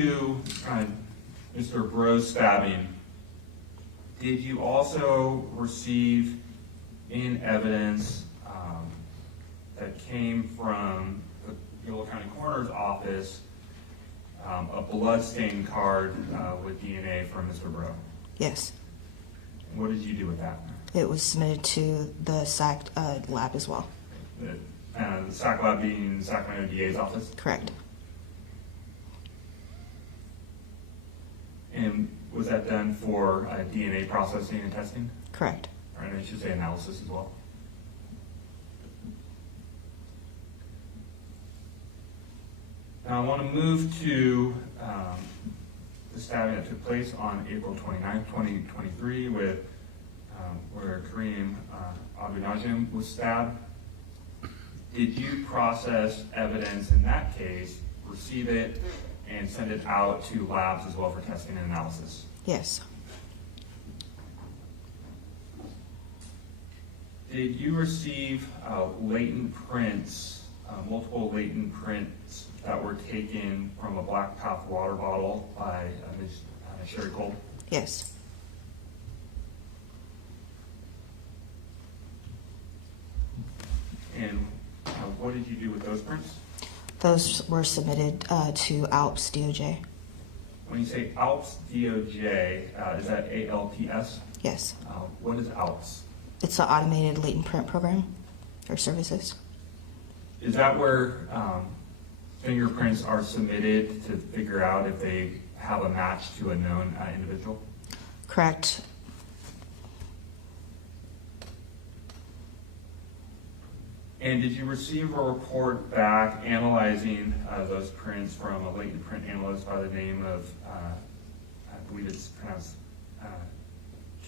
To Mr. Breaux' stabbing, did you also receive in evidence that came from the Yolo County Coroner's office a blood-stained card with DNA from Mr. Breaux? Yes. What did you do with that? It was submitted to the SAC lab as well. The SAC lab being Sacramento DA's office? Correct. And was that done for DNA processing and testing? Correct. Or I should say analysis as well. Now I want to move to the stabbing that took place on April 29th, 2023 with where Karim Najm was stabbed. Did you process evidence in that case, receive it, and send it out to labs as well for testing and analysis? Yes. Did you receive latent prints, multiple latent prints that were taken from a Black Path water bottle by Ms. Sherry Cole? Yes. And what did you do with those prints? Those were submitted to ALPS DOJ. When you say ALPS DOJ, is that ALPS? Yes. What is ALPS? It's an automated latent print program or services. Is that where fingerprints are submitted to figure out if they have a match to a known individual? Correct. And did you receive a report back analyzing those prints from a latent print analyst by the name of, I believe it's pronounced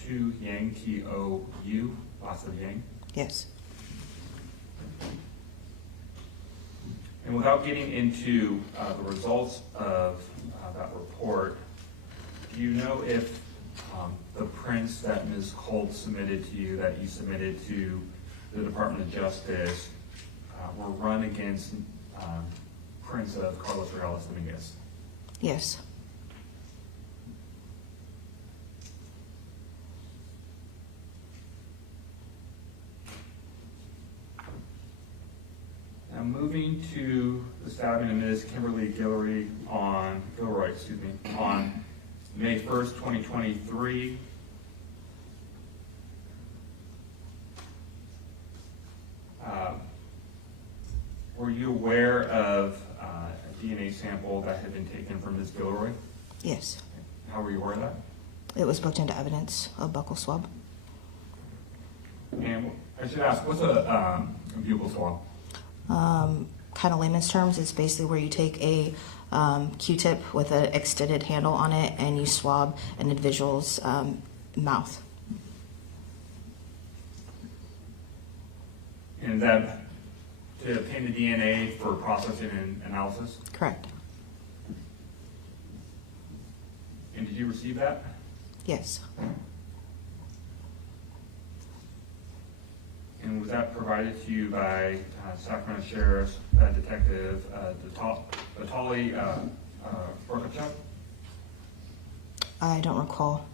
Tu Yang, T-O-U, last of Yang? Yes. And without getting into the results of that report, do you know if the prints that Ms. Colt submitted to you, that you submitted to the Department of Justice, were run against prints of Carlos Reales Dominguez? Yes. Now moving to the stabbing of Ms. Kimberlee Guillory on May 1st, 2023. Were you aware of a DNA sample that had been taken from Ms. Guillory? Yes. How were you aware of that? It was booked into evidence, a buccal swab. And I should ask, what's a buccal swab? Kind of layman's terms, it's basically where you take a Q-tip with an extended handle on it and you swab an individual's mouth. And that to obtain the DNA for processing and analysis? Correct. And did you receive that? Yes. And was that provided to you by Sacramento Sheriff's Detective Batali Borkachuk? I don't recall.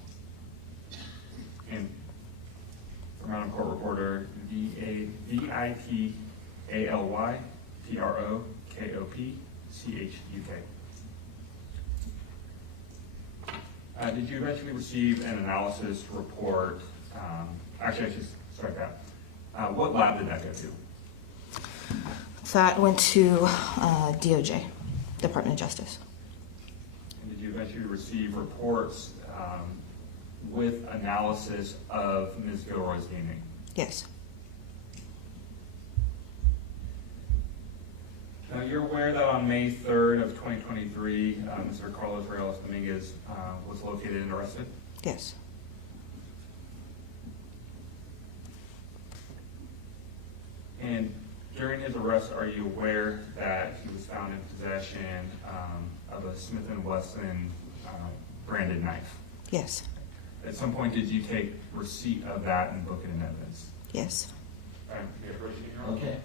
And from Madam Court Reporter, VITALYTROKOPCHUK. Did you eventually receive an analysis report? Actually, I should strike that. What lab did that go to? That went to DOJ, Department of Justice. And did you eventually receive reports with analysis of Ms. Guillory's DNA? Yes. Now, you're aware that on May 3rd of 2023, Mr. Carlos Reales Dominguez was located and arrested? Yes. And during his arrest, are you aware that he was found in possession of a Smith & Wesson branded knife? Yes. At some point, did you take receipt of that and book it in evidence? Yes. Okay.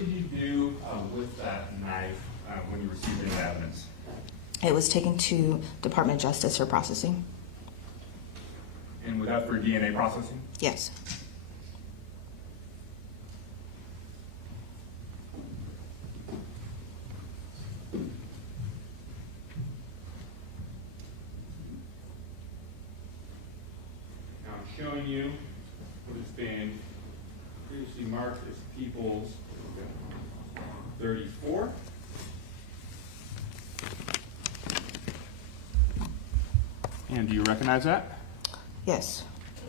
did you do with that knife when you received the evidence? It was taken to Department of Justice for processing. And was that for DNA processing? Yes. Now I'm showing you what has been previously marked as People's 34. And do you recognize that? Yes.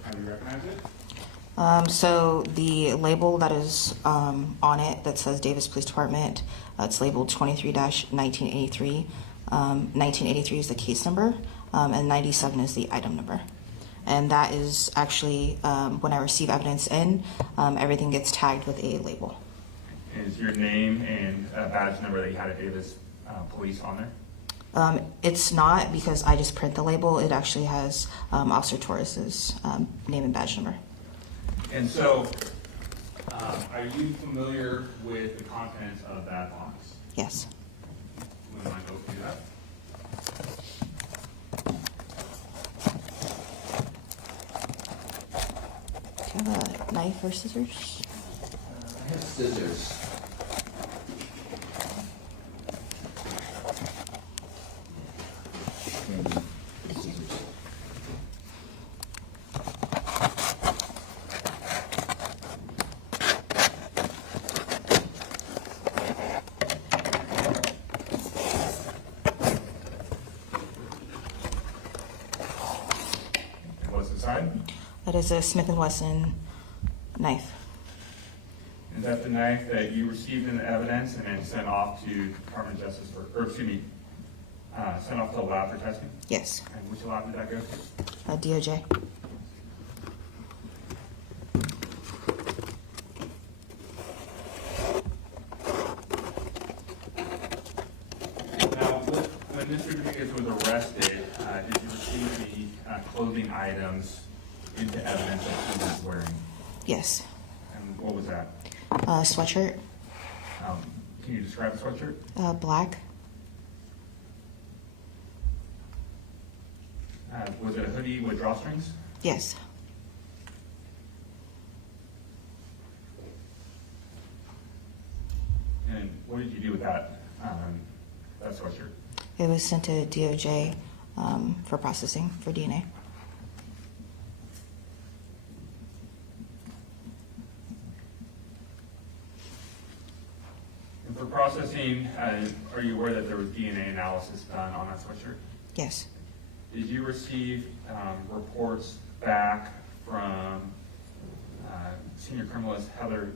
How do you recognize it? So the label that is on it that says Davis Police Department, it's labeled 23-1983. 1983 is the case number, and 97 is the item number. And that is actually, when I receive evidence in, everything gets tagged with a label. Is your name and badge number that you had at Davis Police on there? It's not, because I just print the label. It actually has Officer Torres's name and badge number. And so, are you familiar with the contents of that box? Yes. We might go through that. Do you have a knife or scissors? I have scissors. And what's inside? That is a Smith & Wesson knife. Is that the knife that you received in the evidence and then sent off to Department of Justice for, or excuse me, sent off to the lab for testing? Yes. And which lab did that go to? DOJ. Now, when Mr. Dominguez was arrested, did you receive the clothing items into evidence that he was wearing? Yes. And what was that? Sweatshirt, Can you describe the sweatshirt? black. Was it a hoodie with drawstrings? Yes. And what did you do with that sweatshirt? It was sent to DOJ for processing for DNA. And for processing, are you aware that there was DNA analysis done on that sweatshirt? Yes. Did you receive reports back from senior criminalist Heather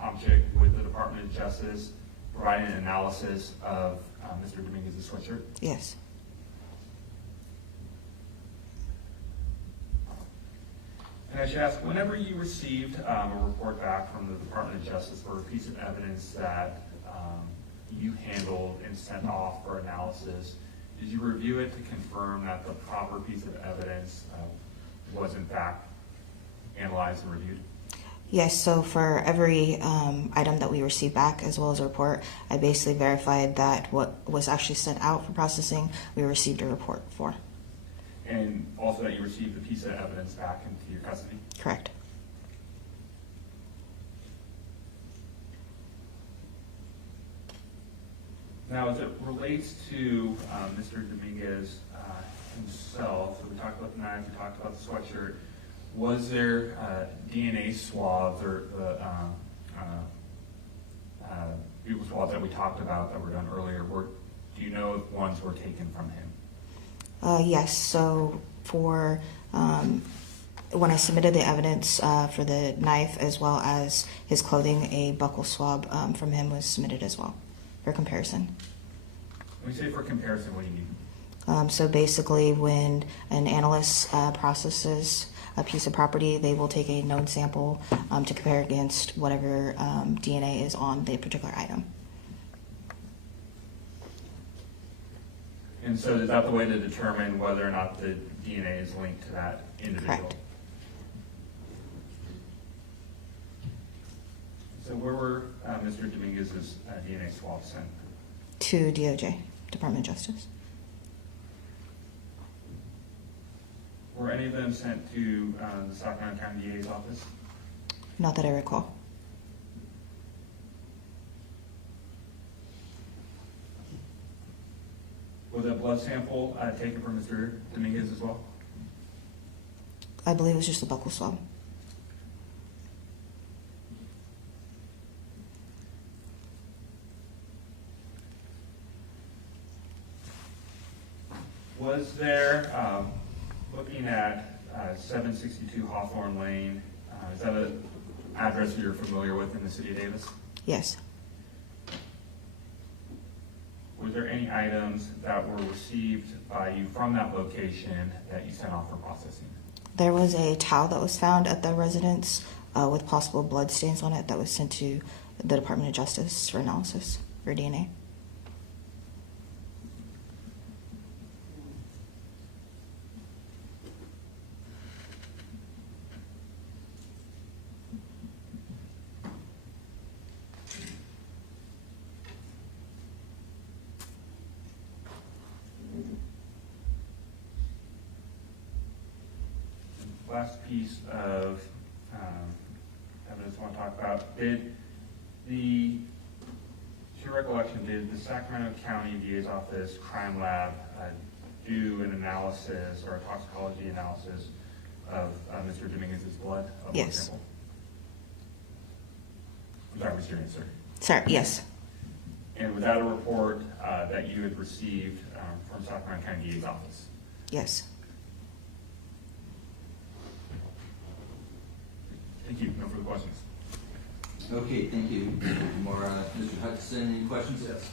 Tomczyk with the Department of Justice providing an analysis of Mr. Dominguez's sweatshirt? Yes. And I should ask, whenever you received a report back from the Department of Justice for a piece of evidence that you handled and sent off for analysis, did you review it to confirm that the proper piece of evidence was in fact analyzed and reviewed? Yes, so for every item that we received back, as well as a report, I basically verified that what was actually sent out for processing, we received a report for. And also that you received the piece of evidence back into your custody? Correct. Now, as it relates to Mr. Dominguez himself, so we talked about the knife, we talked about the sweatshirt, was there DNA swabs or buccal swabs that we talked about that were done earlier? Do you know if ones were taken from him? Yes, so for when I submitted the evidence for the knife as well as his clothing, a buccal swab from him was submitted as well for comparison. When you say for comparison, what do you mean? So basically, when an analyst processes a piece of property, they will take a known sample to compare against whatever DNA is on the particular item. And so is that the way to determine whether or not the DNA is linked to that individual? Correct. So where were Mr. Dominguez's DNA swab sent? To DOJ, Department of Justice. Were any of them sent to the Sacramento County DA's office? Not that I recall. Was a blood sample taken from Mr. Dominguez as well? I believe it was just a buccal swab. Was there, looking at 762 Hawthorne Lane, is that an address you're familiar with in the city of Davis? Yes. Were there any items that were received by you from that location that you sent off for processing? There was a towel that was found at the residence with possible blood stains on it that was sent to the Department of Justice for analysis for DNA. Last piece of evidence I want to talk about, to your recollection, did the Sacramento County DA's office crime lab do an analysis or a toxicology analysis of Mr. Dominguez's blood? Yes. Sample? I'm sorry, Mr. Answer. Sorry, yes. And was that a report that you had received from Sacramento County DA's office? Yes. Thank you. No further questions. Okay, thank you. More, Mr. Hudson, any questions? Yes.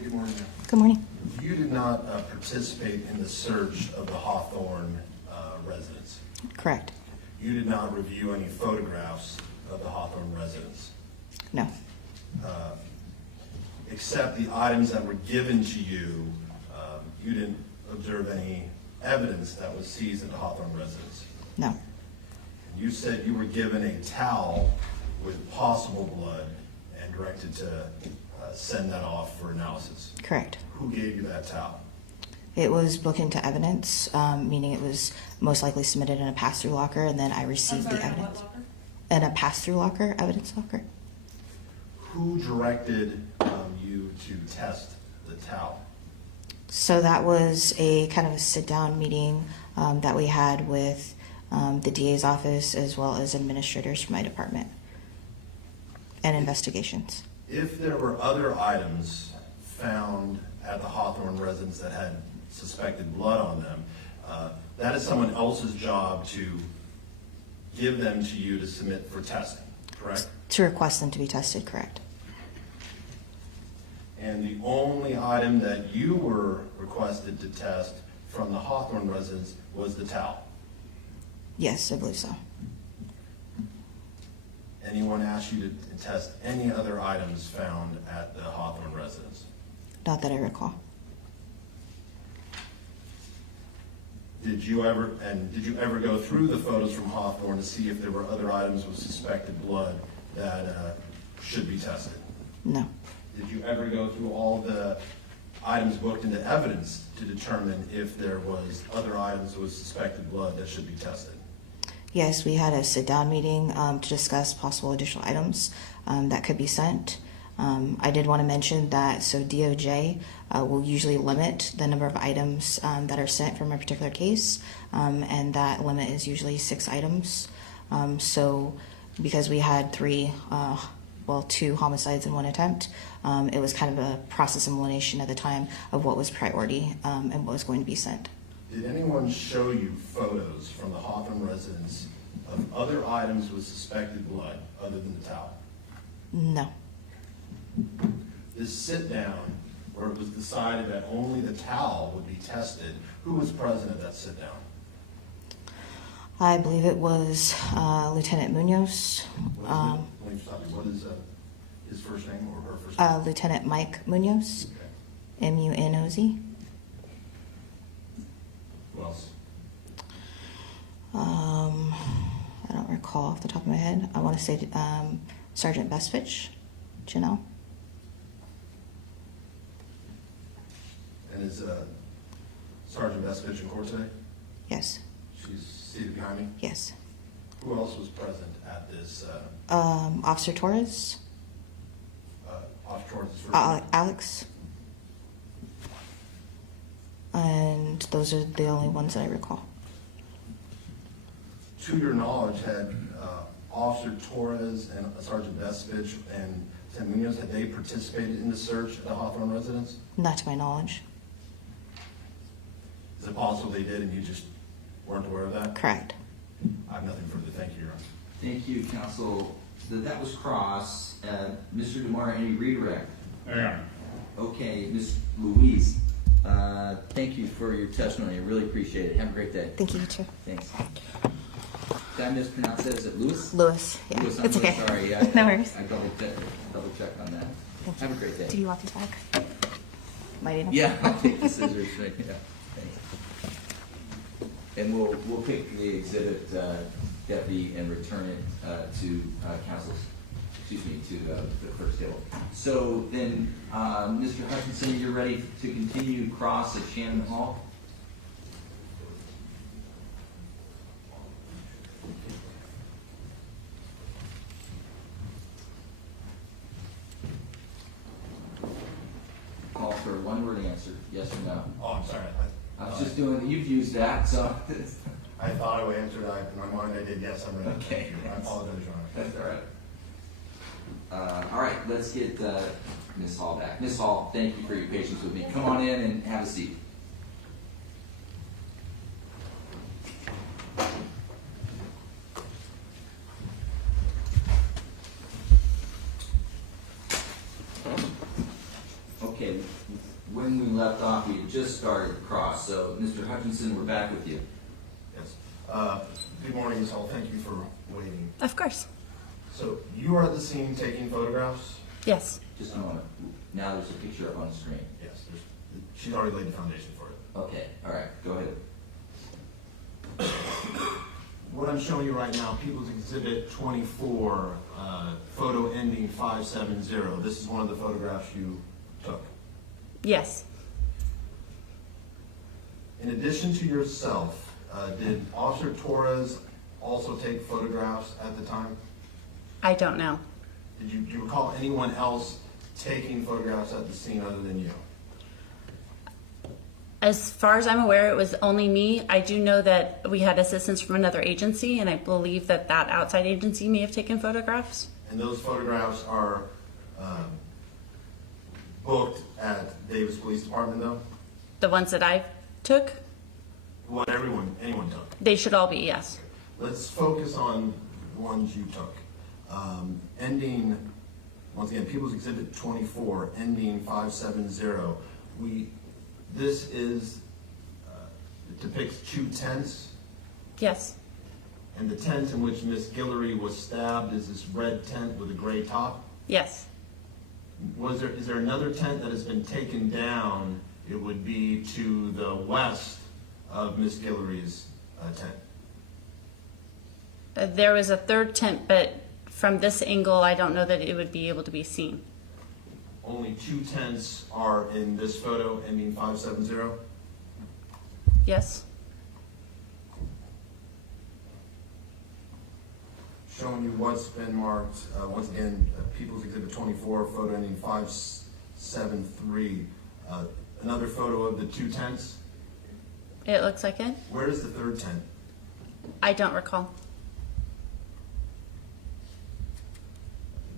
Good morning. Good morning. You did not participate in the search of the Hawthorne residence. Correct. You did not review any photographs of the Hawthorne residence. No. Except the items that were given to you, you didn't observe any evidence that was seized at the Hawthorne residence. No. You said you were given a towel with possible blood and directed to send that off for analysis. Correct. Who gave you that towel? It was booked into evidence, meaning it was most likely submitted in a pass-through locker, and then I received the evidence. In a pass-through locker, evidence locker. Who directed you to test the towel? So that was a kind of a sit-down meeting that we had with the DA's office as well as administrators from my department and investigations. If there were other items found at the Hawthorne residence that had suspected blood on them, that is someone else's job to give them to you to submit for testing, correct? To request them to be tested, correct. And the only item that you were requested to test from the Hawthorne residence was the towel. Yes, I believe so. Anyone asked you to test any other items found at the Hawthorne residence? Not that I recall. Did you ever go through the photos from Hawthorne to see if there were other items with suspected blood that should be tested? No. Did you ever go through all the items booked into evidence to determine if there was other items with suspected blood that should be tested? Yes, we had a sit-down meeting to discuss possible additional items that could be sent. I did want to mention that so DOJ will usually limit the number of items that are sent from a particular case, and that limit is usually 6 items. So because we had 2 homicides in one attempt, it was kind of a process of elimination at the time of what was priority and what was going to be sent. Did anyone show you photos from the Hawthorne residence of other items with suspected blood other than the towel? No. This sit-down, where it was decided that only the towel would be tested, who was present at that sit-down? I believe it was Lieutenant Munoz, What is his first name or her first name? Lieutenant Mike Munoz, Okay. Munoz. Who else? I don't recall off the top of my head. I want to say Sergeant Bestfitch. Janelle. And is Sergeant Veskovich in court today? Yes. She's seated behind me. Yes. Who else was present at this? Officer Torres. Off towards this first Alex. And those are the only ones that I recall. To your knowledge, had Officer Torres and Sergeant Veskovich and Tim Munoz, had they participated in the search at the Hawthorne residence? Not to my knowledge. Is it possible they did and you just weren't aware of that? Correct. I have nothing further. Thank you, Your Honor. Thank you, counsel. That was cross. Mr. DeMar, any redirect? Yeah. Okay, Ms. Louise, thank you for your testimony. I really appreciate it. Have a great day. Thank you, you too. Thanks. Did I mispronounce that? Is it Lewis? Lewis. Yeah. Lewis, I'm It's really okay. sorry. Yeah, No worries. I double checked on that. Thank Have a great day. Do you want the tag? Mighty enough? Yeah, I'll take the scissors. Right, yeah, thanks. And we'll pick the exhibit, deputy, and return it to the clerk's table. So then, Mr. Hutchinson, you're ready to continue cross at Shannon Hall? Call for a one-word answer, yes or no. Oh, I'm sorry. I was just doing, you've used that, so. I thought I would answer that. In my mind, I did. Yes, I'm ready. Okay. I apologize, Your Honor. That's all right. All right, let's get Ms. Hall back. Ms. Hall, thank you for your patience with me. Come on in and have a seat. Okay, when we left off, we had just started cross. So, Mr. Hutchinson, we're back with you. Yes. Good morning, Ms. Hall. Thank you for waiting. Of course. So you are at the scene taking photographs? Yes. Just a moment. Now there's a picture up on the screen. Yes. She's already laid the foundation for it. Okay, all right, go ahead. What I'm showing you right now, People's Exhibit 24, photo ending 570. This is one of the photographs you took. Yes. In addition to yourself, did Officer Torres also take photographs at the time? I don't know. Do you recall anyone else taking photographs at the scene other than you? As far as I'm aware, it was only me. I do know that we had assistance from another agency, and I believe that that outside agency may have taken photographs. And those photographs are booked at Davis Police Department, though? The ones that I took, What anyone took? they should all be, yes. Let's focus on the ones you took. Ending, once again, People's Exhibit 24, ending 570. This is, it depicts two tents, Yes. and the tent in which Miss Guillory was stabbed is this red tent with a gray top. Yes. Is there another tent that has been taken down? It would be to the west of Miss Guillory's tent. There was a third tent, but from this angle, I don't know that it would be able to be seen. Only two tents are in this photo ending 570. Yes. Showing you what's been marked, once again, People's Exhibit 24, photo ending 573. Another photo of the two tents. It looks like it. Where is the third tent? I don't recall.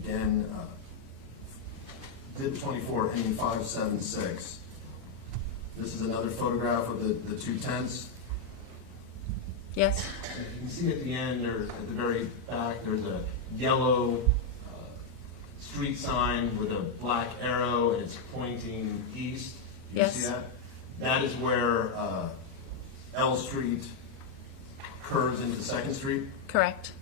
Again, Exhibit 24 ending 576. This is another photograph of the two tents. Yes. You can see at the end, or at the very back, there's a yellow street sign with a black arrow, and it's pointing east. Do you Yes. see that? That is where L Street curves into 2nd Street. Correct.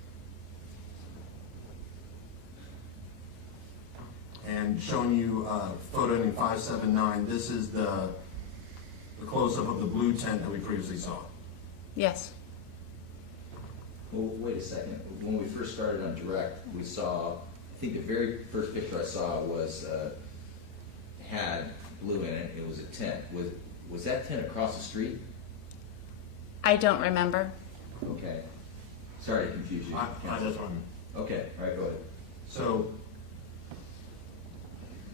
And showing you photo ending 579. This is the close-up of the blue tent that we previously saw. Yes. Well, wait a second. When we first started on direct, we saw, I think the very first picture I saw was, had blue in it. It was a tent. Was that tent across the street? I don't remember. Okay. Sorry to confuse you. That's one. Okay, all right, go ahead. So,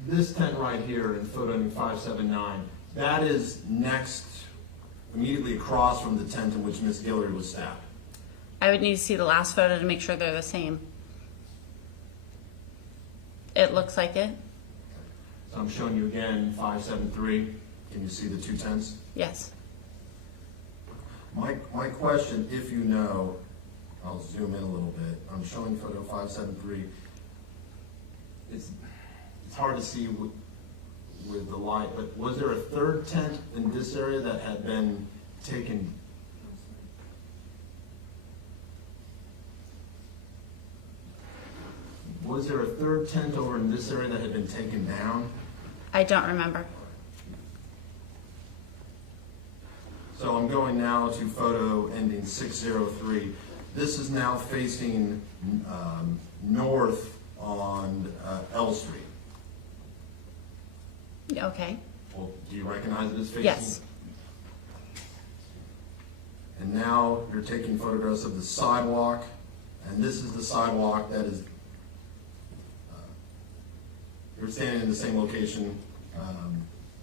this tent right here in photo 579, that is next, immediately across from the tent in which Ms. Guillory was stabbed. I would need to see the last photo to make sure they're the same. It looks like it. So I'm showing you again 573. Can you see the two tents? Yes. My question, if you know, I'll zoom in a little bit. I'm showing photo 573. It's hard to see with the light, but was there a third tent in this area that had been taken? Was there a third tent over in this area that had been taken down? I don't remember. So I'm going now to photo ending 603. This is now facing north on L Street. Okay. Well, do you recognize it as facing? Yes. And now you're taking photographs of the sidewalk, and this is the sidewalk that is, you're standing in the same location.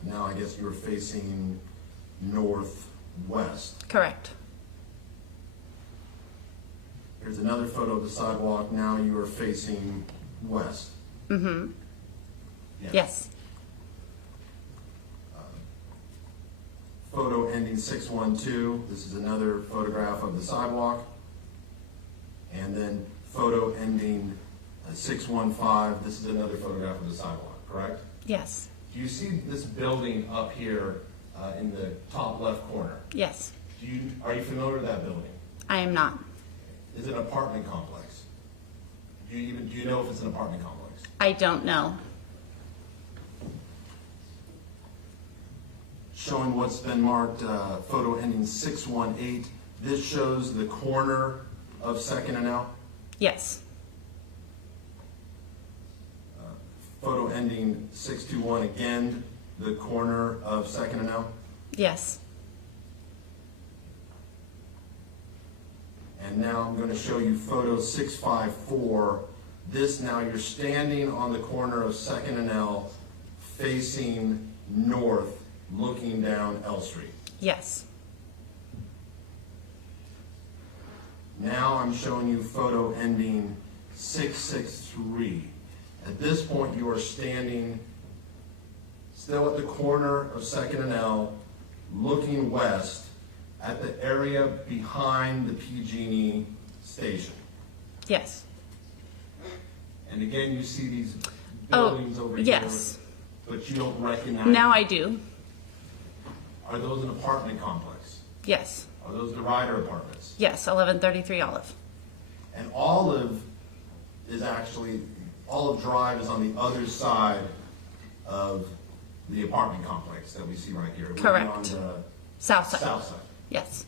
Now I guess you're facing northwest. Correct. Here's another photo of the sidewalk. Now you are facing west. Mm-hmm. Yes. Photo ending 612. This is another photograph of the sidewalk. And then photo ending 615. This is another photograph of the sidewalk, correct? Yes. Do you see this building up here in the top left corner? Yes. Are you familiar with that building? I am not. Is it an apartment complex? Do you know if it's an apartment complex? I don't know. Showing what's been marked, photo ending 618. This shows the corner of 2nd and L. Yes. Photo ending 621, again, the corner of 2nd and L. Yes. And now I'm going to show you photo 654. This, now you're standing on the corner of 2nd and L, facing north, looking down L Street. Yes. Now I'm showing you photo ending 663. At this point, you are standing still at the corner of 2nd and L, looking west at the area behind the PG&E station. Yes. And again, you see these buildings over here. Yes. But you don't recognize. Now I do. Are those an apartment complex? Yes. Are those the Ryder apartments? Yes. 1133 Olive. And Olive Drive is on the other side of the apartment complex that we see right here. It would be Correct. on the South side. south side. Yes.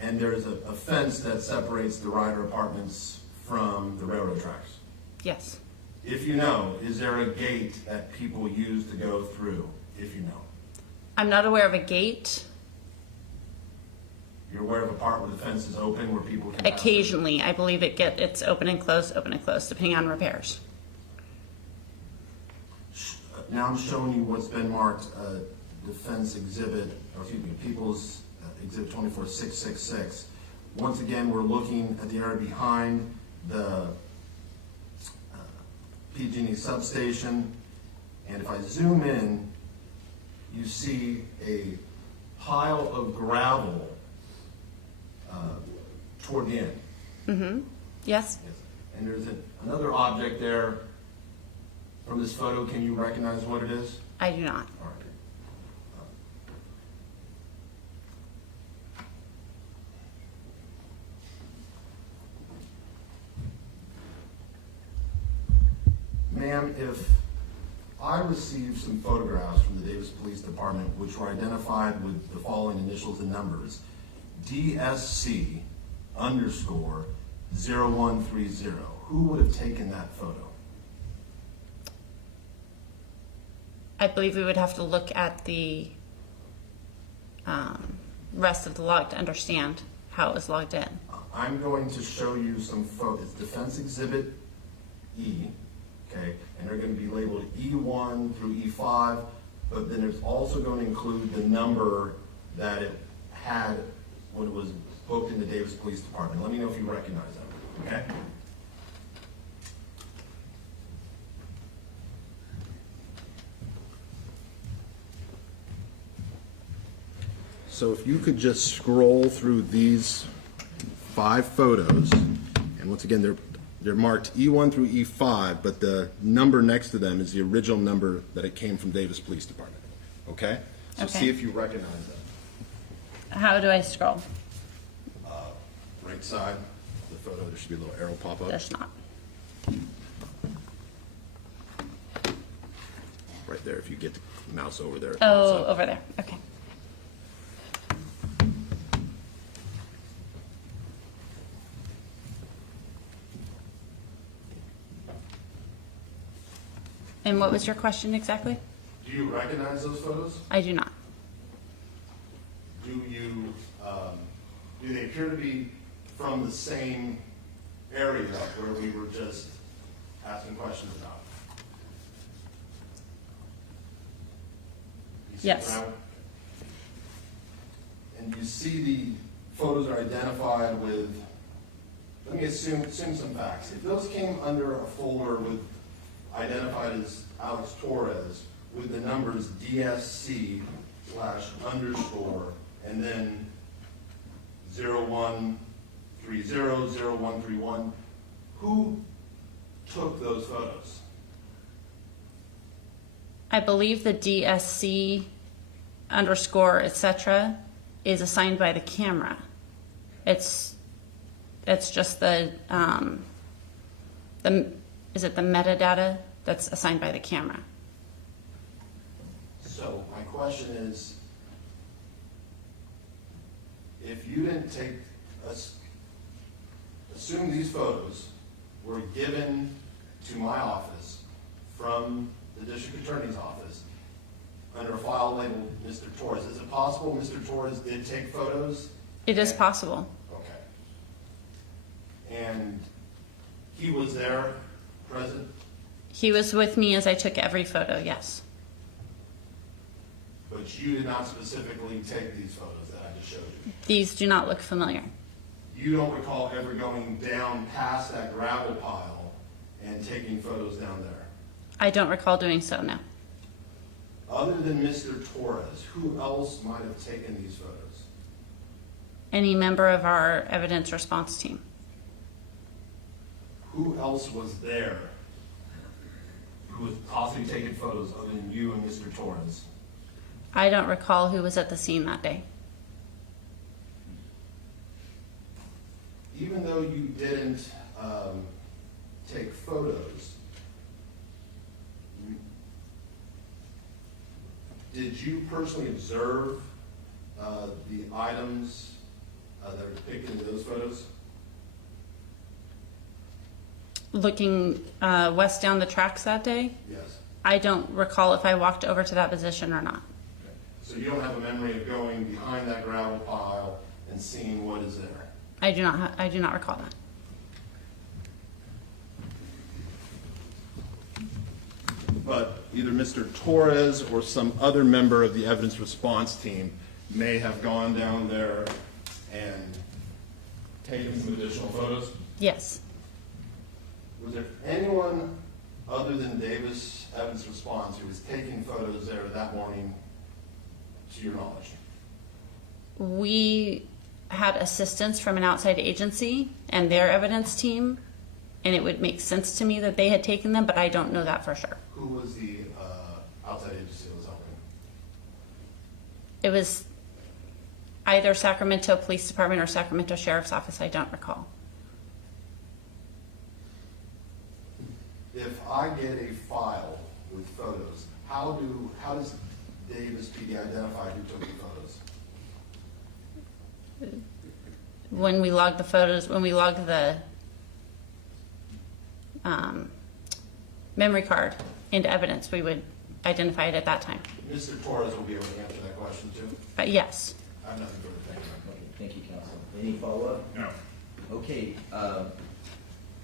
And there's a fence that separates the Ryder apartments from the railroad tracks. Yes. If you know, is there a gate that people use to go through, if you know? I'm not aware of a gate. You're aware of a part where the fence is open where people can pass Occasionally, I believe it's open and closed, depending on repairs. Now I'm showing you what's been marked defense exhibit, People's Exhibit 24666. Once again, we're looking at the area behind the PG&E substation, and if I zoom in, you see a pile of gravel toward the end. Mm-hmm. Yes. And there's another object there from this photo. Can you recognize what it is? I do not. All right. Ma'am, if I received some photographs from the Davis Police Department which were identified with the following initials and numbers, DSC_, 0130. Who would have taken that photo? I believe we would have to look at the rest of the log to understand how it was logged in. I'm going to show you some photos. It's Defense Exhibit E, okay? And they're going to be labeled E1 through E5, but then it's also going to include the number that it had when it was booked in the Davis Police Department. Let me know if you recognize them, okay? So if you could just scroll through these 5 photos, and once again, they're marked E1 through E5, but the number next to them is the original number that it came from Davis Police Department, okay? So Okay. see if you recognize that. How do I scroll? Right side of the photo, there should be a little arrow pop up. There's not. Right there, if you get the mouse over there. it Oh, pops up. over there. Okay. And what was your question exactly? Do you recognize those photos? I do not. Do you, do they appear to be from the same area where we were just asking questions about? You see Yes. around? And you see the photos are identified with, let me assume some facts. If those came under a folder with, identified as Alex Torres, with the numbers DSC /_ and then 0130, 0131, who took those photos? I believe the DSC _ etc. is assigned by the camera. It's just the is it the metadata that's assigned by the camera? So my question is, if you didn't take us, assume these photos were given to my office from the district attorney's office under a file labeled Mr. Torres, is it possible Mr. Torres did take photos? It is possible. Okay. And he was there, present? He was with me as I took every photo, yes. But you did not specifically take these photos that I just showed you? These do not look familiar. You don't recall ever going down past that gravel pile and taking photos down there? I don't recall doing so, no. Other than Mr. Torres, who else might have taken these photos? Any member of our evidence response team. Who else was there who was possibly taking photos other than you and Mr. Torres? I don't recall who was at the scene that day. Even though you didn't take photos, did you personally observe the items that are depicted in those photos? Looking west down the tracks that day, Yes. I don't recall if I walked over to that position or not. Okay. So you don't have a memory of going behind that gravel pile and seeing what is there? I do not recall that. But either Mr. Torres or some other member of the evidence response team may have gone down there and taken some additional photos? Yes. Was there anyone other than Davis Evidence Response who was taking photos there that morning, to your knowledge? We had assistance from an outside agency and their evidence team, and it would make sense to me that they had taken them, but I don't know that for sure. Who was the outside agency that was helping? It was either Sacramento Police Department or Sacramento Sheriff's Office, I don't recall. If I get a file with photos, how does Davis PD identify who took the photos? When we log the photos, when we log the memory card into evidence, we would identify it at that time. Mr. Torres will be able to answer that question too. But yes. I have nothing further to thank you. Okay, thank you, counsel. Any follow-up? No. Okay,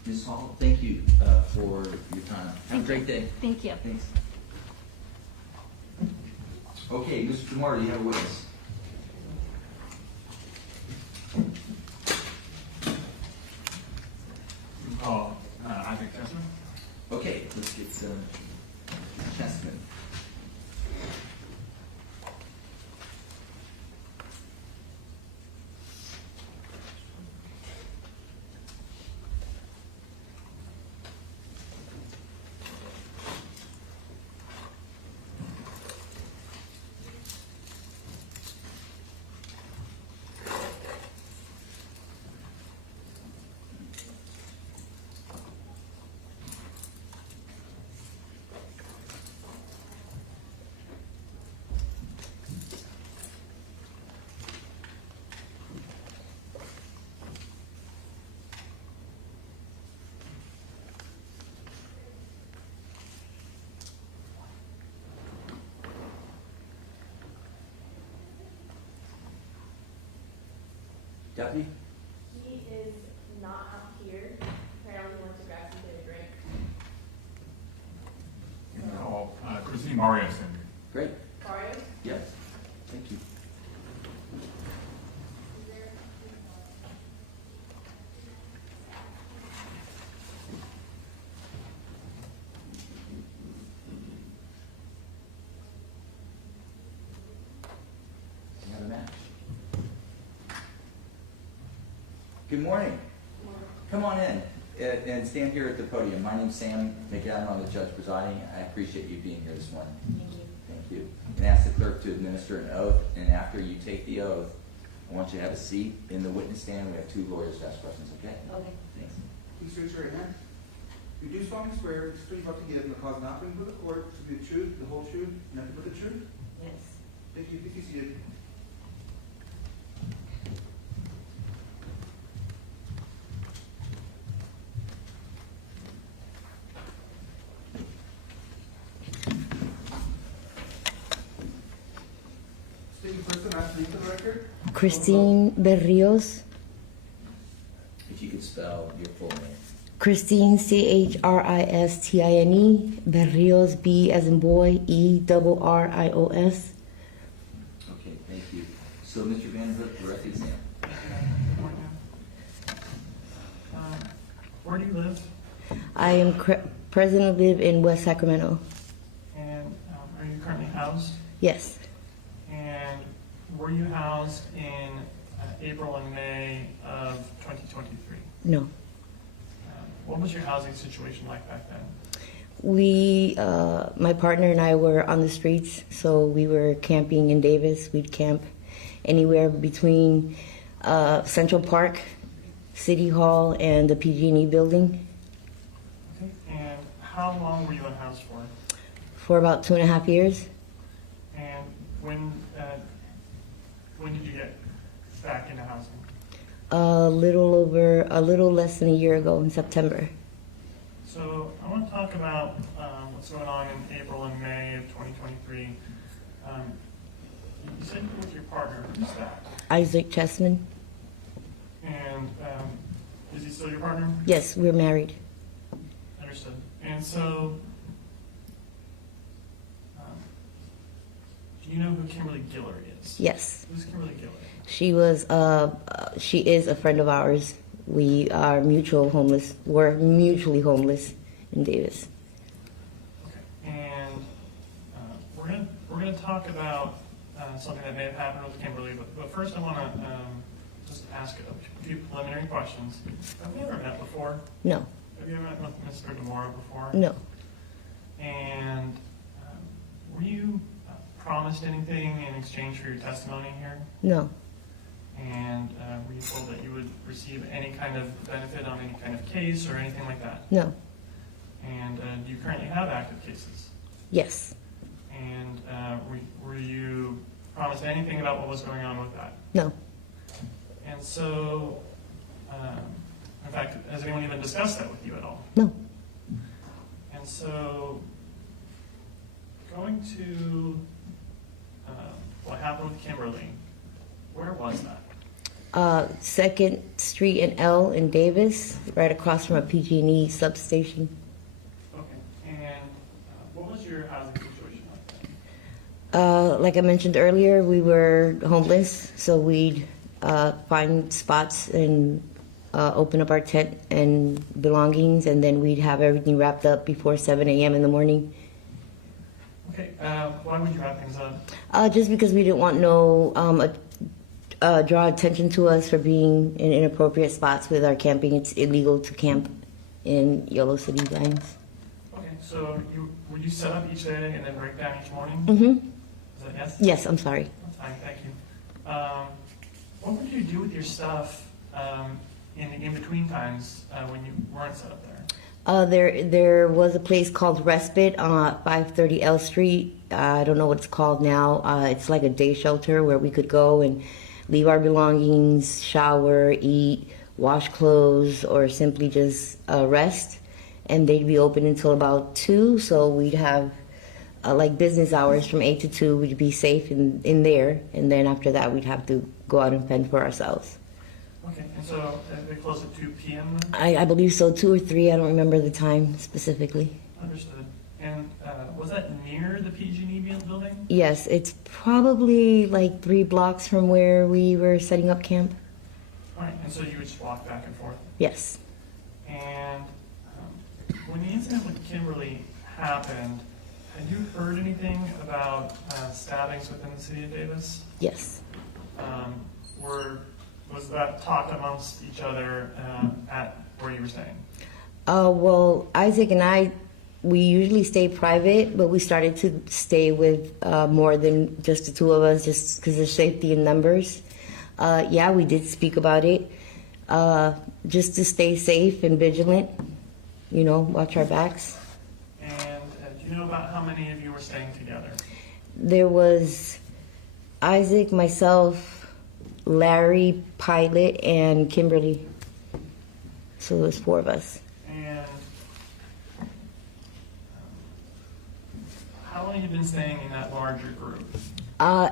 Ms. Hall, thank you for your time. Have a great day. Thank you. Thanks. Okay, Mr. Jamar, do you have a witness? Call, I think Chesman. Okay, let's get Chesman. Deputy? He is not up here. Apparently he went to grab something to drink. Call, Christine Berios. Great. Berios? Yes. Thank you. You have a match. Good morning. Come on in and stand here at the podium. My name's Sam McAdam. I'm the judge presiding. I appreciate you being here this morning. Thank you. Thank you. And ask the clerk to administer an oath. And after you take the oath, I want you to have a seat in the witness stand. We have two lawyers to ask questions, okay? Okay. Thanks. Please raise your right hand. You do solemnly swear the truth about to give in the cause not been before the court to be the truth, the whole truth, and nothing but the truth? Yes. Thank you. Please be seated. Speaking first and last name for the record. Christine Berios. If you could spell your full name. Christine, Chrisistine, Berios, B as in boy, Errios. Okay, thank you. So, Mr. Vanderhook, direct exam. Where do you live? I am presently live in West Sacramento. And are you currently housed? Yes. And were you housed in April and May of 2023? No. What was your housing situation like back then? We, my partner and I were on the streets, so we were camping in Davis. We'd camp anywhere between Central Park, City Hall, and the PG&E building. Okay. And how long were you unhoused for? For about 2.5 years. And when did you get back into housing? A little less than a year ago in September. So I want to talk about what's going on in April and May of 2023. You said you were with your partner. Who's that? Isaac Chesman. And is he still your partner? Yes, we're married. Understood. And so, do you know who Kimberlee Guillory is? Yes. Who's Kimberlee Guillory? She is a friend of ours. We are mutually homeless in Davis. Okay. And we're gonna talk about something that may have happened with Kimberlee, but first I want to just ask a few preliminary questions. Have we ever met before? No. Have you ever met with Mr. DeMora before? No. And were you promised anything in exchange for your testimony here? No. And were you told that you would receive any kind of benefit on any kind of case or anything like that? No. And do you currently have active cases? Yes. And were you promised anything about what was going on with that? No. And so, in fact, has anyone even discussed that with you at all? No. so, going to what happened with Kimberlee, where was that? 2nd Street and L in Davis, right across from a PG&E substation. Okay, and what was your housing situation like then? Like I mentioned earlier, we were homeless, so we'd find spots and open up our tent and belongings, and then we'd have everything wrapped up before 7 a.m. in the morning. Okay, why would you wrap things up? Just because we didn't want draw attention to us for being in inappropriate spots with our camping. It's illegal to camp in Yolo City lines. Okay, so would you set up each day and then break down each morning? Mm-hmm. Is that yes? Yes, I'm sorry. That's fine, thank you. What would you do with your stuff in the in-between times when you weren't set up there? There was a place called Respite on 530 L Street. I don't know what it's called now. It's like a day shelter where we could go and leave our belongings, shower, eat, wash clothes, or simply just rest. And they'd be open until about 2, so we'd have like business hours from 8 to 2. We'd be safe in there, and then after that we'd have to go out and fend for ourselves. Okay, and so they close at 2 p.m. then? I believe so, 2 or 3. I don't remember the time specifically. Understood. And was that near the PG&E building? Yes, it's probably like 3 blocks from where we were setting up camp. All right, and so you would just walk back and forth? Yes. And when the incident with Kimberlee happened, had you heard anything about stabbings within the city of Davis? Yes. Was that talked amongst each other at where you were staying? Well, Isaac and I, we usually stay private, but we started to stay with more than just the 2 of us, just because of safety in numbers. Yeah, we did speak about it, just to stay safe and vigilant, watch our backs. And do you know about how many of you were staying together? There was Isaac, myself, Larry, Pilot, and Kimberlee. So it was 4 of us. And how long have you been staying in that larger group?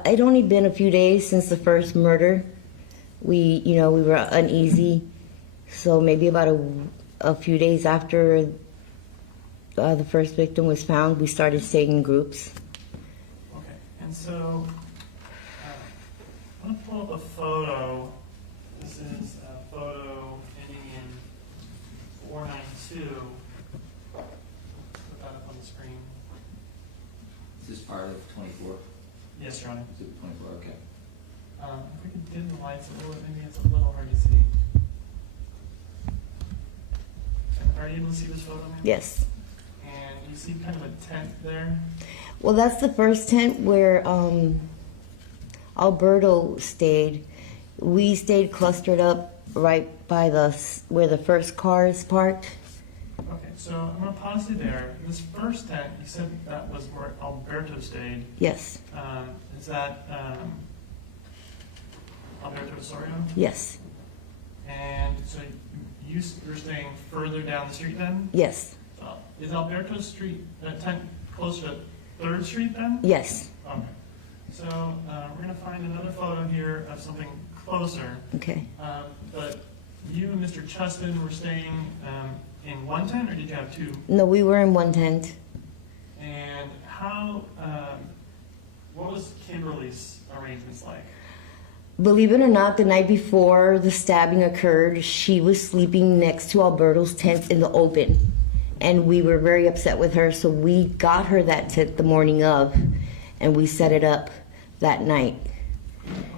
It'd only been a few days since the first murder. We were uneasy. So maybe about a few days after the first victim was found, we started staying in groups. Okay, and so I'm going to pull up a photo. This is a photo ending in 492. Put that up on the screen. Is this part of 24? Yes, Your Honor. Is it 24? Okay. If we could dim the lights a little bit, maybe it's a little hard to see. Are you able to see this photo, ma'am? Yes. And you see kind of a tent there? Well, that's the first tent where Alberto stayed. We stayed clustered up right by where the first car is parked. Okay, so I'm going to pause you there. This first tent, you said that was where Alberto stayed. Yes. Is that Alberto Osorio? Yes. And so you're staying further down the street then? Yes. Is Alberto Street tent closer to 3rd Street then? Yes. Okay. So we're going to find another photo here of something closer. Okay. But you and Mr. Chesman were staying in one tent, or did you have 2? No, we were in one tent. And what was Kimberlee's arrangements like? Believe it or not, the night before the stabbing occurred, she was sleeping next to Alberto's tent in the open. And we were very upset with her, so we got her that tent the morning of, and we set it up that night.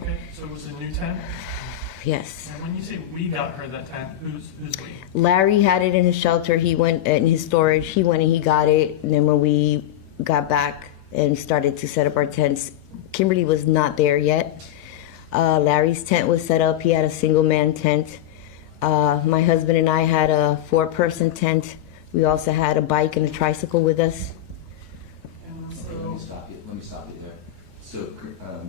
Okay, so it was a new tent? Yes. And when you say we got her that tent, who's we? Larry had it in his shelter. He went in his storage. He went and he got it. And then when we got back and started to set up our tents, Kimberlee was not there yet. Larry's tent was set up. He had a single-man tent. My husband and I had a 4-person tent. We also had a bike and a tricycle with us. And Okay, let me stop you there. So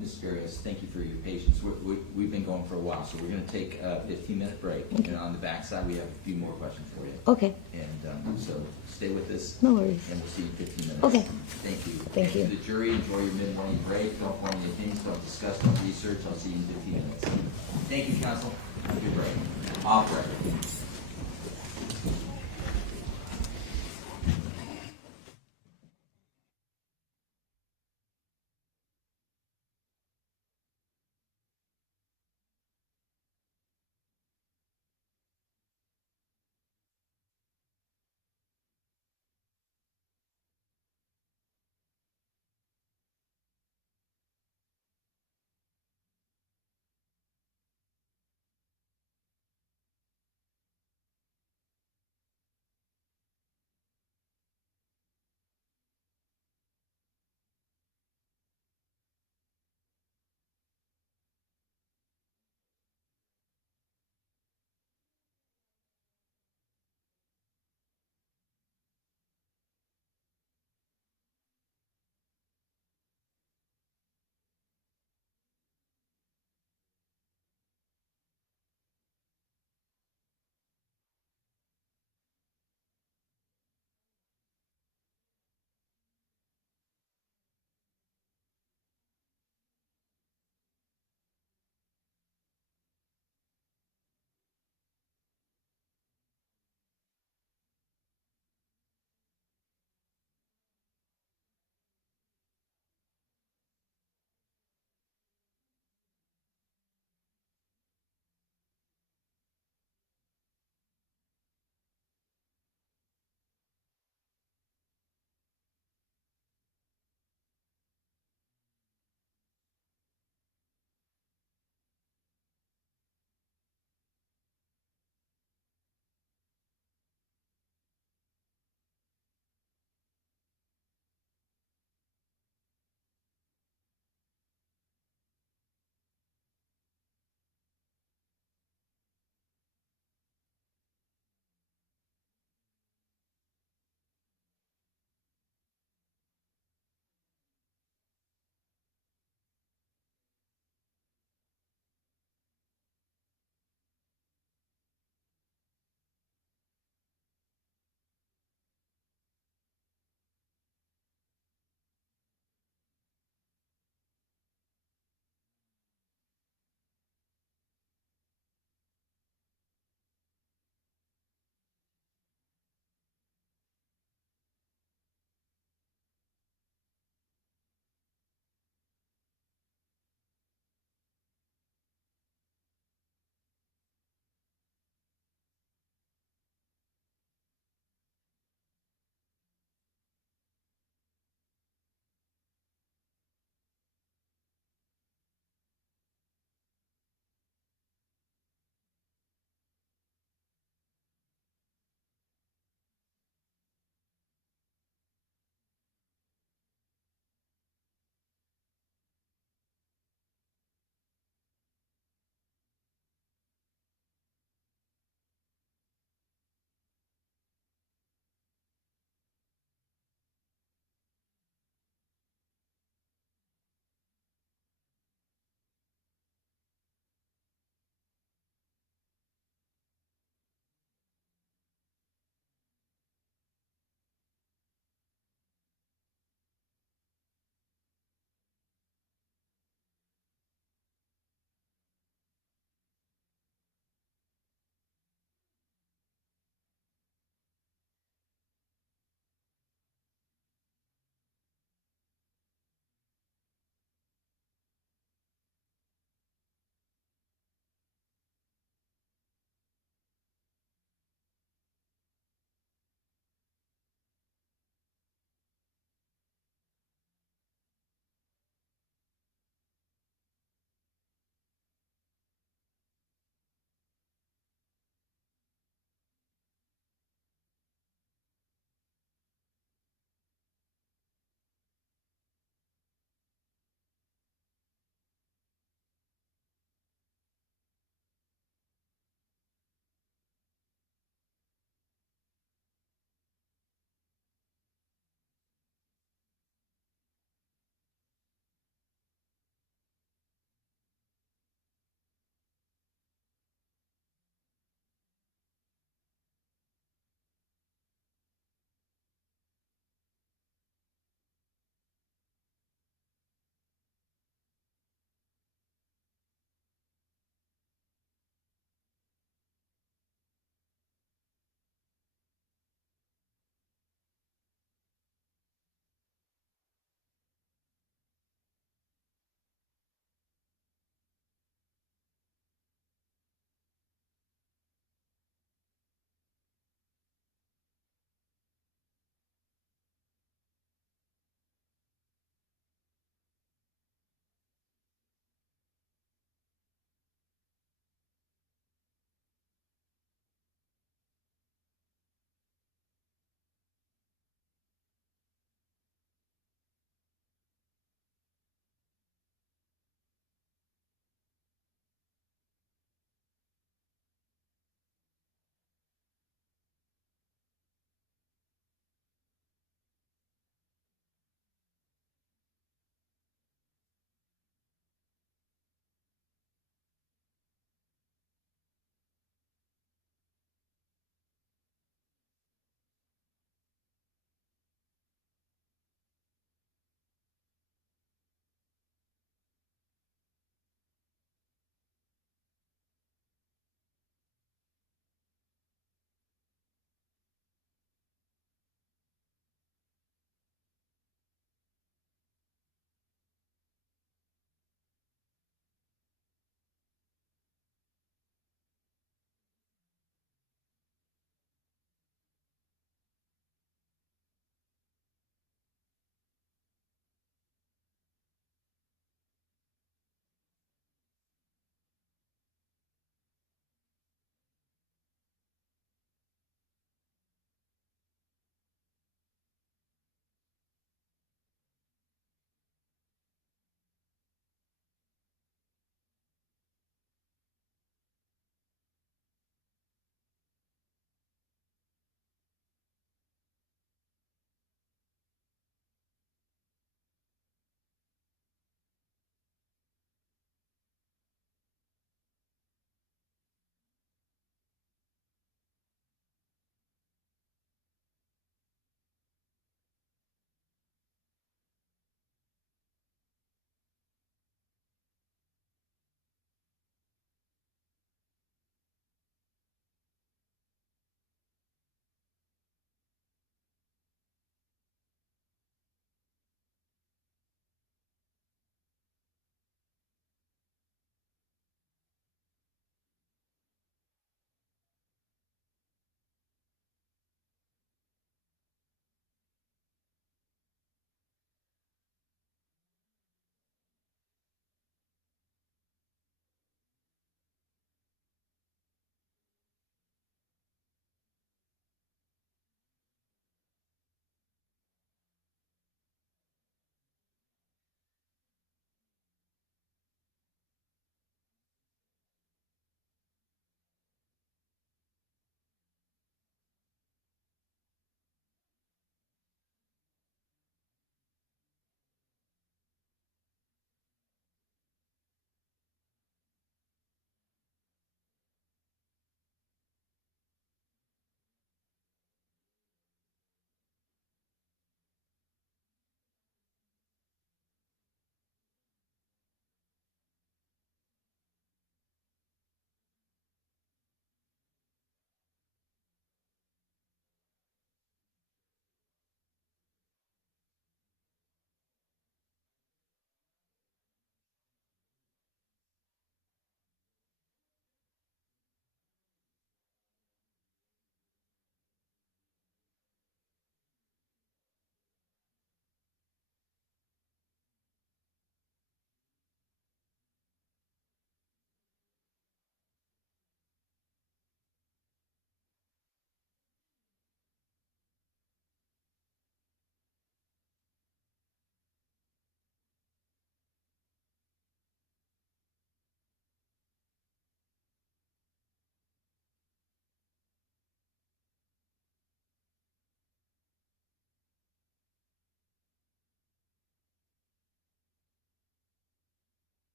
Ms. Berios, thank you for your patience. We've been going for a while, so we're going to take a 15-minute break. Okay. And on the backside, we have a few more questions for you. Okay. And so stay with us. No worries. And we'll see you in 15 minutes. Okay. Thank you. Thank you. To the jury, enjoy your mid-morning break. Don't form any opinions. Don't discuss. Don't research. I'll see you in 15 minutes. Thank you, counsel. Have a good break. Off record.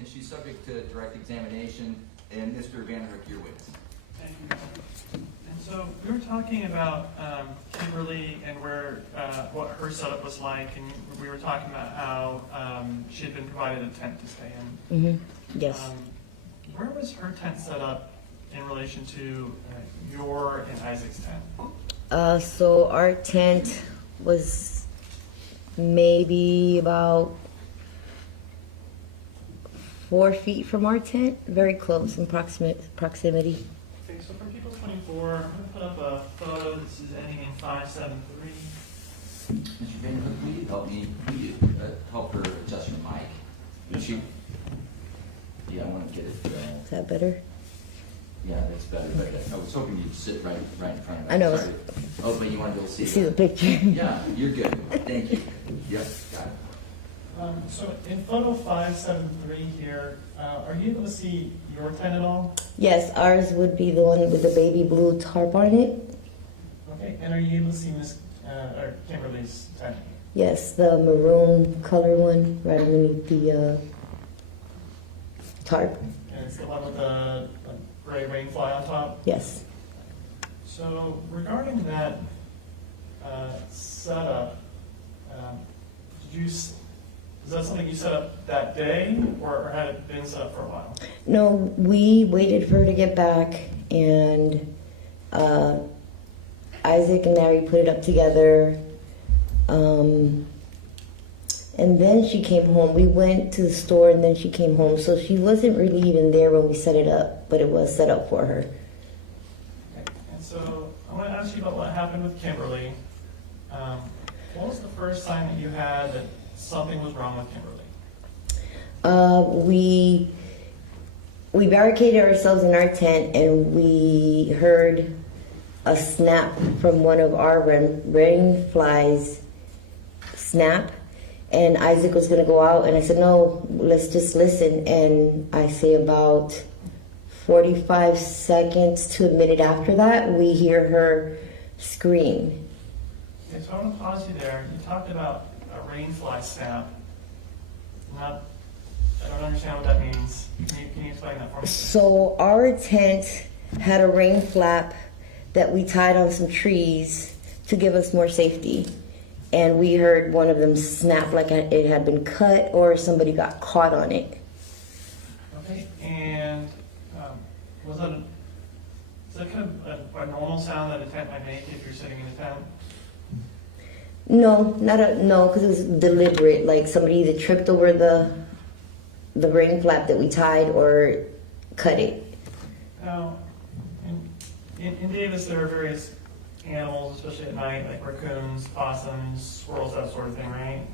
and she's subject to direct examination. And Mr. Vanderhook, your witness. Thank you. And so we were talking about Kimberlee and where what her setup was like, and we were talking about how she had been provided a tent to stay in. Mm-hmm. Yes. Where was her tent set up in relation to your and Isaac's tent? So our tent was maybe about 4 feet from our tent, very close in proximity. Okay, so for people 24, I'm going to put up a photo. This is ending in 573. Mr. Vanderhook, will you help me? Will you help her adjust her mic? Yes, sir. Yeah, I want to get it. Is that better? Yeah, that's better. But I was hoping you'd sit right in front of me. I know. Sorry. Oh, but you want to be able to see See it. the picture? Yeah, you're good. Thank you. Yep, got it. So in photo 573 here, are you able to see your tent at all? Yes, ours would be the one with the baby blue tarp on it. Okay, and are you able to see or Kimberlee's tent? Yes, the maroon color one right underneath the tarp. And it's the one with the gray rain fly on top? Yes. So regarding that setup, is that something you set up that day, or had it been set up for a while? No, we waited for her to get back, and Isaac and Larry put it up together. And then she came home. We went to the store, and then she came home. So she wasn't really even there when we set it up, but it was set up for her. Okay. And so I want to ask you about what happened with Kimberlee. What was the first sign that you had that something was wrong with Kimberlee? We barricaded ourselves in our tent, and we heard a snap from one of our rain flies snap. And Isaac was going to go out, and I said, no, let's just listen. And I say about 45 seconds to a minute after that, we hear her scream. Okay, so I want to pause you there. You talked about a rain fly snap. I don't understand what that means. Can you explain that for me? So our tent had a rain flap that we tied on some trees to give us more safety. And we heard one of them snap like it had been cut or somebody got caught on it. Okay, and is that kind of a normal sound that a tent might make if you're sitting in a tent? No, no, because it was deliberate. Like somebody either tripped over the rain flap that we tied or cut it. Now, in Davis, there are various animals, especially at night, like raccoons, possums, squirrels, that sort of thing, right?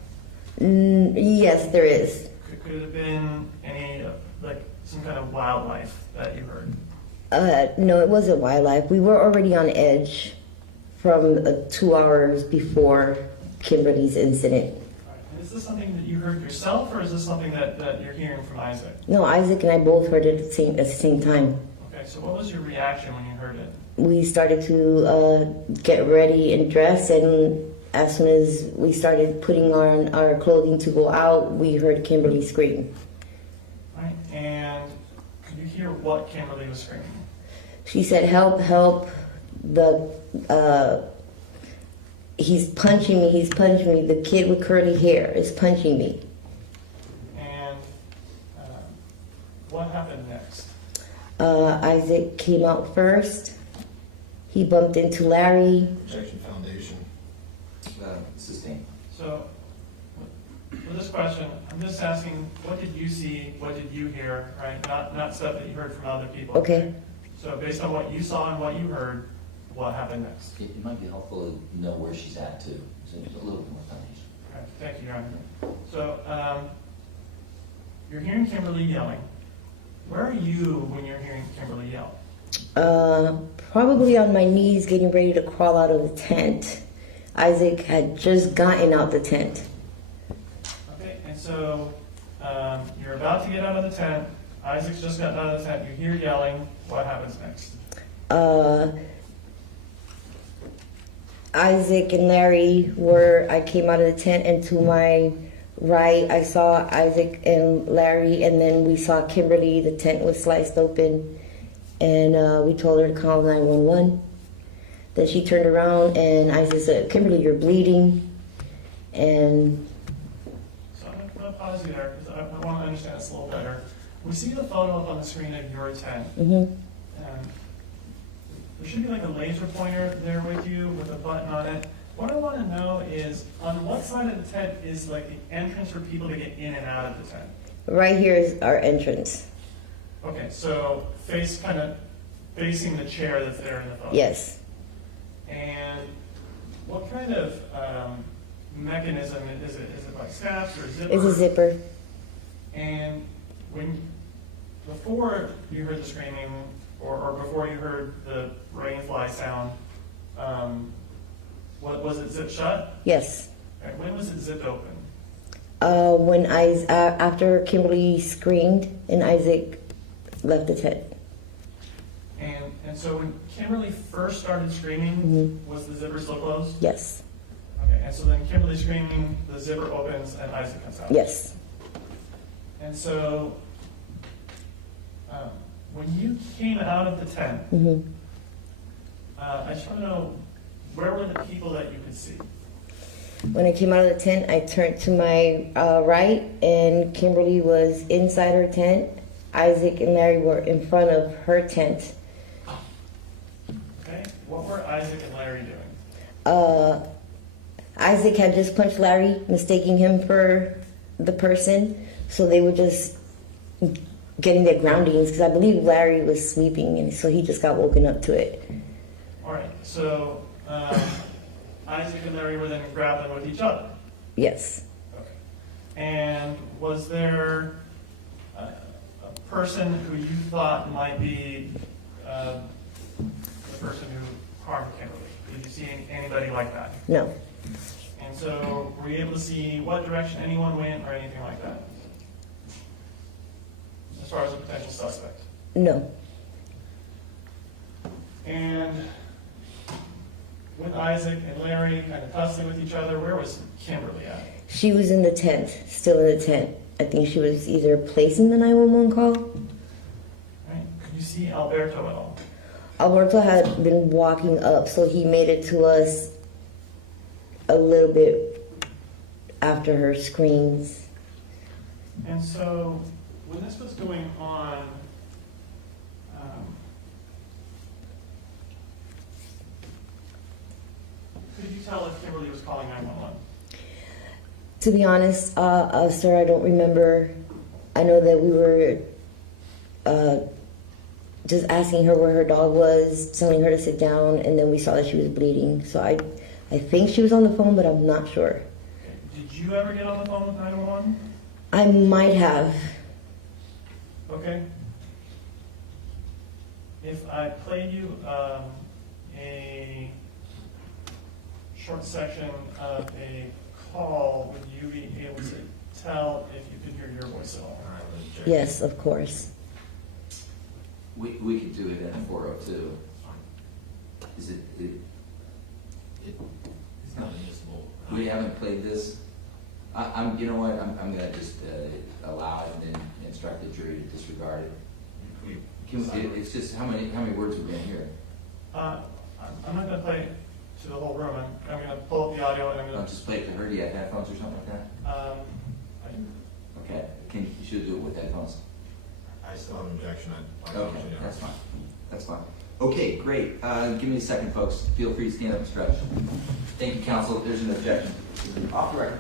Yes, there is. Could it have been any, like, some kind of wildlife that you heard? No, it wasn't wildlife. We were already on edge from 2 hours before Kimberlee's incident. All right. And is this something that you heard yourself, or is this something that you're hearing from Isaac? No, Isaac and I both heard it at the same time. Okay, so what was your reaction when you heard it? We started to get ready and dress, and as soon as we started putting on our clothing to go out, we heard Kimberlee scream. All right, and could you hear what Kimberlee was screaming? She said, help, help, he's punching me, the kid with curly hair is punching me. And what happened next? Isaac came out first. He bumped into Larry. Protection Foundation. Sustained. So, for this question, I'm just asking, what did you see, what did you hear, right? Not stuff that you heard from other people. Okay. So based on what you saw and what you heard, what happened next? It might be helpful to know where she's at too, so just a little bit more foundation. Okay, thank you, Your Honor. So, you're hearing Kimberlee yelling. Where are you when you're hearing Kimberlee yell? Probably on my knees getting ready to crawl out of the tent. Isaac had just gotten out the tent. Okay, and so you're about to get out of the tent. Isaac's just gotten out of the tent. You hear yelling. What happens next? Isaac and Larry I came out of the tent, and to my right, I saw Isaac and Larry, and then we saw Kimberlee. The tent was sliced open, and we told her to call 911. Then she turned around, and Isaac said, "Kimberlee, you're bleeding." And So I'm going to pause you there because I want to understand this a little better. We see the photo up on the screen of your tent. mhm. There should be like a laser pointer there with you with a button on it. What I want to know is on what side of the tent is like the entrance for people to get in and out of the tent? Right here is our entrance. Okay, so kind of facing the chair that's there in the photo. Yes. And what kind of mechanism is it? Is it like snaps or zipper? It's a zipper. And before you heard the screaming, or before you heard the rain fly sound, was it zipped shut? Yes. Okay, when was it zipped open? When after Kimberlee screamed and Isaac left the tent. And so when Kimberlee first started screaming, Mhm. was the zipper still closed? Yes. Okay, and so then Kimberlee screaming, the zipper opens and Isaac comes out. Yes. And so when you came out of the tent, Mhm. I just want to know, where were the people that you could see? When I came out of the tent, I turned to my right, and Kimberlee was inside her tent. Isaac and Larry were in front of her tent. Okay, what were Isaac and Larry doing? Isaac had just punched Larry, mistaking him for the person, so they were just getting their groundings, because I believe Larry was sleeping, and so he just got woken up to it. All right, so Isaac and Larry were then grappling with each other. Yes. Okay. And was there a person who you thought might be the person who harmed Kimberlee? Did you see anybody like that? No. And so were you able to see what direction anyone went or anything like that? As far as a potential suspect? No. And with Isaac and Larry kind of tussling with each other, where was Kimberlee at? She was in the tent, still in the tent. I think she was either placing the 911 call. Right? Could you see Alberto at all? Alberto had been walking up, so he made it to us a little bit after her screams. And so when this was going on, could you tell if Kimberlee was calling 911? To be honest, sir, I don't remember. I know that we were just asking her where her dog was, telling her to sit down, and then we saw that she was bleeding. So I think she was on the phone, but I'm not sure. Okay. Did you ever get on the phone with 911? I might have. Okay. If I played you a short section of a call, would you be able to tell if you could hear your voice at all? Yes, of course. We could do it in a 402. Is it, It's not admissible. we haven't played this? You know what, I'm gonna just allow it and then instruct the jury to disregard it. It's just, how many words are we gonna hear? I'm not going to play it to the whole room. I'm going to pull up the audio and I'm going Don't just play it to her, do you have headphones or something like that? to. Okay, you should do it with headphones. I still have an objection. Okay, that's fine. That's fine. Okay, great. Give me a second, folks. Feel free to stand up and stretch. Thank you, counsel. There's an objection. Off the record.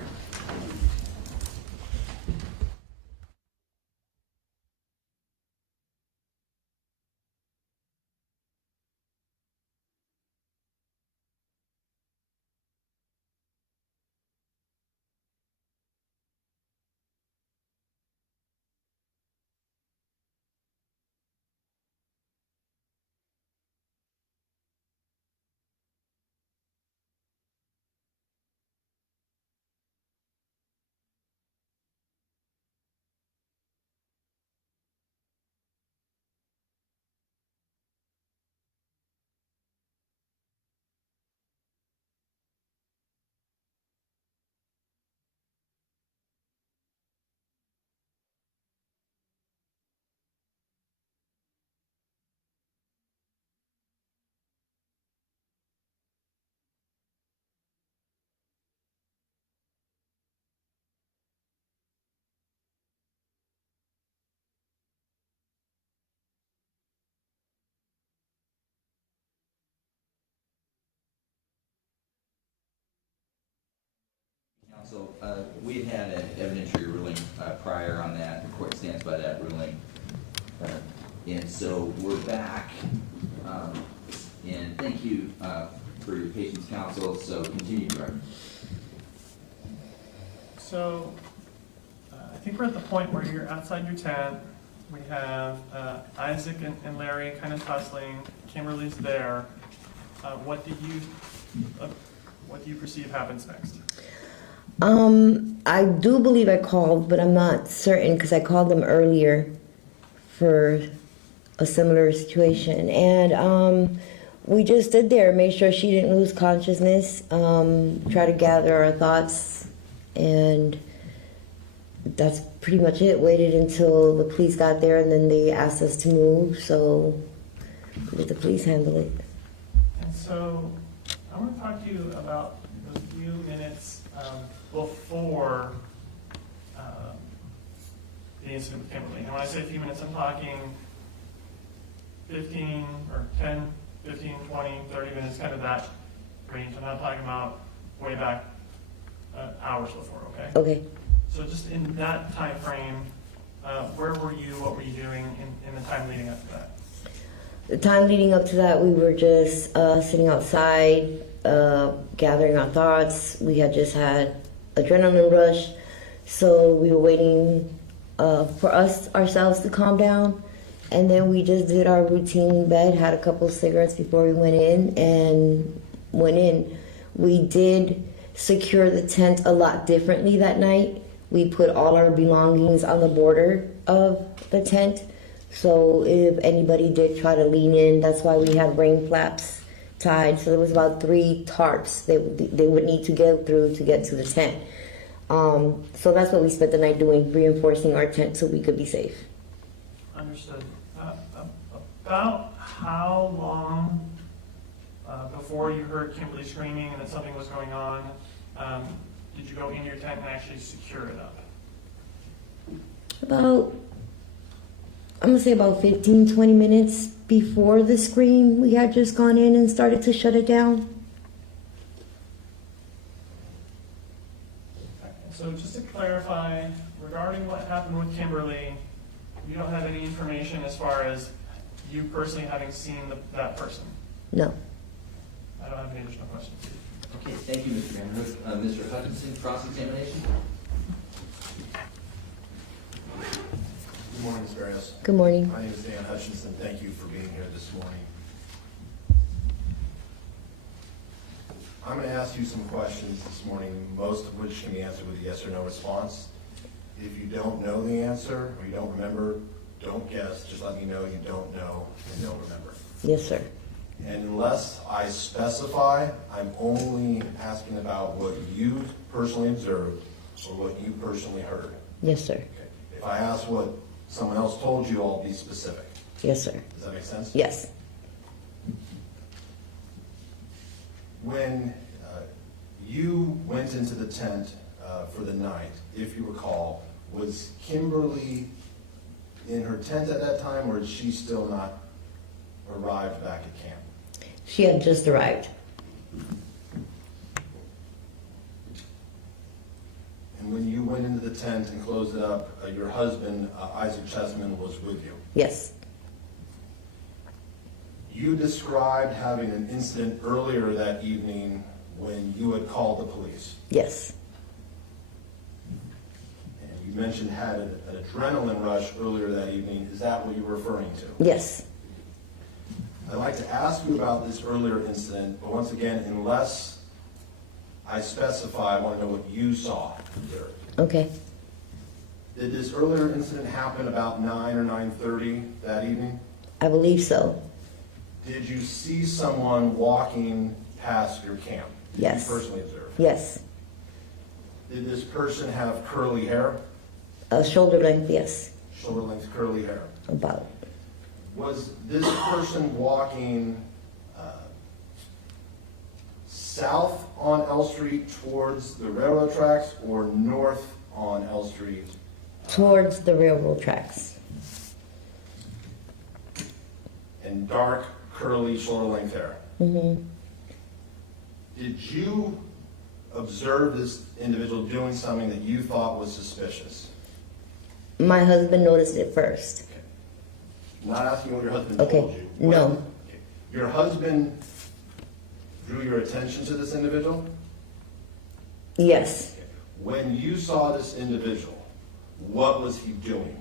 we had an evidentiary ruling prior on that. The court stands by that ruling. And so we're back. And thank you for your patience, counsel. So continue, Director. So, I think we're at the point where you're outside your tent. We have Isaac and Larry kind of tussling. Kimberlee's there. What do you perceive happens next? I do believe I called, but I'm not certain because I called them earlier for a similar situation. And we just stood there, made sure she didn't lose consciousness, try to gather our thoughts, and that's pretty much it. Waited until the police got there, and then they asked us to move, so let the police handle it. And so I want to talk to you about those few minutes before the incident with Kimberlee. And when I say a few minutes, I'm talking 15 or 10, 15, 20, 30 minutes, kind of that range. I'm not talking about way back hours before, okay? Okay. So just in that time frame, where were you, what were you doing in the time leading up to that? The time leading up to that, we were just sitting outside, gathering our thoughts. We had just had adrenaline rush, so we were waiting for ourselves to calm down. And then we just did our routine in bed, had a couple of cigarettes before we went in, and went in. We did secure the tent a lot differently that night. We put all our belongings on the border of the tent, so if anybody did try to lean in, that's why we had rain flaps tied. So there was about 3 tarps they would need to go through to get to the tent. So that's what we spent the night doing, reinforcing our tent so we could be safe. Understood. About how long before you heard Kimberlee screaming and that something was going on, did you go in your tent and actually secure it up? I'm gonna say about 15, 20 minutes before the scream, we had just gone in and started to shut it down. So just to clarify, regarding what happened with Kimberlee, you don't have any information as far as you personally having seen that person? No. I don't have any additional questions. Okay, thank you, Mr. Vanderhook. Mr. Hutchinson, cross-examination. Good morning, Ms. Berios. Good morning. My name is Dan Hutchinson. Thank you for being here this morning. I'm going to ask you some questions this morning, most of which can be answered with a yes or no response. If you don't know the answer or you don't remember, don't guess. Just let me know you don't know and don't remember. Yes, sir. And unless I specify, I'm only asking about what you personally observed or what you personally heard. Yes, sir. Okay. If I ask what someone else told you, I'll be specific. Yes, sir. Does that make sense? Yes. When you went into the tent for the night, if you recall, was Kimberlee in her tent at that time, or had she still not arrived back at camp? She had just arrived. And when you went into the tent and closed it up, your husband, Isaac Chesman, was with you. Yes. You described having an incident earlier that evening when you had called the police. Yes. And you mentioned had an adrenaline rush earlier that evening. Is that what you were referring to? Yes. I'd like to ask you about this earlier incident, but once again, unless I specify, I want to know what you saw here. Okay. Did this earlier incident happen about 9 or 9:30 that evening? I believe so. Did you see someone walking past your camp? Did Yes. you personally observe? Yes. Did this person have curly hair? Shoulder length, yes. Shoulder length curly hair. About. Was this person walking south on L Street towards the railroad tracks or north on L Street? Towards the railroad tracks. And dark, curly, shoulder length hair. Mm-hmm. Did you observed this individual doing something that you thought was suspicious? My husband noticed it first. I'm not asking what your husband Okay, told you. no. Okay. Your husband drew your attention to this individual? Yes. When you saw this individual, what was he doing?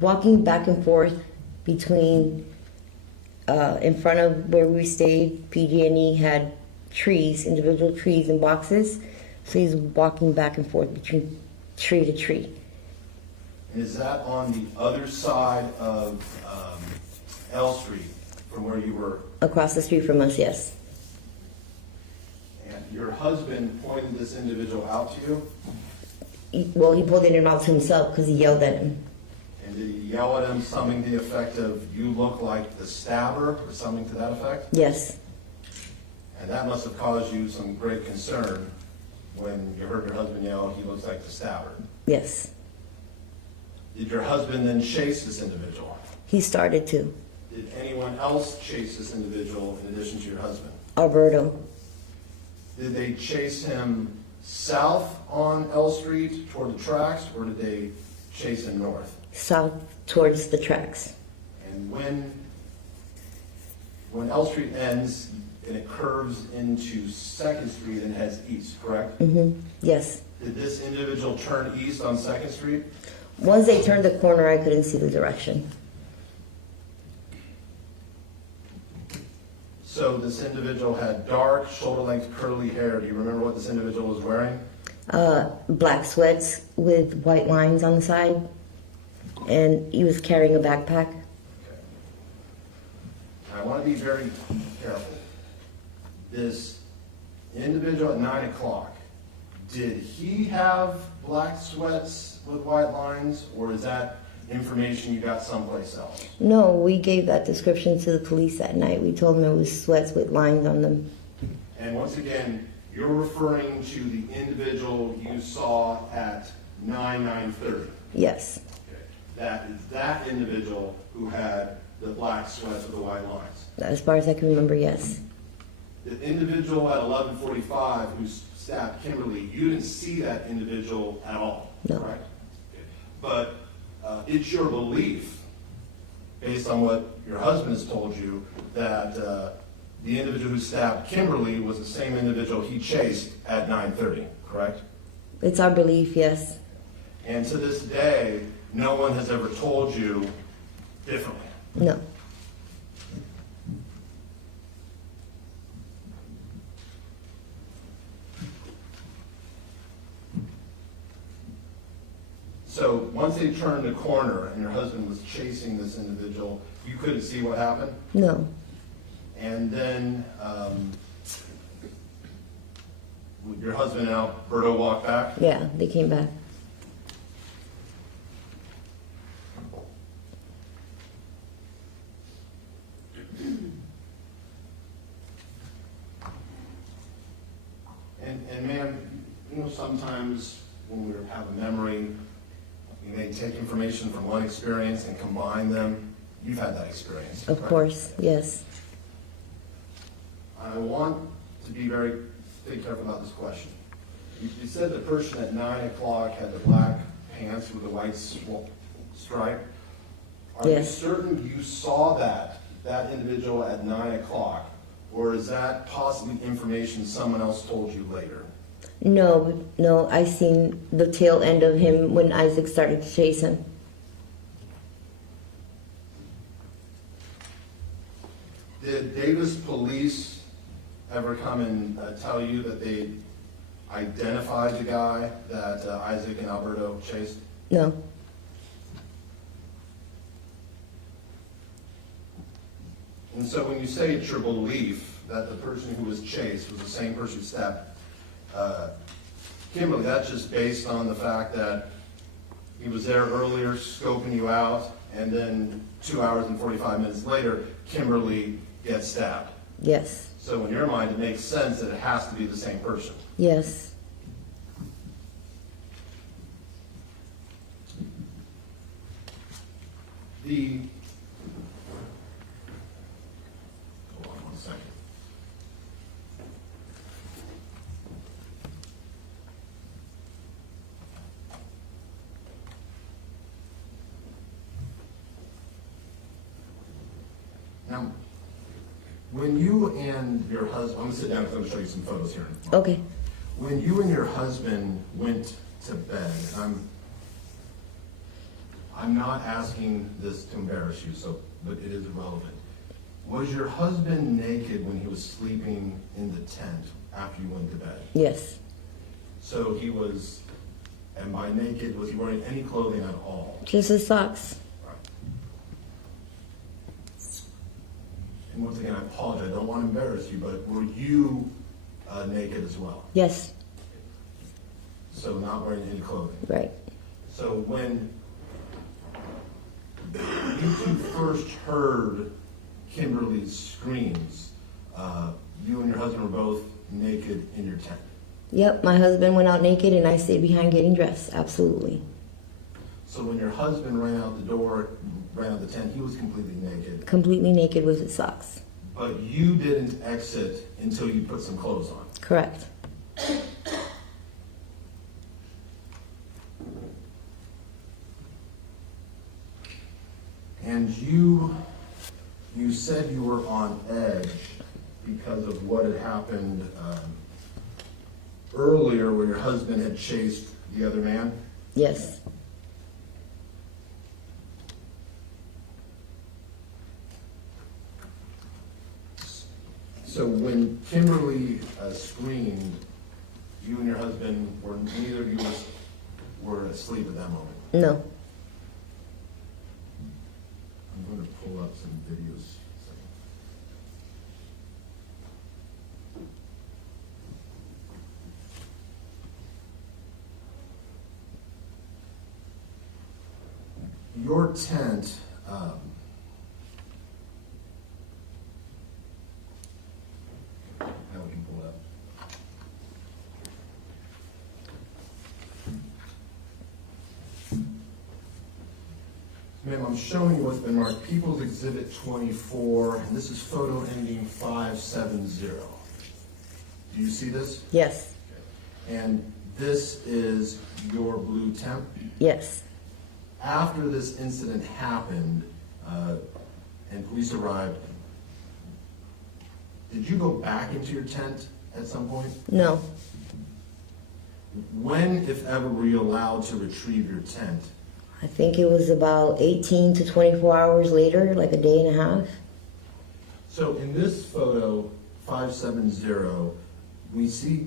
Walking back and forth between, in front of where we stayed, PG&E had trees, individual trees and boxes. So he's walking back and forth between tree to tree. And is that on the other side of L Street from where you were? Across the street from us, yes. And your husband pointed this individual out to you? He pulled it out to himself because he yelled at him. And did he yell at him something to the effect of, "You look like the stabber," or something to that effect? Yes. And that must have caused you some great concern when you heard your husband yell, "He looks like the stabber." Yes. Did your husband then chase this individual? He started to. Did anyone else chase this individual in addition to your husband? Alberto. Did they chase him south on L Street toward the tracks, or did they chase him north? South towards the tracks. And when L Street ends and it curves into 2nd Street and heads east, correct? Mm-hmm. Yes. Did this individual turn east on 2nd Street? Once they turned the corner, I couldn't see the direction. So this individual had dark, shoulder-length, curly hair. Do you remember what this individual was wearing? Black sweats with white lines on the side, and he was carrying a backpack. Okay. I want to be very careful. This individual at 9 o'clock, did he have black sweats with white lines, or is that information you got someplace else? No, we gave that description to the police that night. We told them it was sweats with lines on them. And once again, you're referring to the individual you saw at 9:30. Yes. Okay. That is that individual who had the black sweats with the white lines. As far as I can remember, yes. The individual at 11:45 who stabbed Kimberlee, you didn't see that individual at all, No. right? Okay. But it's your belief, based on what your husband has told you, that the individual who stabbed Kimberlee was the same individual he chased at 9:30, correct? It's our belief, yes. And to this day, no one has ever told you differently. No. So once they turned the corner and your husband was chasing this individual, you couldn't see what happened? No. And then your husband and Alberto walked back? Yeah, they came back. And ma'am, you know, sometimes when we have a memory, we may take information from one experience and combine them. You've had that experience. Of right? course, yes. I want to be very careful about this question. You said the person at 9 o'clock had the black pants with the white stripe. Are you Yes. certain you saw that individual at 9 o'clock? Or is that possibly information someone else told you later? No, I seen the tail end of him when Isaac started to chase him. Did Davis police ever come and tell you that they identified the guy that Isaac and Alberto chased? No. And so when you say it's your belief that the person who was chased was the same person who stabbed Kimberlee, that's just based on the fact that he was there earlier scoping you out, and then 2 hours and 45 minutes later, Kimberlee gets stabbed. Yes. So in your mind, it makes sense that it has to be the same person. Yes. Hold on one second. Now, when you and your husband, I'm gonna sit down because I'm gonna show you some photos here. Okay. When you and your husband went to bed, I'm not asking this to embarrass you, but it is irrelevant. Was your husband naked when he was sleeping in the tent after you went to bed? Yes. So he was, and by naked, was he wearing any clothing at all? Just his socks. And once again, I apologize, I don't want to embarrass you, but were you naked as well? Yes. So not wearing any clothing? Right. So when you two first heard Kimberlee's screams, you and your husband were both naked in your tent? Yep, my husband went out naked and I stayed behind getting dressed, absolutely. So when your husband ran out the door, ran out the tent, he was completely naked? Completely naked with his socks. But you didn't exit until you put some clothes on? Correct. And you said you were on edge because of what had happened earlier where your husband had chased the other man? Yes. So when Kimberlee screamed, you and your husband were, neither of you were asleep at that moment? No. I'm going to pull up some videos. Your tent, now we can pull it up. Ma'am, I'm showing you what's been marked People's Exhibit 24, and this is photo ending 570. Do you see this? Yes. And this is your blue temp? Yes. After this incident happened, and police arrived, did you go back into your tent at some point? No. When, if ever, were you allowed to retrieve your tent? I think it was about 18 to 24 hours later, like a day and a half. So in this photo, 570, we see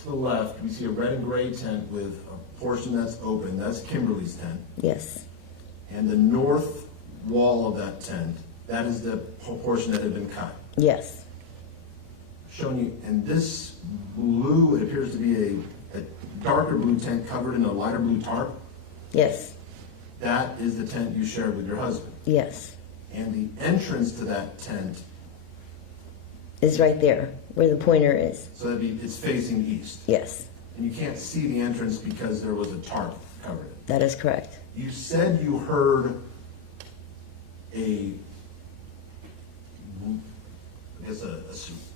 to the left, we see a red and gray tent with a portion that's open. That's Kimberlee's tent. Yes. And the north wall of that tent, that is the portion that had been cut. Yes. Showing you, and this blue, it appears to be a darker blue tent covered in a lighter blue tarp. Yes. That is the tent you shared with your husband. Yes. And the entrance to that tent, Is right there, where the pointer is. so it's facing east. Yes. And you can't see the entrance because there was a tarp covering it. That is correct. You said you heard a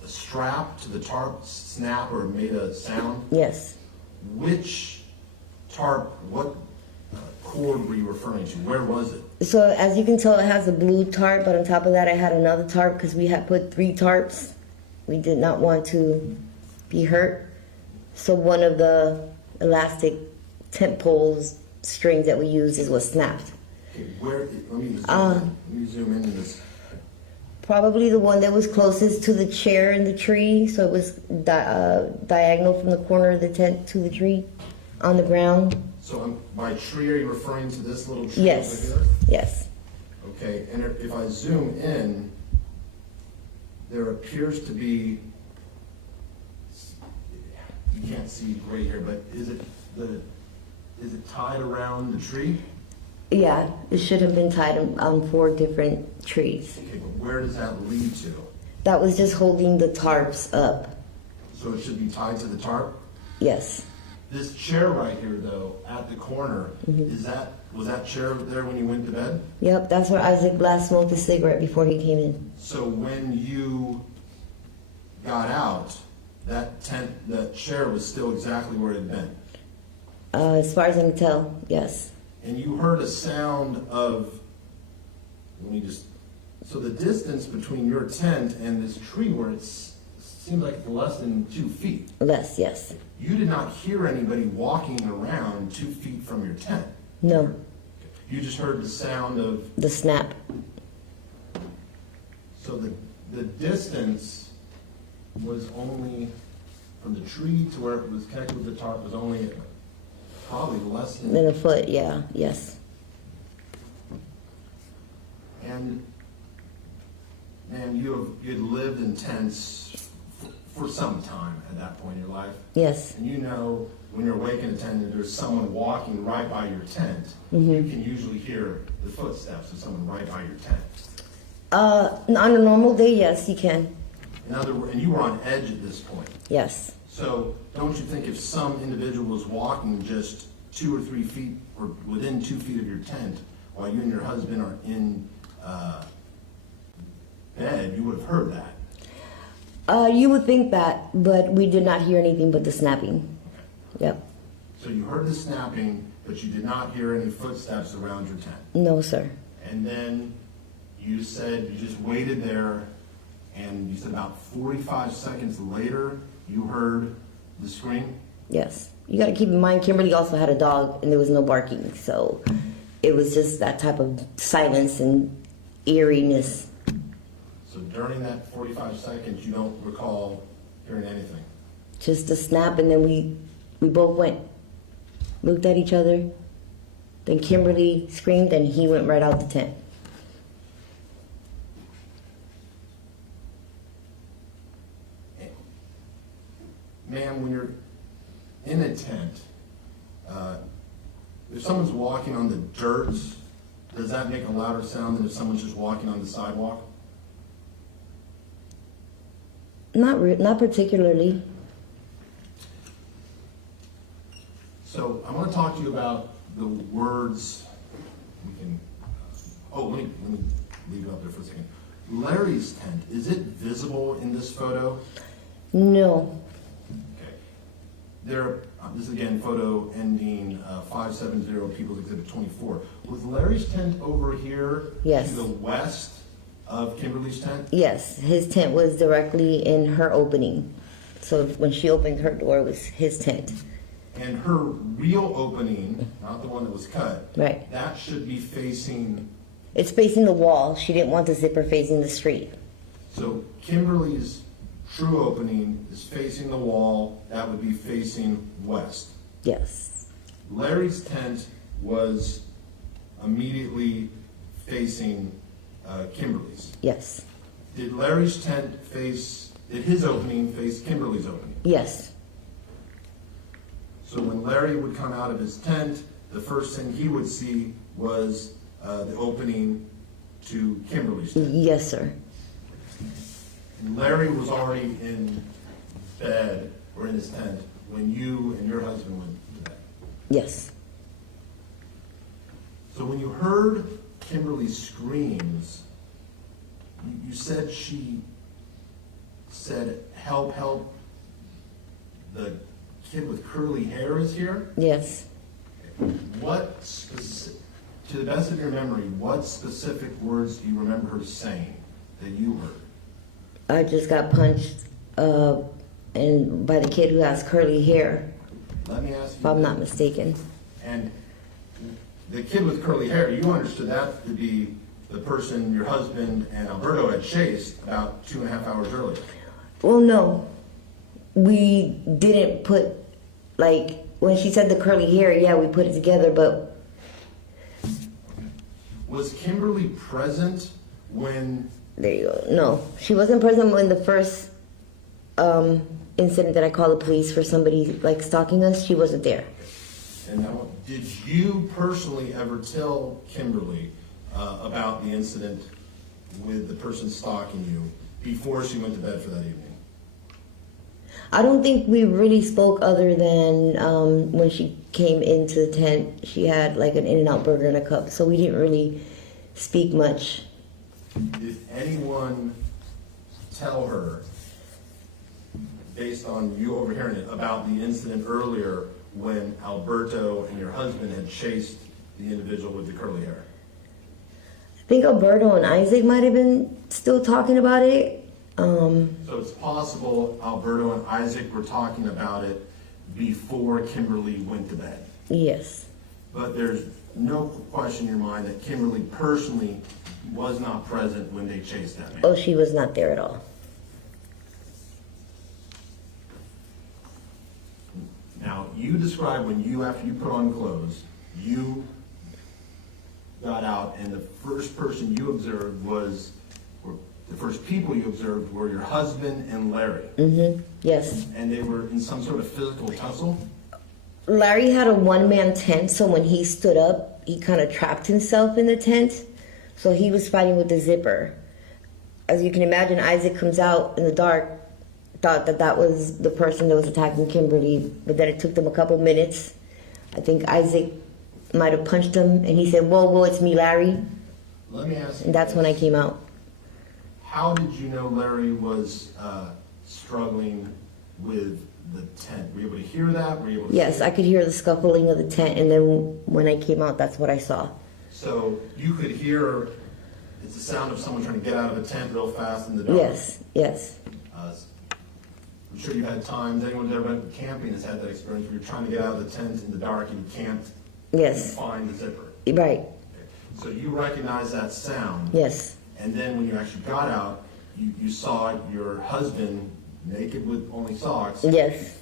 strap to the tarp snap or made a sound. Yes. Which tarp, what cord were you referring to? Where was it? So as you can tell, it has a blue tarp, but on top of that, I had another tarp because we had put 3 tarps. We did not want to be hurt. So one of the elastic tent poles strings that we used is what snapped. Okay, let me zoom in this. Probably the one that was closest to the chair in the tree, so it was diagonal from the corner of the tent to the tree on the ground. So by tree, are you referring to this little tree Yes. over here? Yes. Okay, and if I zoom in, there appears to be, you can't see right here, but is it tied around the tree? Yeah, it should have been tied on 4 different trees. Okay, but where does that lead to? That was just holding the tarps up. So it should be tied to the tarp? Yes. This chair right here, though, at the corner, was that chair there when you went to bed? Yep, that's where Isaac last smoked a cigarette before he came in. So when you got out, that chair was still exactly where it had been? As far as I can tell, yes. And you heard a sound of, let me just So the distance between your tent and this tree where it seems like it's less than 2 feet. Less, yes. You did not hear anybody walking around 2 feet from your tent. No, You just heard the sound of, the snap. so the distance was only from the tree to where it was connected with the tarp was only probably less Then than. a foot, yeah, yes. And, man, you had lived in tents for some time at that point in your life. Yes, And you know, when you're awake in a tent and there's someone walking right by your tent, Mm-hmm. you can usually hear the footsteps of someone right by your tent. on a normal day, yes, you can. And you were on edge at this point. Yes, So don't you think if some individual was walking just 2 or 3 feet or within 2 feet of your tent while you and your husband are in bed, you would have heard that? you would think that, but we did not hear anything but the snapping. Yep. So you heard the snapping, but you did not hear any footsteps around your tent. No, sir. And then you said you just waited there, and you said about 45 seconds later, you heard the scream? Yes. You got to keep in mind, Kimberlee also had a dog, and there was no barking, so it was just that type of silence and eeriness. So during that 45 seconds, you don't recall hearing anything? Just a snap, and then we both looked at each other. Then Kimberlee screamed, and he went right out the tent. Ma'am, when you're in a tent, if someone's walking on the dirt, does that make a louder sound than if someone's just walking on the sidewalk? Not particularly. So I want to talk to you about the words. We can. Let me leave it up there for a second. Larry's tent, is it visible in this photo? No. Okay. This is again photo ending 570, People's Exhibit 24. Was Larry's tent over here? Yes. To the west of Kimberlee's tent? Yes, his tent was directly in her opening. So when she opened her door, it was his tent. And her real opening, not the one that was cut, Right. that should be facing. It's facing the wall. She didn't want the zipper facing the street. So Kimberlee's true opening is facing the wall. That would be facing west. Yes. Larry's tent was immediately facing Kimberlee's. Yes. Did his opening face Kimberlee's opening? Yes. So when Larry would come out of his tent, the first thing he would see was the opening to Kimberlee's tent. Yes, sir. And Larry was already in bed or in his tent when you and your husband went to bed. Yes. So when you heard Kimberlee's screams, you said she said, "Help, help, the kid with curly hair is here." Yes. To the best of your memory, what specific words do you remember her saying that you heard? I just got punched and by the kid who has curly hair, Let me ask you. if I'm not mistaken. And the kid with curly hair, you understood that to be the person your husband and Alberto had chased about 2.5 hours earlier. Well, no. We didn't put, like, when she said the curly hair, yeah, we put it together, but Was Kimberlee present when, there you go. No, she wasn't present when the first incident that I called the police for somebody, like, stalking us. She wasn't there. and now, did you personally ever tell Kimberlee about the incident with the person stalking you before she went to bed for that evening? I don't think we really spoke other than when she came into the tent, she had like an In-N-Out burger and a cup, so we didn't really speak much. Did anyone tell her, based on you overhearing it, about the incident earlier when Alberto and your husband had chased the individual with the curly hair? I think Alberto and Isaac might have been still talking about it. So it's possible Alberto and Isaac were talking about it before Kimberlee went to bed. Yes. But there's no question in your mind that Kimberlee personally was not present when they chased that man. Oh, she was not there at all. Now, you described when you, after you put on clothes, you got out and the first person you observed was, or the first people you observed were your husband and Larry. Mm-hmm. Yes. And they were in some sort of physical tussle? Larry had a one-man tent, so when he stood up, he kind of trapped himself in the tent. So he was fighting with the zipper. As you can imagine, Isaac comes out in the dark, thought that that was the person that was attacking Kimberlee, but then it took them a couple minutes. I think Isaac might have punched him, and he said, whoa, whoa, it's me, Larry. Let me ask you And that's when I came out. How did you know Larry was struggling with the tent? Were you able to hear that? Were you able to Yes, see I could hear the scuffling of the tent, and then when I came out, that's what I saw. So you could hear, it's the sound of someone trying to get out of a tent real fast in the dark? Yes, yes. I'm sure you had times, anyone who's ever went camping has had that experience where you're trying to get out of the tent in the dark and you can't Yes, find the zipper. right, So you recognize that sound, yes, and then when you actually got out, you saw your husband naked with only socks, yes,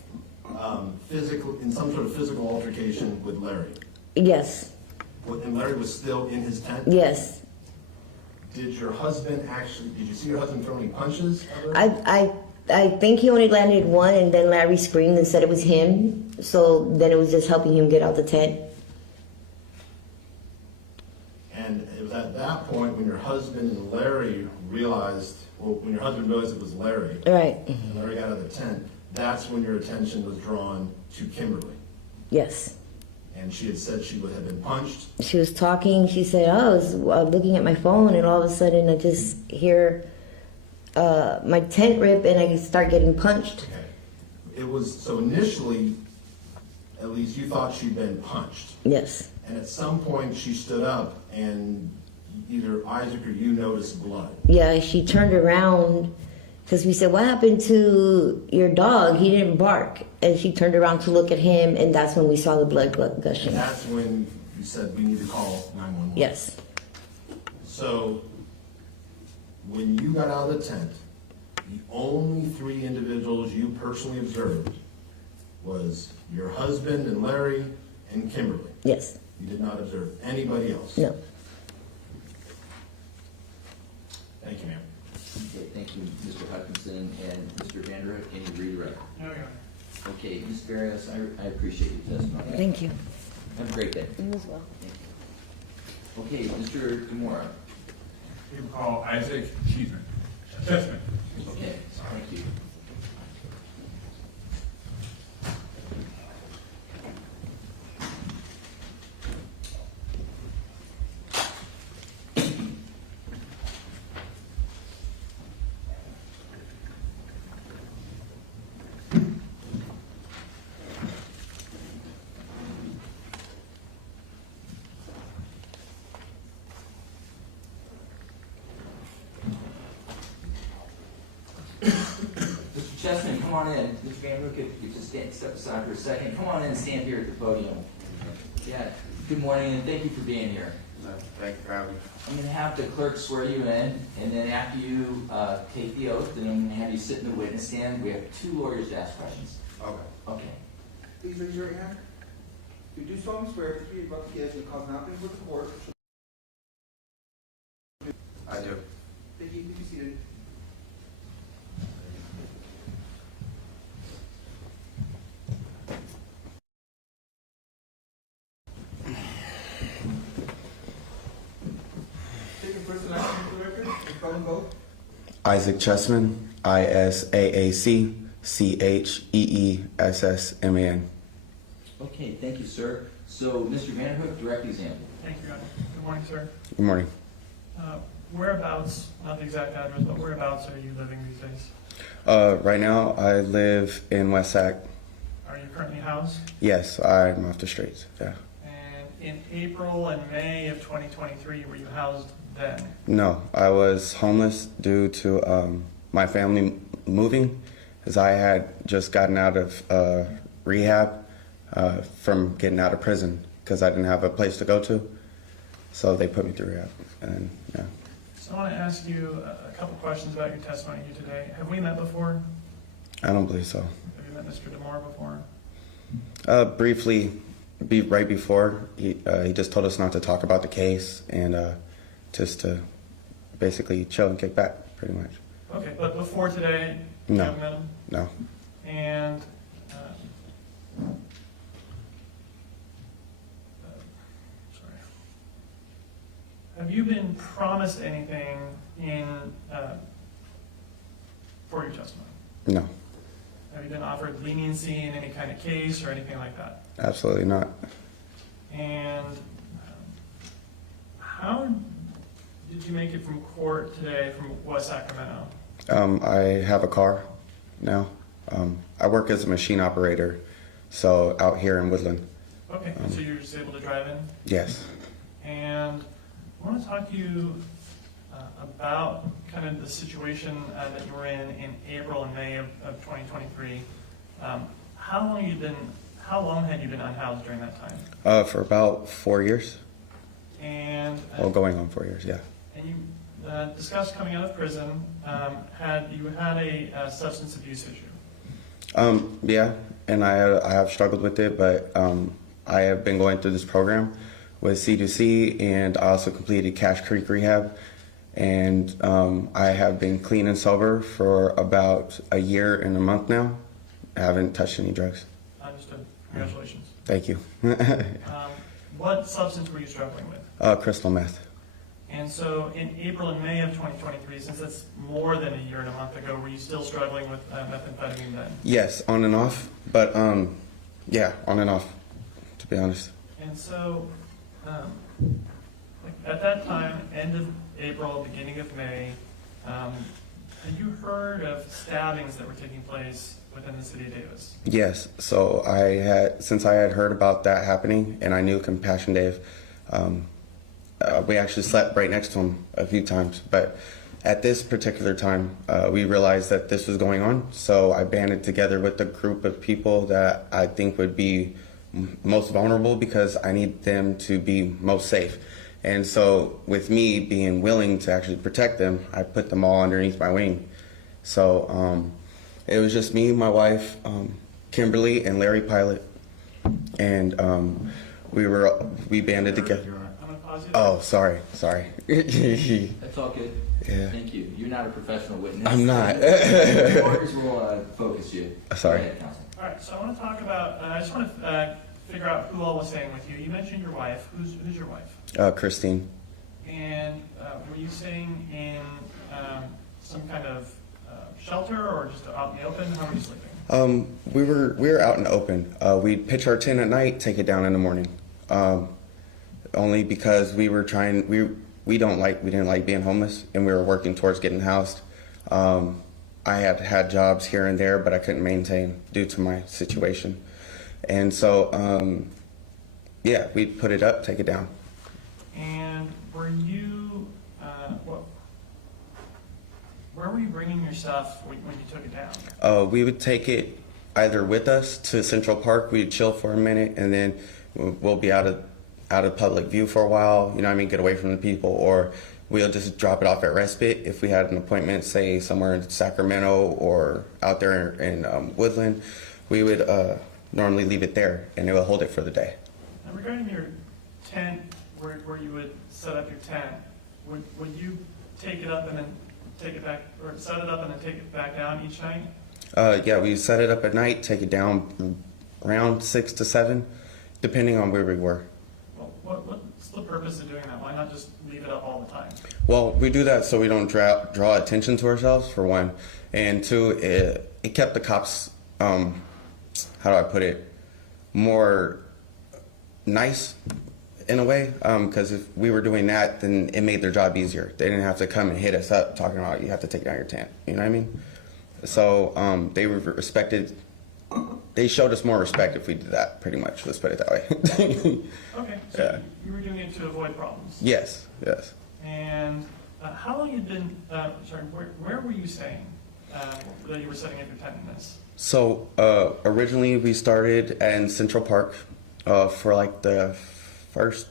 physical, in some sort of physical altercation with Larry. yes, And Larry was still in his tent? yes. Did your husband actually, did you see your husband throw any punches? I think he only landed one, and then Larry screamed and said it was him. So then it was just helping him get out the tent. And it was at that point when your husband and Larry realized, well, when your husband realized it was Larry, Right. and Larry got out of the tent, that's when your attention was drawn to Kimberlee. Yes. And she had said she would have been punched. She was talking. She said, "Oh, I was looking at my phone, and all of a sudden I just hear my tent rip, and I start getting punched." Okay. It was, so initially, at least you thought she'd been punched. Yes. And at some point she stood up and either Isaac or you noticed blood. Yeah, she turned around because we said, "What happened to your dog? He didn't bark." And she turned around to look at him, and that's when we saw the blood gushing. And that's when you said we need to call 911. Yes. So when you got out of the tent, the only three individuals you personally observed was your husband and Larry and Kimberlee. Yes. You did not observe anybody else. No. Thank you, ma'am. Okay, thank you, Mr. Hutchinson and Mr. Vanderhook. Any redirect? No, Your Honor. Okay, Ms. Berios, I appreciate your testimony. Thank you. Have a great day. You as well. Thank you. Okay, Mr. Gamora. You call Isaac Chesman. Okay, thank you. Chesman, come on in. Mr. Vanderhook, if you just step aside for a second. Come on in and stand here at the podium. Yeah, good morning and thank you for being here. Thank you for having me. I'm going to have the clerk swear you in, and then after you take the oath, then I'm going to have you sit in the witness stand. We have two lawyers to ask questions. Okay. Okay. Please raise your right hand. You do solemnly swear that you about to give and cause nothing with the court. I do. Thank you. Please be seated. Take your first and last name for the record. And spell them both. Isaac Chesman, ISAACCHEESSMAN. Okay, thank you, sir. So, Mr. Vanderhook, direct example. Thank you, Your Honor. Good morning, sir. Good morning. Whereabouts, not the exact address, but whereabouts are you living these days? Right now, I live in West Sac. Are you currently housed? Yes, I'm off the streets. Yeah. And in April and May of 2023, were you housed then? No, I was homeless due to my family moving, as I had just gotten out of rehab from getting out of prison because I didn't have a place to go to. So they put me through rehab, and yeah. So I want to ask you a couple questions about your testimony here today. Have we met before? I don't believe so. Have you met Mr. DeMore before? Briefly, right before, he just told us not to talk about the case and just to basically chill and kick back, pretty much. Okay, but before today, you No. haven't met him? No. And sorry. Have you been promised anything in for your testimony? No. Have you been offered leniency in any kind of case or anything like that? Absolutely not. And how did you make it from court today from West Sacramento? I have a car now. I work as a machine operator, so out here in Woodland. Okay, so you're just able to drive in? Yes. And I want to talk to you about kind of the situation that you were in April and May of 2023. How long had you been unhoused during that time? For about 4 years. And Well, going on 4 years, yeah. and you discussed coming out of prison. Had you had a substance abuse issue? Yeah, and I have struggled with it, but I have been going through this program with C2C, and I also completed Cache Creek Rehab, and I have been clean and sober for about a year and a month now. I haven't touched any drugs. Understood. Congratulations. Thank you. What substance were you struggling with? Crystal meth. And so in April and May of 2023, since that's more than a year and a month ago, were you still struggling with methamphetamine then? Yes, on and off, but yeah, on and off, to be honest. And so like at that time, end of April, beginning of May, had you heard of stabbings that were taking place within the city of Davis? Yes, so since I had heard about that happening, and I knew Compassion Dave, we actually slept right next to him a few times, but at this particular time, we realized that this was going on, so I banded together with a group of people that I think would be most vulnerable because I need them to be most safe. And so with me being willing to actually protect them, I put them all underneath my wing. So it was just me, my wife, Kimberlee, and Larry Pilot, and we banded together. I'm going to pause you. Oh, sorry. That's all good. Yeah. Thank you. You're not a professional witness. I'm not. Lawyers will focus you. Sorry. Go ahead, counsel. All right, so I want to talk about, I just want to figure out who all was staying with you. You mentioned your wife. Who's your wife? Christine. And were you staying in some kind of shelter or just out in the open? How were you sleeping? We were out in the open. We'd pitch our tent at night, take it down in the morning. Only because we didn't like being homeless, and we were working towards getting housed. I had jobs here and there, but I couldn't maintain due to my situation. And so, yeah, we'd put it up, take it down. And were you, where were you bringing your stuff when you took it down? We would take it either with us to Central Park, we'd chill for a minute, and then we'll be out of public view for a while, you know what I mean, get away from the people, or we'll just drop it off at Respite if we had an appointment, say somewhere in Sacramento or out there in Woodland. We would normally leave it there, and it would hold it for the day. And regarding your tent, where you would set up your tent, would you take it up and then take it back, or set it up and then take it back down each night? Yeah, we set it up at night, take it down around 6 to 7, depending on where we were. Well, what's the purpose of doing that? Why not just leave it up all the time? Well, we do that so we don't draw attention to ourselves, for one, and two, it kept the cops, how do I put it, more nice in a way, because if we were doing that, then it made their job easier. They didn't have to come and hit us up talking about you have to take down your tent, you know what I mean? So they respected they showed us more respect if we did that, pretty much. Let's put it that way. Okay, so Yeah. you were doing it to avoid problems. Yes, yes. And how long had been, where were you staying that you were setting up your tent in this? So originally we started in Central Park for like the first,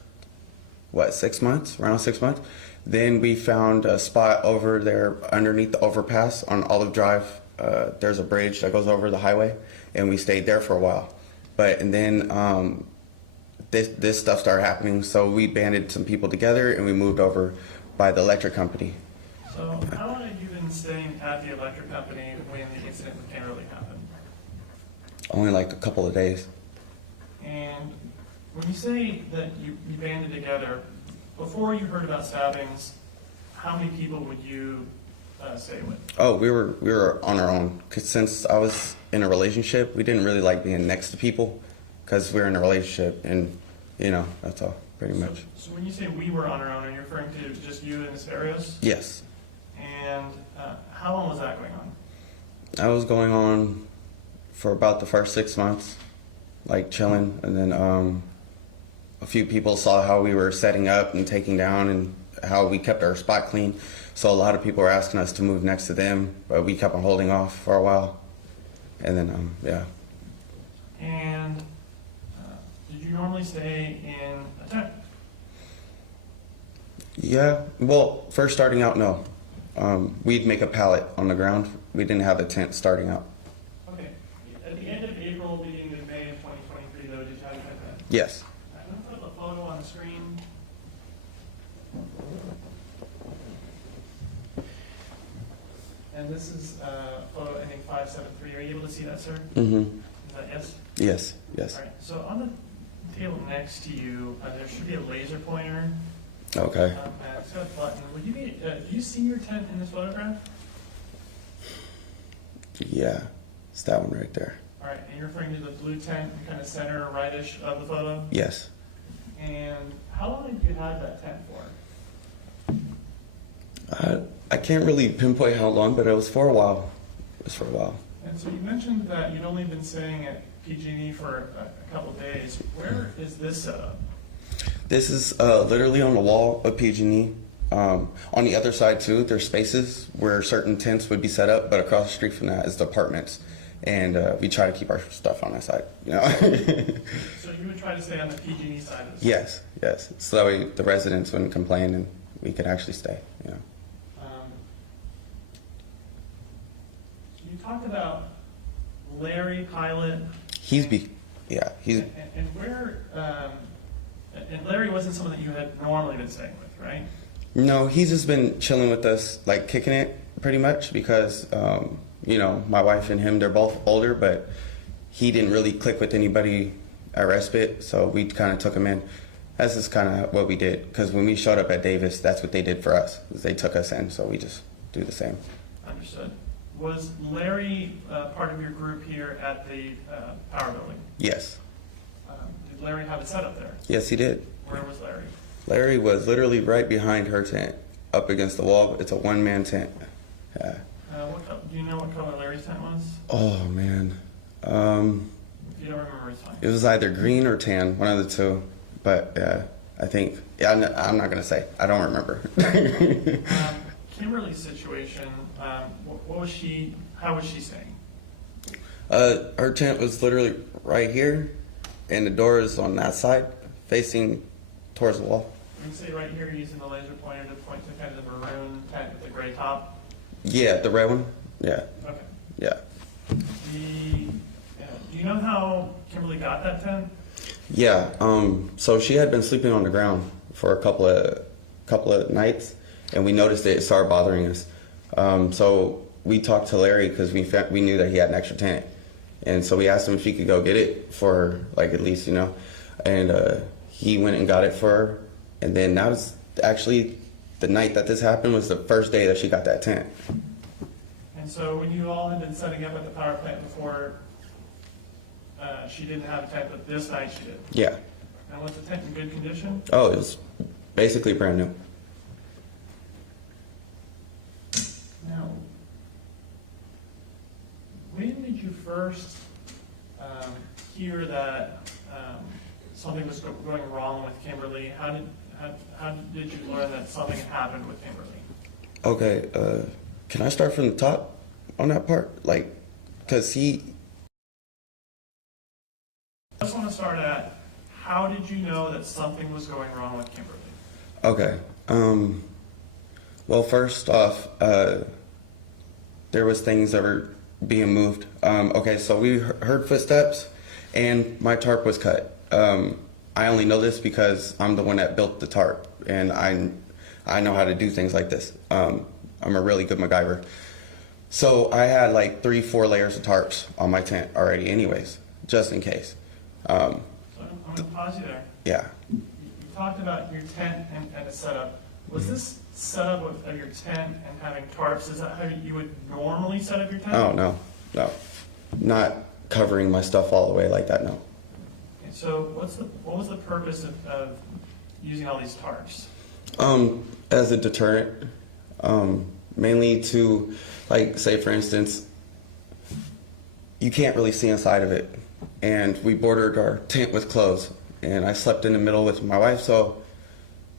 6 months, around 6 months. Then we found a spot over there underneath the overpass on Olive Drive. There's a bridge that goes over the highway, and we stayed there for a while. And then this stuff started happening, so we banded some people together and we moved over by the electric company. So how long had you been staying at the electric company when the incident with Kimberlee happened? Only like a couple of days. And when you say that you banded together, before you heard about stabbings, how many people would you stay with? Oh, we were on our own. 'Cause since I was in a relationship, we didn't really like being next to people because we were in a relationship, and that's all, pretty much. So when you say we were on our own, are you referring to just you and Ms. Berios? Yes. And how long was that going on? That was going on for about the first 6 months, like chilling, and then a few people saw how we were setting up and taking down and how we kept our spot clean. So a lot of people were asking us to move next to them, but we kept on holding off for a while. And then, yeah. And did you normally stay in a tent? Yeah, well, first starting out, no. We'd make a pallet on the ground. We didn't have a tent starting out. Okay. At the end of April, beginning of May of 2023, though, did you have a tent then? Yes. I'm going to put up a photo on the screen. And this is photo ending 573. Are you able to see that, sir? Mm-hmm. Is that yes? Yes, yes. All right. So on the table next to you, there should be a laser pointer. Okay. And it's got a button. Would you be? Do you see your tent in this photograph? Yeah, it's that one right there. All right. And you're referring to the blue tent, kind of center rightish of the photo. Yes. And how long have you had that tent for? I can't really pinpoint how long, but it was for a while. It was for a while. And so you mentioned that you'd only been staying at PG&E for a couple of days. Where is this set up? This is literally on the wall of PG&E. On the other side too, there's spaces where certain tents would be set up, but across the street from that is the apartments. And we try to keep our stuff on that side, So you would try to stay on the PG&E side of this? Yes, yes. So that way the residents wouldn't complain and we could actually stay, You talked about Larry Pilot. And where, and Larry wasn't someone that you had normally been staying with, right? No, he's just been chilling with us, like kicking it pretty much because, my wife and him, they're both older, but he didn't really click with anybody at Respite, so we kind of took him in. That's just kind of what we did, because when we showed up at Davis, that's what they did for us. They took us in, so we just do the same. Understood. Was Larry part of your group here at the Power Building? Yes. Did Larry have it set up there? Yes, he did. Where was Larry? Larry was literally right behind her tent, up against the wall. It's a one-man tent. Yeah. Do you know what color Larry's tent was? Oh, man. If you don't remember, it's fine. It was either green or tan, one of the two. But, I think, I'm not going to say. I don't remember. Kimberlee's situation, what was she, how was she staying? Her tent was literally right here, and the door is on that side, facing towards the wall. You say right here, using the laser pointer to point to kind of the maroon tent with the gray top? Yeah, the red one. Yeah. Okay. Yeah. Do you know how Kimberlee got that tent? Yeah. So she had been sleeping on the ground for a couple of nights, and we noticed it started bothering us. So we talked to Larry because we knew that he had an extra tent, and so we asked him if he could go get it for her, like at least, and he went and got it for her. And then that was actually the night that this happened was the first day that she got that tent. And so when you all had been setting up at the power plant before, she didn't have a tent, but this night she did? Yeah. And was the tent in good condition? Oh, it was basically brand new. Now, when did you first hear that something was going wrong with Kimberlee, how did you learn that something had happened with Kimberlee? Okay, can I start from the top on that part? Like, because I just want to start at, how did you know that something was going wrong with Kimberlee? Okay. Well, first off, there was things that were being moved. Okay, so we heard footsteps, and my tarp was cut. I only know this because I'm the one that built the tarp, and I know how to do things like this. I'm a really good MacGyver. So I had like 3-4 layers of tarps on my tent already anyways, just in case. So I'm going to pause you there. Yeah. You talked about your tent and its setup. Was this setup of your tent and having tarps, is that how you would normally set up your tent? Oh, no. Not covering my stuff all the way like that, no. Okay, so what was the purpose of using all these tarps? As a deterrent, mainly to, like, say for instance, you can't really see inside of it, and we bordered our tent with clothes, and I slept in the middle with my wife, so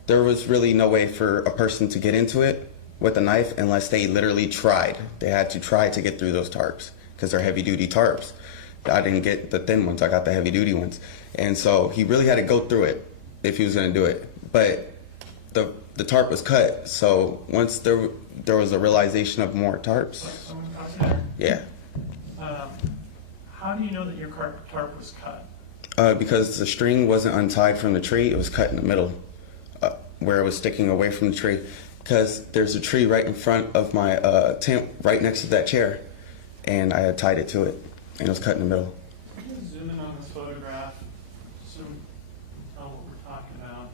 there was really no way for a person to get into it with a knife unless they literally tried. They had to try to get through those tarps because they're heavy-duty tarps. I didn't get the thin ones, I got the heavy-duty ones. And so he really had to go through it if he was going to do it. But the tarp was cut, so once there was a realization of more tarps. Yeah. How do you know that your tarp was cut? Because the string wasn't untied from the tree, it was cut in the middle, where it was sticking away from the tree. Because there's a tree right in front of my tent, right next to that chair, and I had tied it to it, and it was cut in the middle. Can you zoom in on this photograph so we can tell what we're talking about?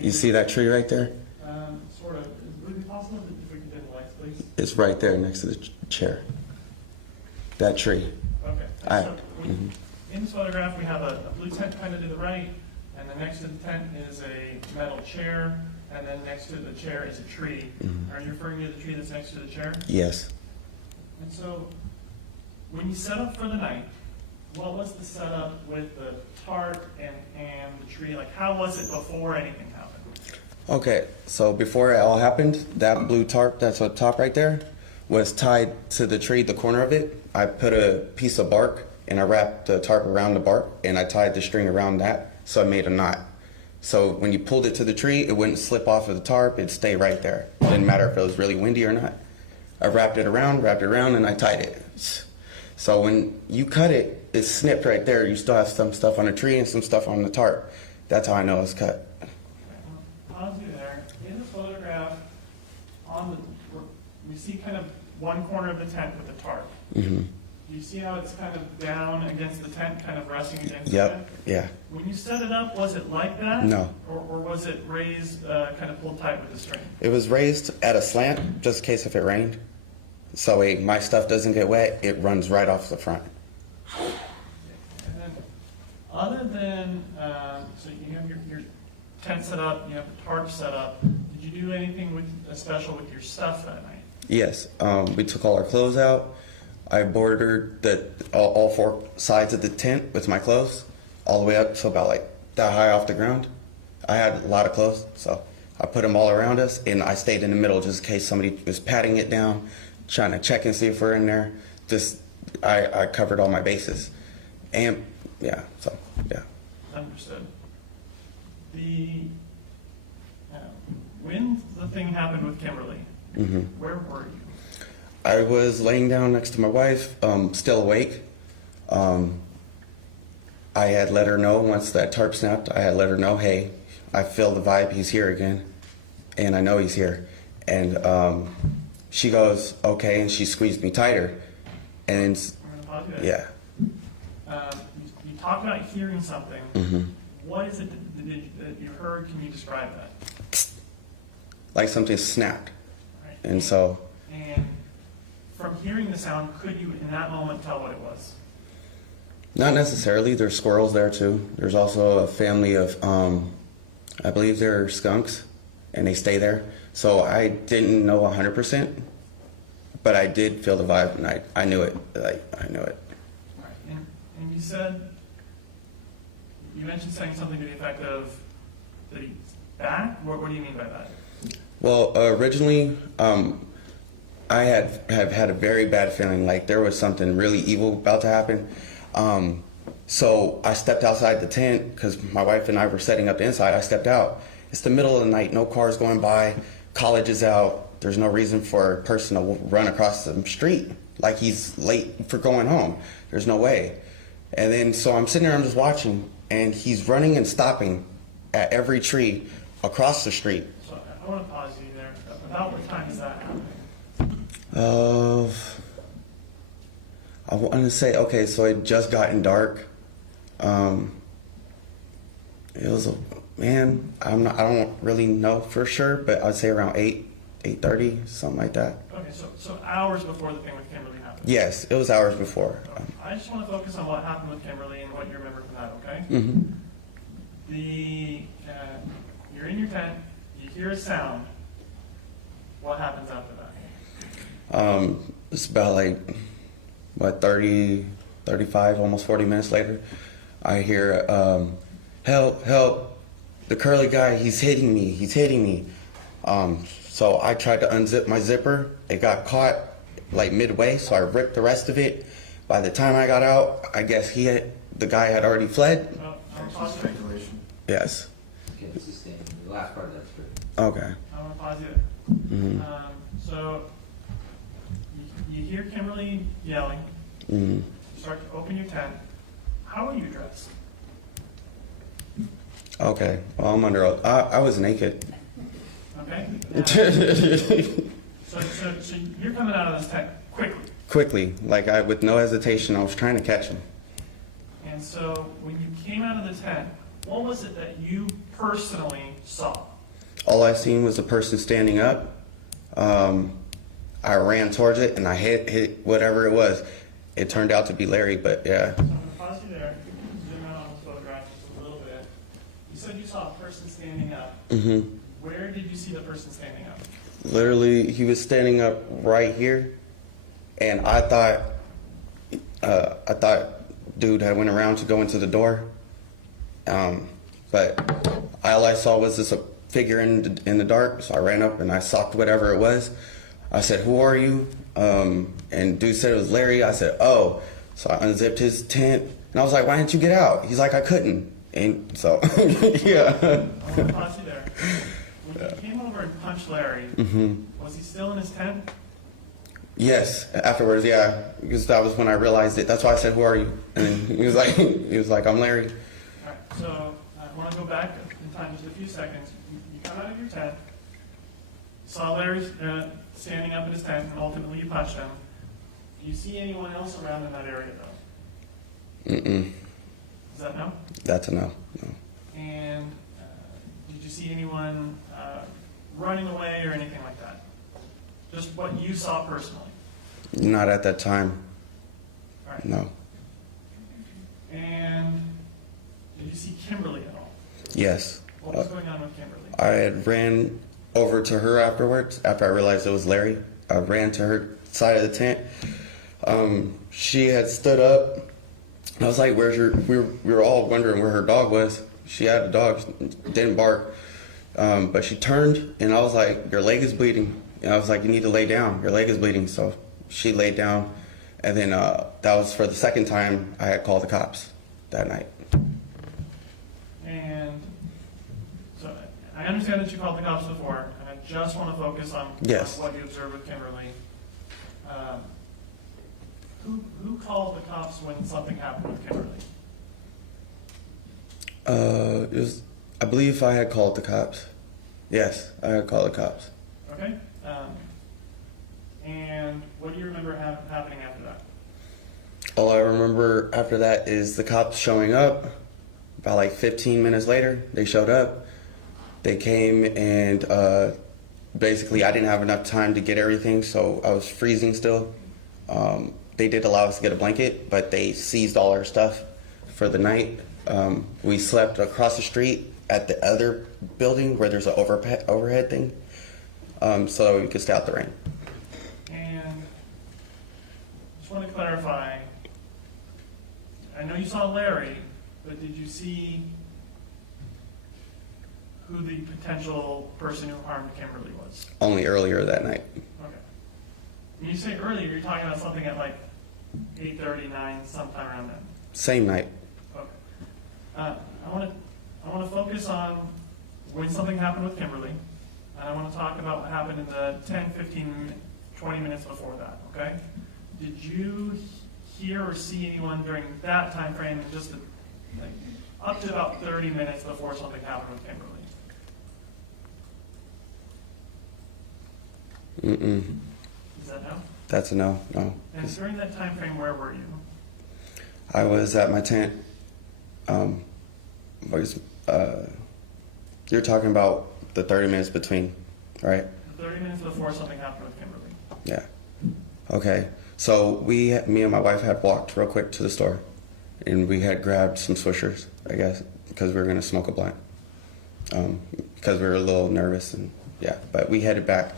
You see that tree right there? Sort of. Would it be possible if we could get the lights, please? It's right there next to the chair. That tree. Okay. In this photograph, we have a blue tent kind of to the right, and then next to the tent is a metal chair, and then next to the chair is a tree. Are you referring to the tree that's next to the chair? Yes. And so, when you set up for the night, what was the setup with the tarp and the tree? Like, how was it before anything happened? Okay, so before it all happened, that blue tarp that's up top right there was tied to the tree, the corner of it. I put a piece of bark and I wrapped the tarp around the bark and I tied the string around that, so I made a knot. So when you pulled it to the tree, it wouldn't slip off of the tarp, it'd stay right there. It didn't matter if it was really windy or not. I wrapped it around, and I tied it. So when you cut it, it's snipped right there. You still have some stuff on the tree and some stuff on the tarp. That's how I know it's cut. I'll do there. In the photograph, we see kind of one corner of the tent with the tarp. Mm-hmm. Do you see how it's kind of down against the tent, kind of resting against the Yep. tent? Yeah. When you set it up, was it like that? No. Or was it raised, kind of pulled tight with the string? It was raised at a slant, just in case if it rained. So my stuff doesn't get wet, it runs right off the front. And then, other than, so you have your tent set up, you have the tarp set up, did you do anything special with your stuff that night? Yes, we took all our clothes out. I bordered all 4 sides of the tent with my clothes, all the way up to about like that high off the ground. I had a lot of clothes, so I put them all around us, and I stayed in the middle just in case somebody was patting it down, trying to check and see if we're in there. I covered all my bases. And, yeah, so, yeah. Understood. When the thing happened with Kimberlee, where were you? I was laying down next to my wife, still awake. I had let her know once that tarp snapped, I had let her know, hey, I feel the vibe, he's here again, and I know he's here. And she goes, okay, and she squeezed me tighter. And yeah. You talked about hearing something. What is it that you heard? Can you describe that? Like something snapped. Right. And so. And from hearing the sound, could you in that moment tell what it was? Not necessarily. There's squirrels there too. There's also a family of, I believe they're skunks, and they stay there. So I didn't know 100%, but I did feel the vibe, and I knew it. Like, I knew it. All right. And you said, you mentioned saying something to the effect of that he's back. What do you mean by that? Well, originally, I have had a very bad feeling like there was something really evil about to happen. So I stepped outside the tent because my wife and I were setting up the inside. I stepped out. It's the middle of the night, no cars going by, college is out. There's no reason for a person to run across the street like he's late for going home. There's no way. And then, so I'm sitting there, I'm just watching, and he's running and stopping at every tree across the street. So I want to pause you there. About what time is that happening? I want to say, okay, so it just gotten dark. It was I don't really know for sure, but I'd say around 8:30, something like that. Okay, so hours before the thing with Kimberlee happened. Yes, it was hours before. I just want to focus on what happened with Kimberlee and what you remember from that, okay? Mm-hmm. You're in your tent, you hear a sound. What happens after that? It's about like, 35, almost 40 minutes later, I hear, help, help, the curly guy, he's hitting me. So I tried to unzip my zipper. It got caught like midway, so I ripped the rest of it. By the time I got out, I guess the guy had already fled. Speculation. Yes. Okay, sustain. The last part of that's true. Okay. I want to pause you there. Mm-hmm. So you hear Kimberlee yelling. Mm-hmm. You start to open your tent. How are you dressed? Okay. Well, I'm under oath. I was naked. Okay. So you're coming out of this tent quickly. Quickly, like with no hesitation, I was trying to catch him. And so when you came out of the tent, what was it that you personally saw? All I seen was a person standing up. I ran towards it and I hit whatever it was. It turned out to be Larry, but yeah. So I'm going to pause you there. Zoom out on this photograph just a little bit. You said you saw a person standing up. Mm-hmm. Where did you see the person standing up? Literally, he was standing up right here, and I thought dude had went around to go into the door. But all I saw was this figure in the dark, so I ran up and I socked whatever it was. I said, "Who are you?" And dude said it was Larry. I said, "Oh." So I unzipped his tent, and I was like, "Why didn't you get out?" He's like, "I couldn't." And so, yeah. I want to pause you there. When you came over and punched Larry, was he still in his tent? Yes. Afterwards, yeah, because that was when I realized it. That's why I said, "Who are you?" And then he was like, "I'm Larry." All right. So I want to go back in time just a few seconds. You come out of your tent, saw Larry standing up in his tent, and ultimately you punched him. Do you see anyone else around in that area, though? Mm-mm. Is that no? That's a no. No. And did you see anyone running away or anything like that? Just what you saw personally? Not at that time. All right. No. And did you see Kimberlee at all? Yes. What was going on with Kimberlee? I had ran over to her afterwards, after I realized it was Larry. I ran to her side of the tent. She had stood up. I was like, "Where's your?" We were all wondering where her dog was. She had a dog, didn't bark, but she turned, and I was like, "Your leg is bleeding." And I was like, "You need to lay down. Your leg is bleeding." So she laid down, and then that was for the second time I had called the cops that night. And so I understand that you called the cops before, and I just want to focus on Yes. what you observed with Kimberlee. Who called the cops when something happened with Kimberlee? It was, I believe I had called the cops. Yes, I had called the cops. Okay. And what do you remember happening after that? All I remember after that is the cops showing up. About like 15 minutes later, they showed up. They came and basically I didn't have enough time to get everything, so I was freezing still. they did allow us to get a blanket, but they seized all our stuff for the night. We slept across the street at the other building where there's an overhead thing, so that we could stay out the rain. And just want to clarify, I know you saw Larry, but did you see who the potential person who harmed Kimberlee was? Only earlier that night. Okay. When you say earlier, you're talking about something at like 8:30, 9, sometime around then. Same night. Okay. I want to focus on when something happened with Kimberlee, and I want to talk about what happened in the 10, 15, 20 minutes before that. Okay. Did you hear or see anyone during that time frame, and just like up to about 30 minutes before something happened with Kimberlee? Is that no? That's a no. No. And during that time frame, where were you? I was at my tent. You're talking about the 30 minutes between, right? The 30 minutes before something happened with Kimberlee. Yeah. Okay. So me and my wife had walked real quick to the store, and we had grabbed some swishers, I guess, because we were gonna smoke a blunt. Because we were a little nervous, and yeah. But we headed back,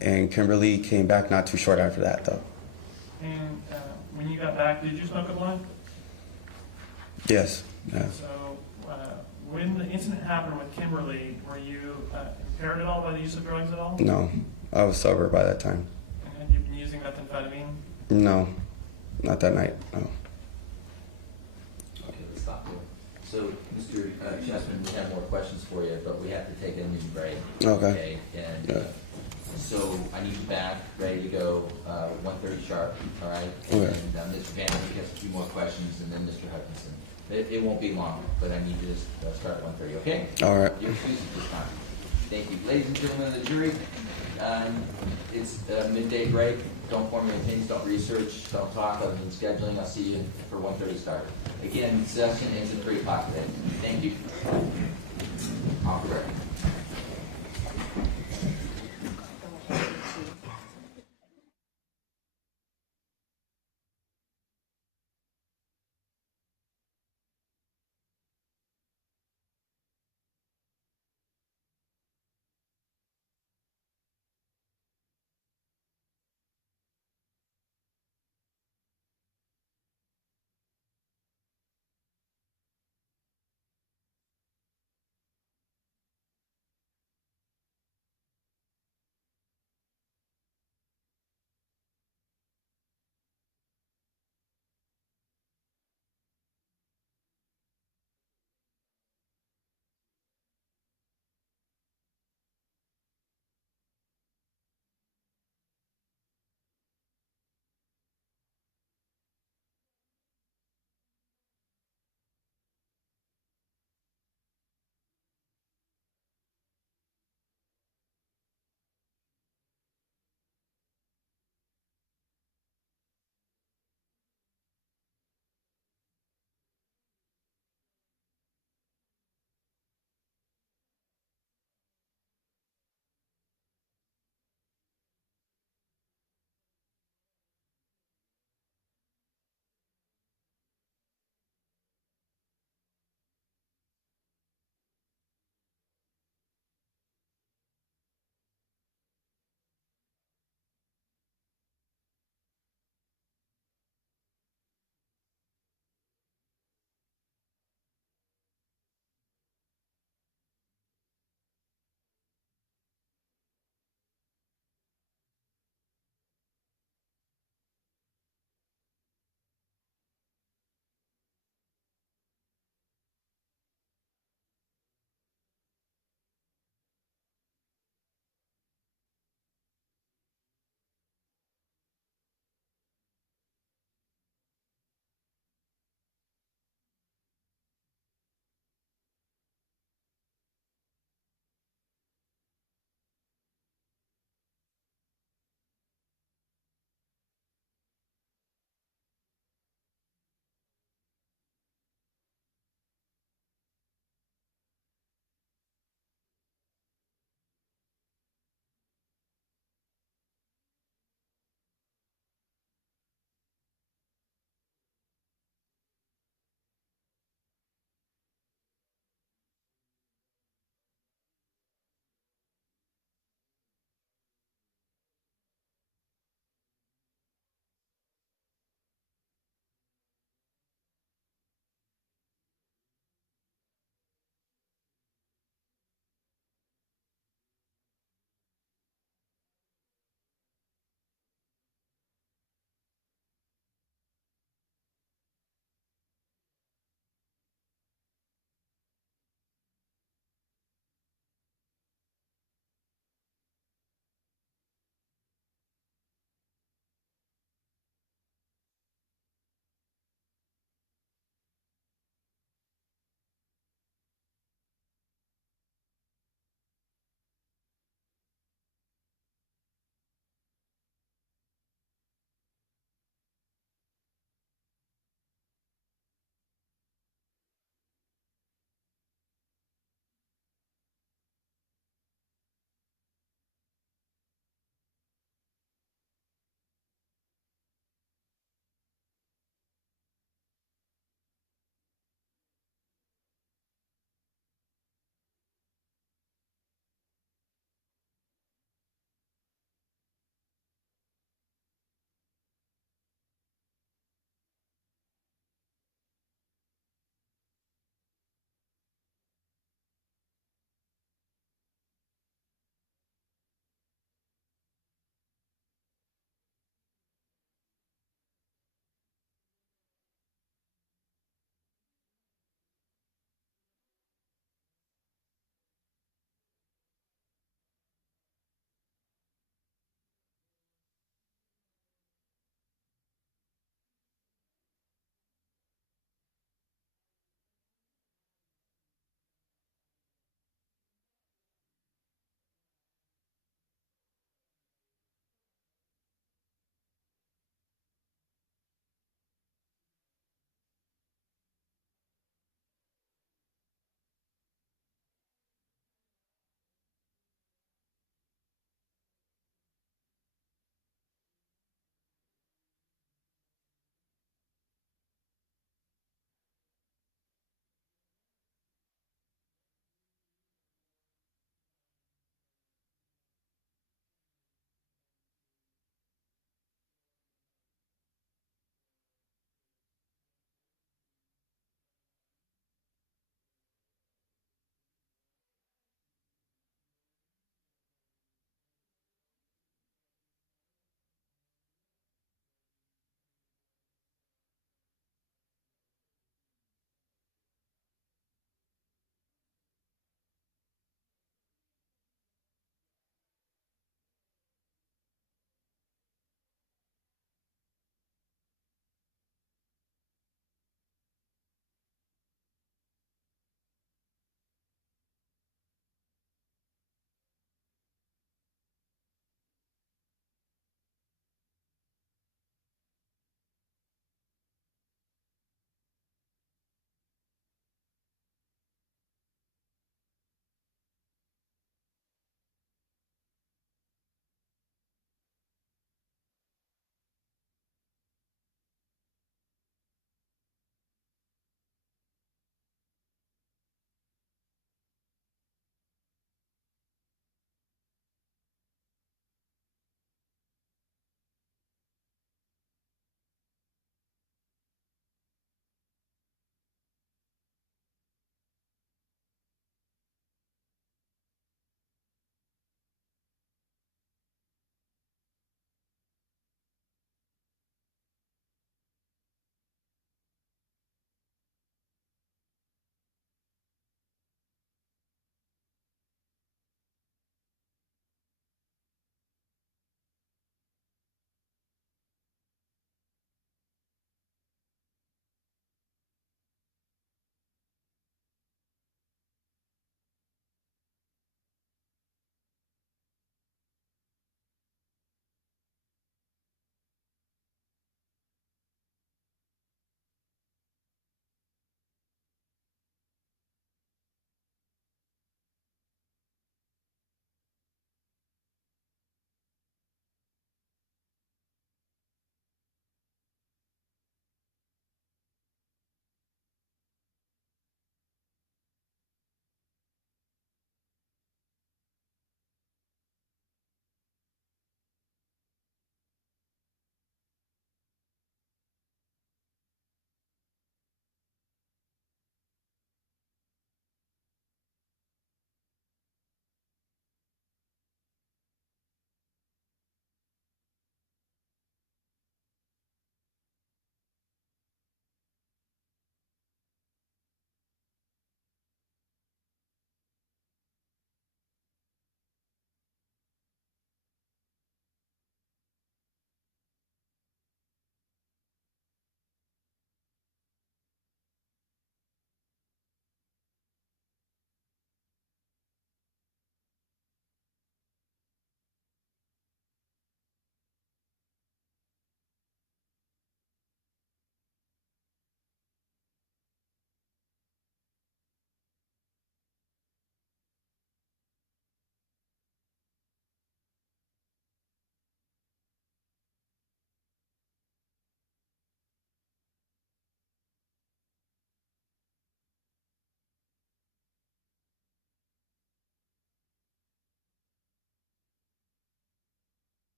and Kimberlee came back not too short after that, though. And when you got back, did you smoke a blunt? Yes. Yeah. So when the incident happened with Kimberlee, were you impaired at all by the use of drugs at all? No, I was sober by that time. And had you been using methamphetamine? No, not that night. No. Okay, let's stop there. So, Mr. Chesman, we have more questions for you, but we have to take a new break. Okay. And Yeah. so I need you back, ready to go, 1:30 sharp, all right? Okay. And Mr. Van Wyk has a few more questions, and then Mr. Hutchinson. It won't be long, but I need you to start at 1:30, okay? All right. You're excused at this time. Thank you. Ladies and gentlemen of the jury, it's a midday break. Don't form your opinions, don't research, don't talk other than scheduling. I'll see you for 1:30 start. Again, session ends at 3 o'clock today. Thank you. Off the record.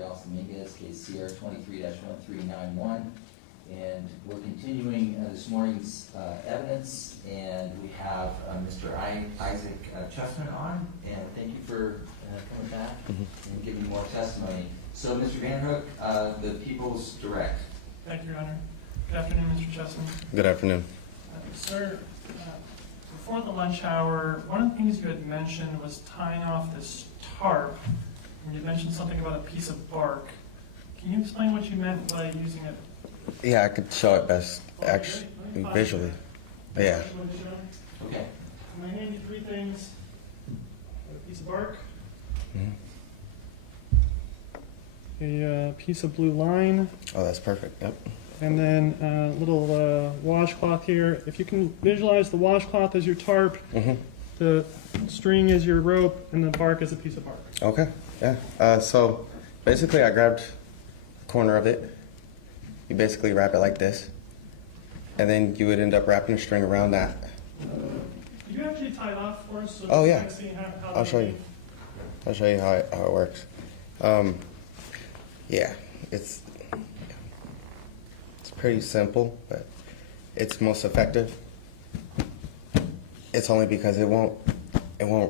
Reales Dominguez, case CR 23-1391. And we're continuing this morning's evidence, and we have Mr. Isaac Chesman on, and thank you for coming back and giving more testimony. So, Mr. Vanhook, the People's Direct. Thank you, Your Honor. Good afternoon, Mr. Chesman. Good afternoon. Sir, before the lunch hour, one of the things you had mentioned was tying off this tarp, and you mentioned something about a piece of bark. Can you explain what you meant by using it? Yeah, I could show it best, actually, visually. Yeah. Okay. I'm going to name you 3 things. A piece of bark, a piece of blue line, Oh, that's perfect. Yep. and then a little washcloth here. If you can visualize the washcloth as your tarp, the string is your rope, and the bark is a piece of bark. Okay. Yeah. So basically, I grabbed the corner of it. You basically wrap it like this, and then you would end up wrapping a string around that. Could you actually tie it off for us? So Oh, we yeah. can see how I'll show you. I'll show you how it works. Yeah, it's pretty simple, but it's most effective. It's only because it won't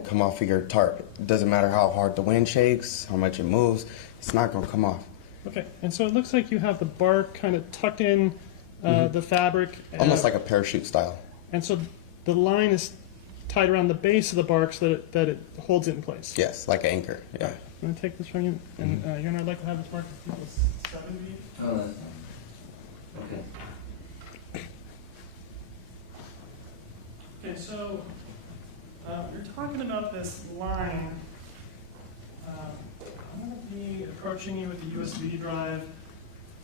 come off of your tarp. It doesn't matter how hard the wind shakes, how much it moves, it's not going to come off. Okay, and so it looks like you have the bark kind of tucked in the fabric. Almost like a parachute style. And so the line is tied around the base of the bark so that it holds it in place. Yes, like an anchor. Yeah. I'm going to take this from you, and you're going to like to have this mark equals 70. Oh, that's okay. Okay, so you're talking about this line. I'm going to be approaching you with a USB drive.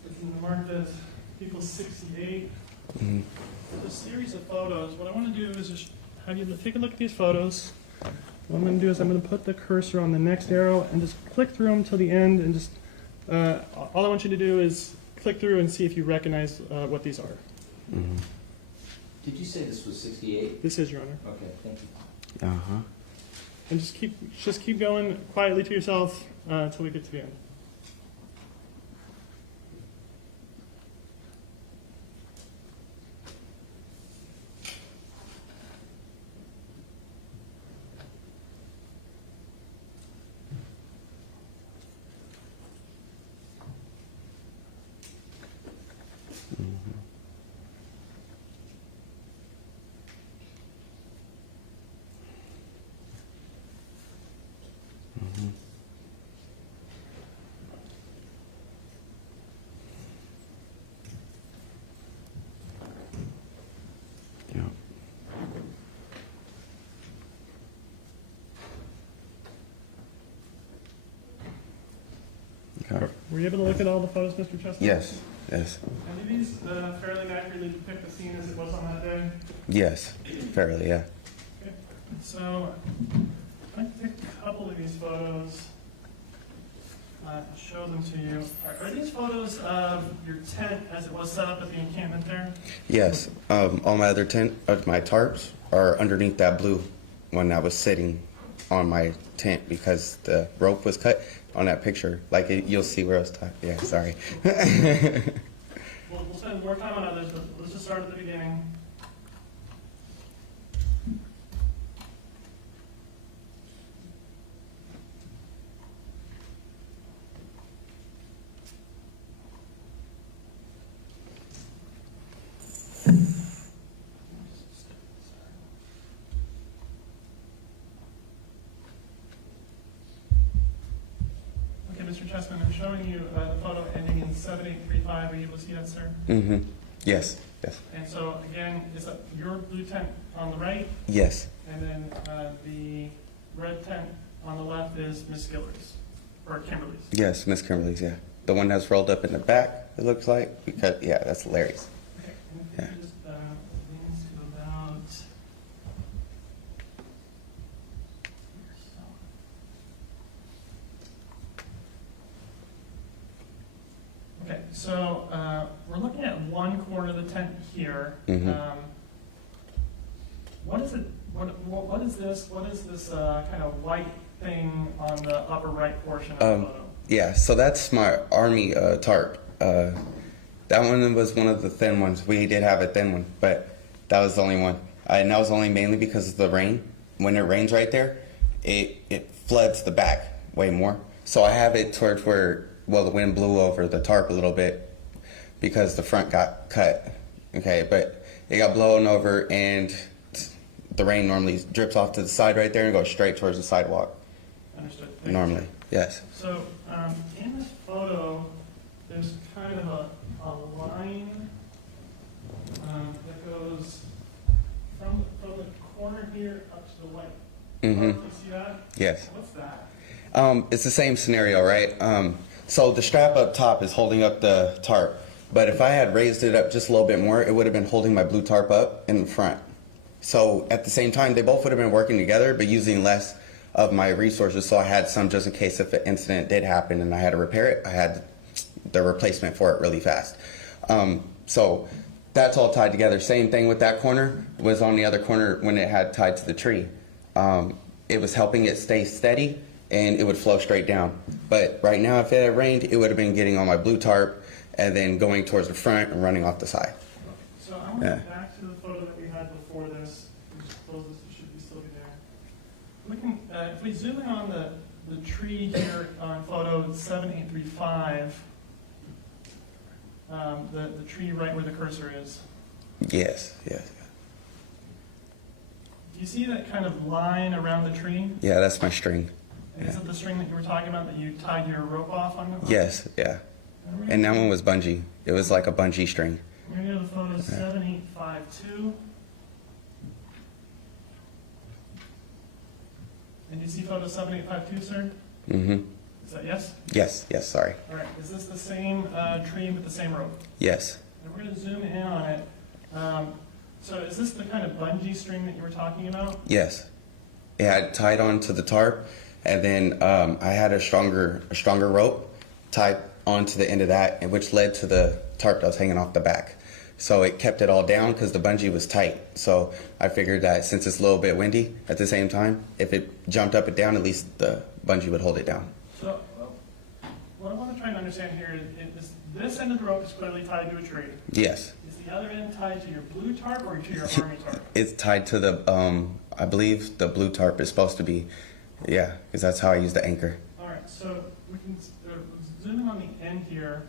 It's marked as equals 68. There's a series of photos. What I want to do is just have you take a look at these photos. What I'm going to do is I'm going to put the cursor on the next arrow and just click through them till the end, and just all I want you to do is click through and see if you recognize what these are. Did you say this was 68? This is, Your Honor. Okay, thank you. Uh-huh. And just keep going quietly to yourself until we get to the end. Yeah. Okay. Were you able to look at all the photos, Mr. Chesman? Yes. Yes. And do these fairly accurately depict the scene as it was on that day? Yes. Fairly. Yeah. Okay. So I'd like to take a couple of these photos, show them to you. Are these photos of your tent as it was set up at the encampment there? Yes. All my other my tarps are underneath that blue one that was sitting on my tent because the rope was cut on that picture. Like you'll see where I was talking. Yeah, sorry. We'll spend more time on others, but let's just start at the beginning. Mr. Chesman, I'm showing you the photo ending in 7835. Are you able to see that, sir? Mm-hmm. Yes. Yes. And so, again, is that your blue tent on the right? Yes. And then the red tent on the left is Miss Guillory's, or Kimberlee's? Yes, Miss Kimberlee's, yeah. The one that's rolled up in the back, it looks like. Because, yeah, that's Larry's. Okay. Yeah. And just leans to about... Okay, so we're looking at one corner of the tent here. What is it? What is this? What is this kind of white thing on the upper right portion of the photo? Yeah, so that's my Army tarp. That one was one of the thin ones. We did have a thin one, but that was the only one. And that was only mainly because of the rain. When it rains right there, it floods the back way more. So I have it towards where, well, the wind blew over the tarp a little bit because the front got cut. Okay, but it got blown over and the rain normally drips off to the side right there and goes straight towards the sidewalk. Understood. Normally, yes. So in this photo, there's kind of a line that goes from the corner here up to the white. Mm-hmm. You see that? Yes. What's that? It's the same scenario, right? So the strap up top is holding up the tarp, but if I had raised it up just a little bit more, it would have been holding my blue tarp up in the front. So at the same time, they both would have been working together, but using less of my resources. So I had some just in case if an incident did happen and I had to repair it, I had the replacement for it really fast. So that's all tied together. Same thing with that corner was on the other corner when it had tied to the tree. It was helping it stay steady and it would flow straight down. But right now, if it had rained, it would have been getting on my blue tarp and then going towards the front and running off the side. So I want to get back to the photo that we had before this. We just close this, it should be still be there. If we zoom in on the tree here on photo 7835, the tree right where the cursor is. Yes, yes. Do you see that kind of line around the tree? Yeah, that's my string. And is it the string that you were talking about that you tied your rope off on? Yes, yeah. And that one was bungee. It was like a bungee string. We're going to go to photo 7852. And you see photo 7852, sir? Mm-hmm. Is that yes? Yes, yes, sorry. All right. Is this the same tree with the same rope? Yes. And we're going to zoom in on it. So is this the kind of bungee string that you were talking about? Yes. It had tied onto the tarp, and then I had a stronger rope tied onto the end of that, and which led to the tarp that was hanging off the back. So it kept it all down because the bungee was tight. So I figured that since it's a little bit windy at the same time, if it jumped up and down, at least the bungee would hold it down. So what I want to try and understand here is this end of the rope is clearly tied to a tree. Yes. Is the other end tied to your blue tarp or to your Army tarp? It's tied to the, I believe the blue tarp is supposed to be, yeah, because that's how I use the anchor. All right, so we can zoom in on the end here.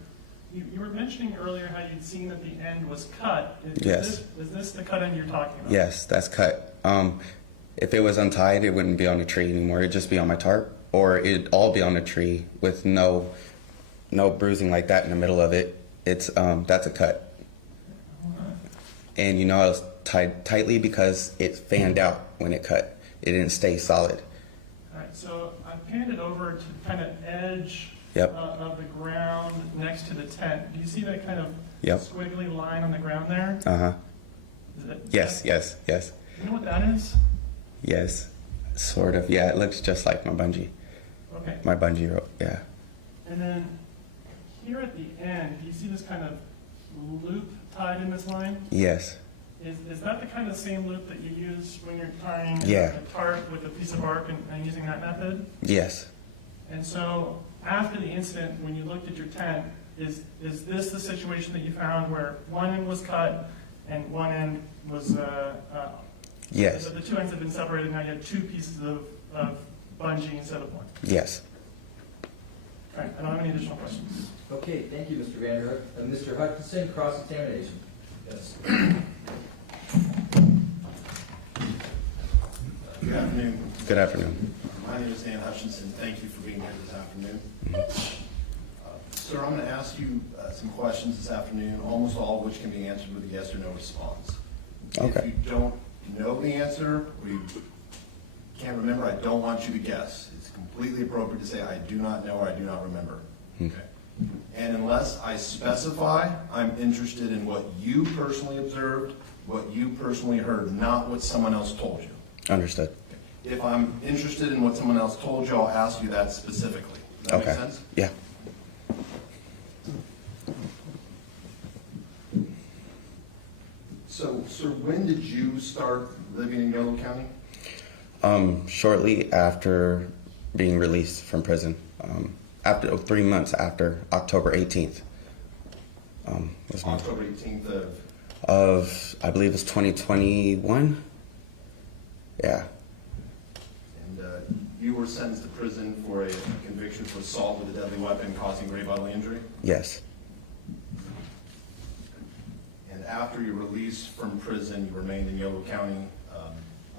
You were mentioning earlier how you'd seen that the end was cut. Yes. Is this the cut end you're talking about? Yes, that's cut. If it was untied, it wouldn't be on the tree anymore. It'd just be on my tarp, or it'd all be on the tree with no bruising like that in the middle of it. It's that's a cut. And you know, I was tied tightly because it fanned out when it cut. It didn't stay solid. All right, so I panned it over to kind of edge of the ground next to the tent. Do you see that kind of squiggly line on the ground there? Uh-huh. Yes. You know what that is? Yes, sort of. Yeah, it looks just like my bungee. Okay. My bungee rope, yeah. And then here at the end, do you see this kind of loop tied in this line? Yes. Is that the kind of same loop that you use when you're tying Yeah. a tarp with a piece of bark and using that method? Yes. And so after the incident, when you looked at your tent, is this the situation that you found where one end was cut and one end was, Yes. the two ends have been separated, now you have two pieces of bungee instead of one? Yes. All right, I don't have any additional questions. Okay, thank you, Mr. Vanderhook. Mr. Hutchinson, cross-examination. Yes. Good afternoon. Good afternoon. My name is Dan Hutchinson. Thank you for being here this afternoon. Sir, I'm going to ask you some questions this afternoon, almost all of which can be answered with a yes or no response. Okay. If you don't know the answer or you can't remember, I don't want you to guess. It's completely appropriate to say, I do not know or I do not remember. Okay. And unless I specify, I'm interested in what you personally observed, what you personally heard, not what someone else told you. Understood. If I'm interested in what someone else told you, I'll ask you that specifically. Does that make sense? Yeah. So, sir, when did you start living in Yolo County? Shortly after being released from prison. after 3 months after October 18th. Was my, October 18th of, I believe it's 2021. Yeah. and you were sentenced to prison for a conviction for assault with a deadly weapon causing grave bodily injury. Yes. And after your release from prison, you remained in Yolo County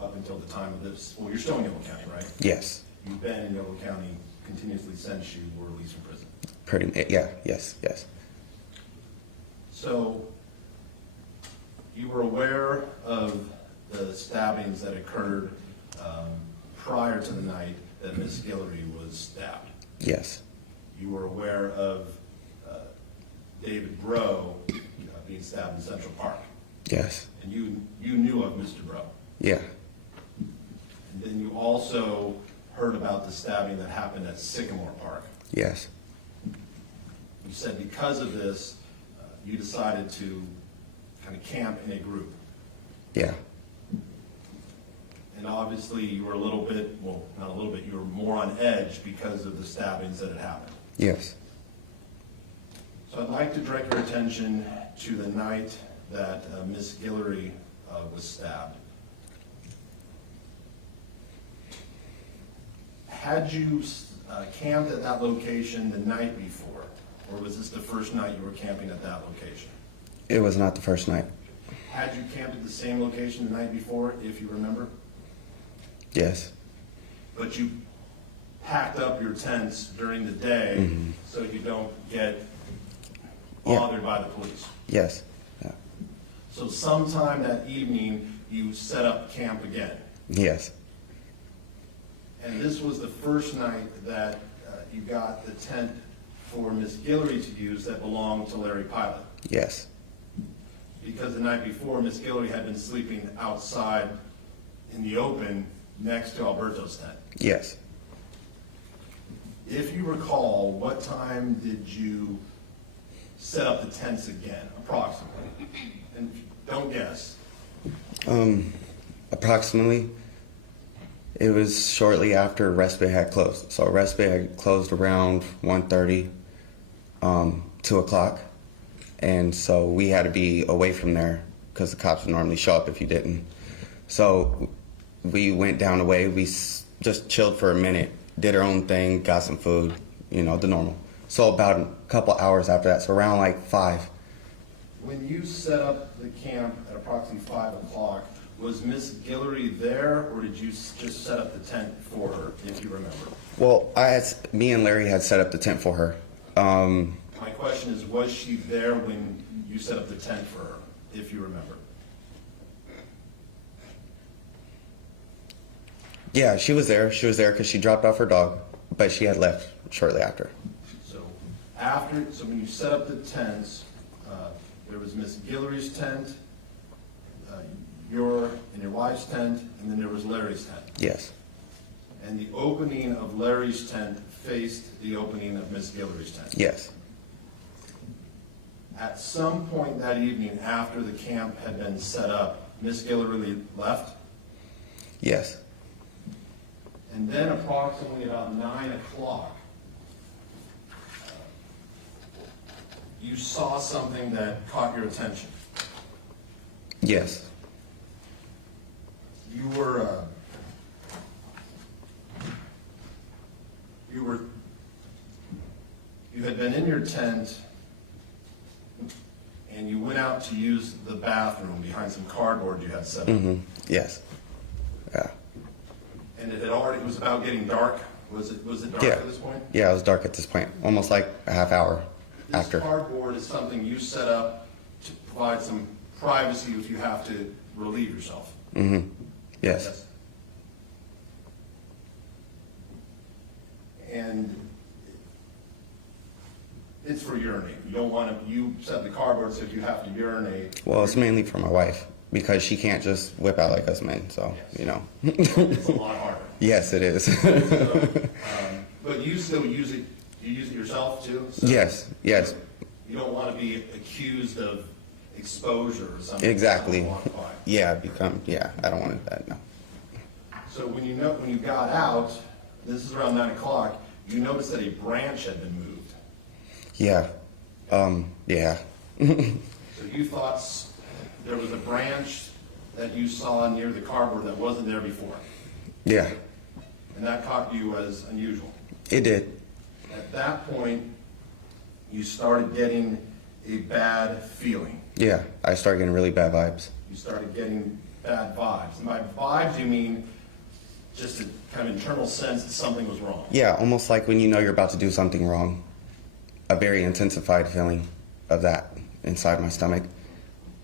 up until the time of this. Well, you're still in Yolo County, right? Yes. You've been in Yolo County continuously since you were released from prison. Pretty. Yeah. Yes. Yes. So you were aware of the stabbings that occurred prior to the night that Miss Guillory was stabbed. Yes. You were aware of David Breaux being stabbed in Central Park. Yes. And you knew of Mr. Breaux. Yeah. And then you also heard about the stabbing that happened at Sycamore Park. Yes. You said because of this, you decided to kind of camp in a group. Yeah. And obviously you were a little bit, well, not a little bit, you were more on edge because of the stabbings that had happened. Yes. So I'd like to direct your attention to the night that Miss Guillory was stabbed. Had you camped at that location the night before, or was this the first night you were camping at that location? It was not the first night. Had you camped at the same location the night before, if you remember? Yes. But you packed up your tents during the day so you don't get bothered by the police. Yes. Yeah. So sometime that evening, you set up camp again. Yes. And this was the first night that you got the tent for Miss Guillory to use that belonged to Larry Pilot. Yes. Because the night before, Miss Guillory had been sleeping outside in the open next to Alberto's tent. Yes. If you recall, what time did you set up the tents again, approximately? And don't guess. Approximately, it was shortly after respite had closed. So respite had closed around 1:30, 2 o'clock. And so we had to be away from there because the cops would normally show up if you didn't. So we went down away. We just chilled for a minute, did our own thing, got some food, you know, the normal. So about a couple hours after that, so around like 5. When you set up the camp at approximately 5 o'clock, was Miss Guillory there, or did you just set up the tent for her, if you remember? Well, me and Larry had set up the tent for her. My question is, was she there when you set up the tent for her, if you remember? Yeah, she was there. She was there because she dropped off her dog, but she had left shortly after. So when you set up the tents, there was Miss Guillory's tent, your and your wife's tent, and then there was Larry's tent. Yes. And the opening of Larry's tent faced the opening of Miss Guillory's tent. Yes. At some point that evening, after the camp had been set up, Miss Guillory left, Yes. and then approximately about 9 o'clock, you saw something that caught your attention. Yes. You had been in your tent, and you went out to use the bathroom behind some cardboard you had set up. Yes. Yeah. And it was about getting dark. Was it dark Yeah. at this point? Yeah, it was dark at this point, almost like a half hour after. This cardboard is something you set up to provide some privacy if you have to relieve yourself. Yes. And it's for urinating. You don't want to, you set the cardboard so if you have to urinate. Well, it's mainly for my wife because she can't just whip out like us men, so, Yes. you know. It's a lot harder. Yes, it is. But you still use it, you use it yourself too? So Yes, yes. You don't want to be accused of exposure or something. Exactly. Walk by. Yeah, I don't want that, no. So when you got out, this is around 9 o'clock, you noticed that a branch had been moved. Yeah. Yeah. So you thought there was a branch that you saw near the cardboard that wasn't there before, Yeah. and that caught you as unusual. It did. At that point, you started getting a bad feeling. Yeah. I started getting really bad vibes. You started getting bad vibes. And by vibes, you mean just a kind of internal sense that something was wrong. Yeah, almost like when you know you're about to do something wrong. A very intensified feeling of that inside my stomach.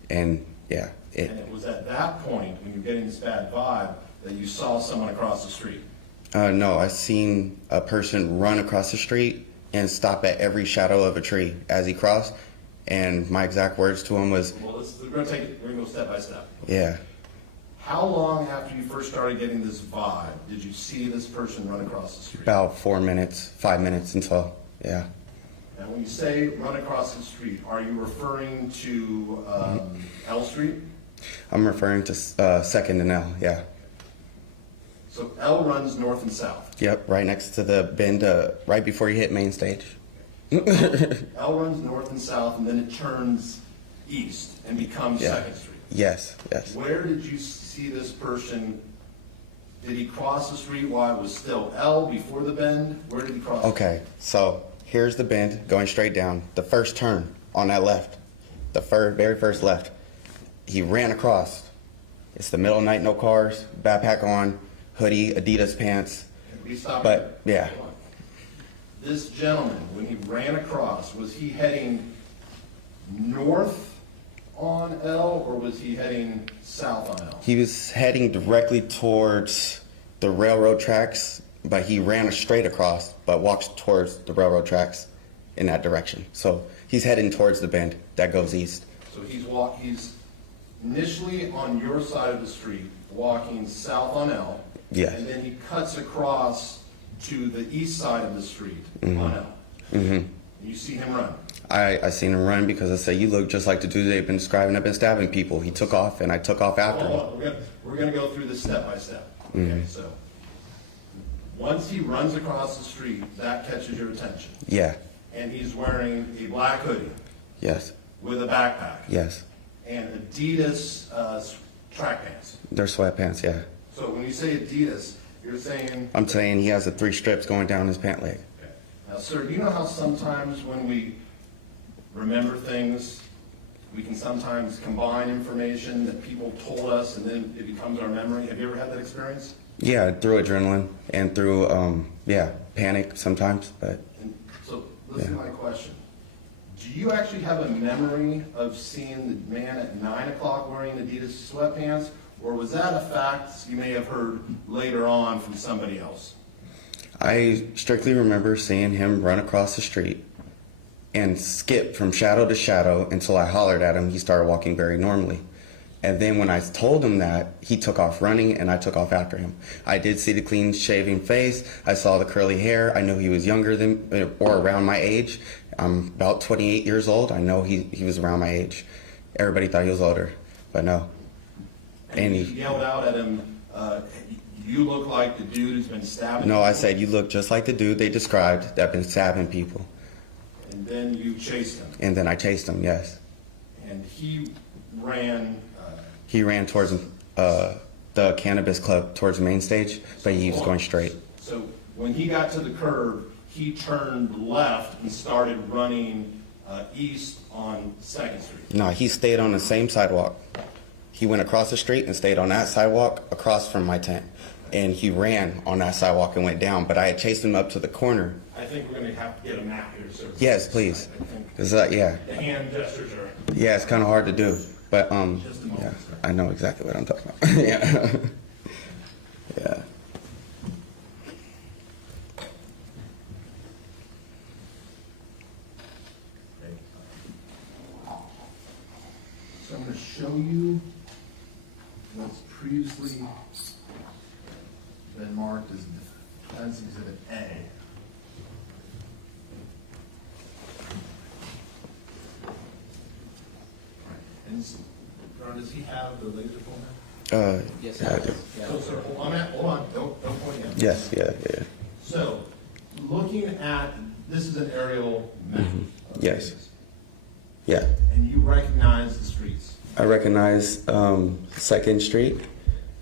And yeah, And it was at that point, when you're getting this bad vibe, that you saw someone across the street. No, I seen a person run across the street and stop at every shadow of a tree as he crossed. And my exact words to him was, Well, we're going to go step by step. yeah. How long after you first started getting this vibe did you see this person run across the street? About 4 minutes, 5 minutes until, yeah. Now, when you say run across the street, are you referring to L Street? I'm referring to 2nd and L, yeah. So L runs north and south. Yep, right next to the bend, right before you hit main stage. L runs north and south, and then it turns east and becomes Yeah. 2nd Street. Yes, yes. Where did you see this person? Did he cross the street while it was still L before the bend? Where did he cross? Okay, so here's the bend going straight down. The first turn on that left, the very first left, he ran across. It's the middle of the night, no cars, backpack on, hoodie, Adidas pants. Can we stop But, here? yeah. Hold on. This gentleman, when he ran across, was he heading north on L or was he heading south on L? He was heading directly towards the railroad tracks, but he ran straight across, but walked towards the railroad tracks in that direction. So he's heading towards the bend that goes east. So he's initially on your side of the street, walking south on L. Yes. And then he cuts across to the east side of the street on L. Mm-hmm. You see him run. I seen him run because I said, you look just like the dude they've been describing. I've been stabbing people. He took off, and I took off after him. Hold on. We're gonna go through this step by step. Okay, so once he runs across the street, that catches your attention. Yeah. And he's wearing a black hoodie Yes. with a backpack Yes. and Adidas track pants. They're sweatpants, yeah. So when you say Adidas, you're saying, I'm saying he has the 3 strips going down his pant leg. okay. Now, sir, do you know how sometimes when we remember things, we can sometimes combine information that people told us and then it becomes our memory? Have you ever had that experience? Yeah, through adrenaline and through, panic sometimes, but And so listen Yeah. to my question. Do you actually have a memory of seeing the man at 9 o'clock wearing Adidas sweatpants? Or was that a fact you may have heard later on from somebody else? I strictly remember seeing him run across the street and skip from shadow to shadow until I hollered at him. He started walking very normally. And then when I told him that, he took off running and I took off after him. I did see the clean shaven face. I saw the curly hair. I knew he was younger than or around my age. I'm about 28 years old. I know he was around my age. Everybody thought he was older, but no. And you yelled out at him, you look like the dude who's been stabbing No, I people." said, you look just like the dude they described that been stabbing people. And then you chased him. And then I chased him, yes. And he ran, He ran towards the cannabis club, towards the main stage, but he was going straight. So when he got to the curb, he turned left and started running east on 2nd Street. No, he stayed on the same sidewalk. He went across the street and stayed on that sidewalk across from my tent. And he ran on that sidewalk and went down, but I had chased him up to the corner. I think we're going to have to get a map here, sir. Yes, please. I think 'Cause, yeah. the hand gestures are... Yeah, it's kind of hard to do, but Just a moment, yeah, sir. I know exactly what I'm talking about. Yeah. Yeah. So I'm going to show you what's previously been marked as Defense Exhibit A. And Ron, does he have the laser pointer? Yes, Yeah, I do. yeah. So, sir, hold on, don't point yet. Yes, yeah. So, look looking at, this is an aerial map. of Yes. Davis, Yeah. And you recognize the streets. I recognize 2nd Street,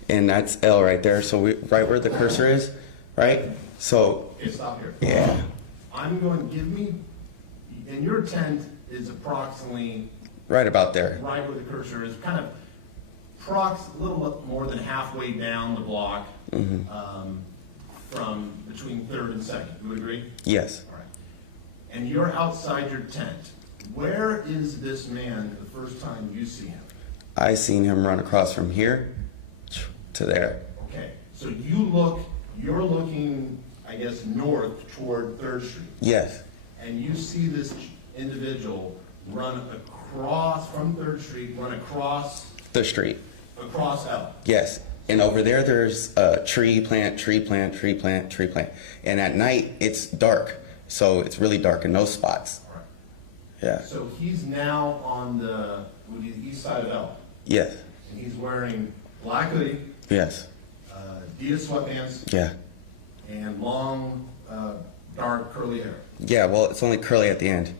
and that's L right there. So right where the cursor is, right? So, Okay, stop here. yeah. I'm going, give me, and your tent is approximately Right about there. right where the cursor is, kind of a little more than halfway down the block from between 3rd and 2nd. You would agree? Yes. All right. And you're outside your tent. Where is this man the first time you see him? I seen him run across from here to there. Okay, so you're looking, I guess, north toward 3rd Street. Yes. And you see this individual run across from 3rd Street, run across The street. L. Yes. And over there, there's a tree plant. And at night, it's dark. So it's really dark and no spots. All right. Yeah. So he's now on the east side of L. Yes. And he's wearing black hoodie, Yes. Adidas sweatpants, Yeah. and long, dark curly hair. Yeah, well, it's only curly at the end.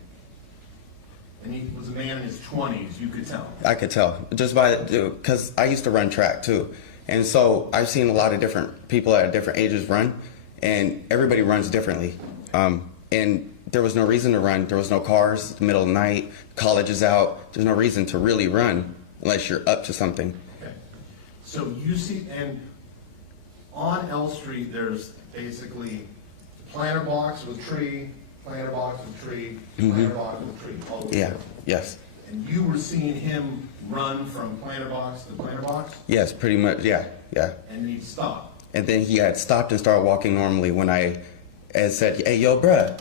And he was a man in his 20s, you could tell. I could tell just by, because I used to run track too. And so I've seen a lot of different people at different ages run, and everybody runs differently. And there was no reason to run. There was no cars, the middle of the night, college is out. There's no reason to really run unless you're up to something. Okay. So you see, and on L Street, there's basically planter box with tree, planter box with tree, planter box with tree, all the way Yeah, through. yes. And you were seeing him run from planter box to planter box, Yes, pretty much, yeah, yeah. and then he'd stop. And then he had stopped and started walking normally when I had said, hey, yo, bruh.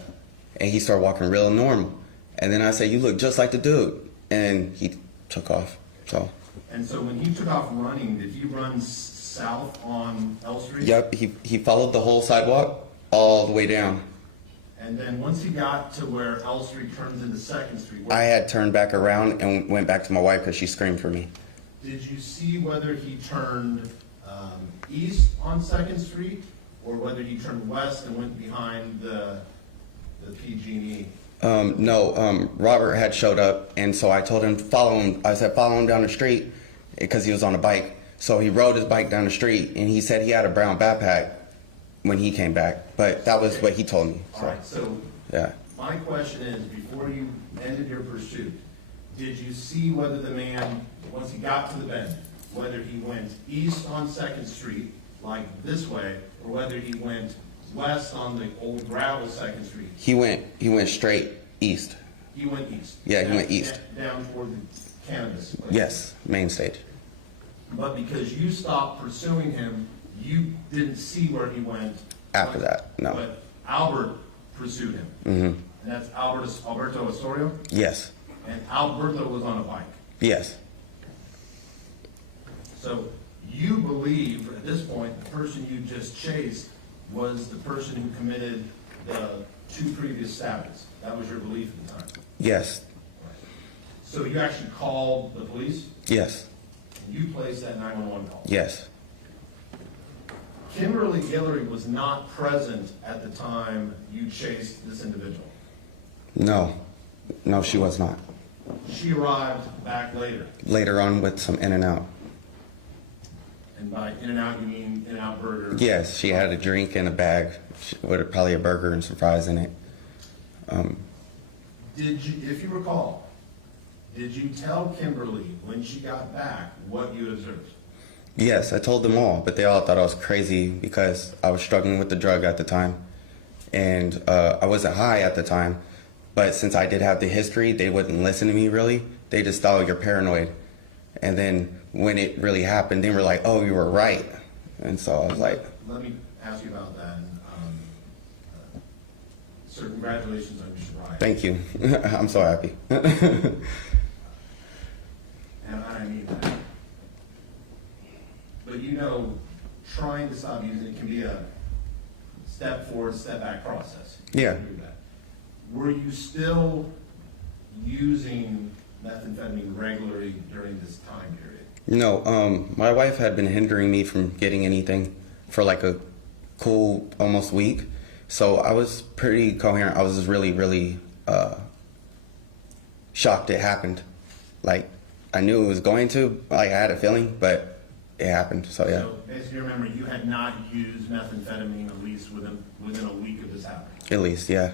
And he started walking real normal. And then I said, you look just like the dude. And he took off, so. And so when he took off running, did he run south on L Street? Yep, he followed the whole sidewalk all the way down. And then once he got to where L Street turns into 2nd Street, I had turned back around and went back to my wife because she screamed for me. did you see whether he turned east on 2nd Street or whether he turned west and went behind the PG&E? No, Robert had showed up, and so I told him, follow him. I said, follow him down the street because he was on a bike. So he rode his bike down the street, and he said he had a brown backpack when he came back. But that was what he told me. All right, so Yeah. my question is, before you ended your pursuit, did you see whether the man, once he got to the bend, whether he went east on 2nd Street, like this way, or whether he went west on the old gravel 2nd Street? He went straight east. He went east. Yeah, he went east. Down toward the cannabis place. Yes, main stage. But because you stopped pursuing him, you didn't see where he went. After that, no. But Albert pursued him. Mm-hmm. And that's Alberto Osorio? Yes, And Alberto was on a bike. yes, So you believe, at this point, the person you just chased was the person who committed the 2 previous stabbings. That was your belief at the time. yes, So you actually called the police, yes, and you placed that 911 call. yes. Kimberlee Guillory was not present at the time you chased this individual. No, no, she was not. She arrived back later. Later on with some in and out. And by In-N-Out, you mean In-N-Out Burger? Yes, she had a drink and a bag with probably a burger and some fries in it. Did you, if you recall, did you tell Kimberlee when she got back what you observed? Yes, I told them all, but they all thought I was crazy because I was struggling with the drug at the time. And I wasn't high at the time, but since I did have the history, they wouldn't listen to me really. They just thought, you're paranoid. And then when it really happened, they were like, oh, you were right. And so I was like, Let me ask you about that. So congratulations on your sobriety. thank you. I'm so happy. And I mean that. But you know, trying to stop using it can be a step forward, step back process. You Yeah. can do that. Were you still using methamphetamine regularly during this time period? No, my wife had been hindering me from getting anything for like a cool almost week. So I was pretty coherent. I was just really shocked it happened. Like, I knew it was going to, like, I had a feeling, but it happened, so yeah. So basically, remember, you had not used methamphetamine at least within a week of this happening. At least, yeah.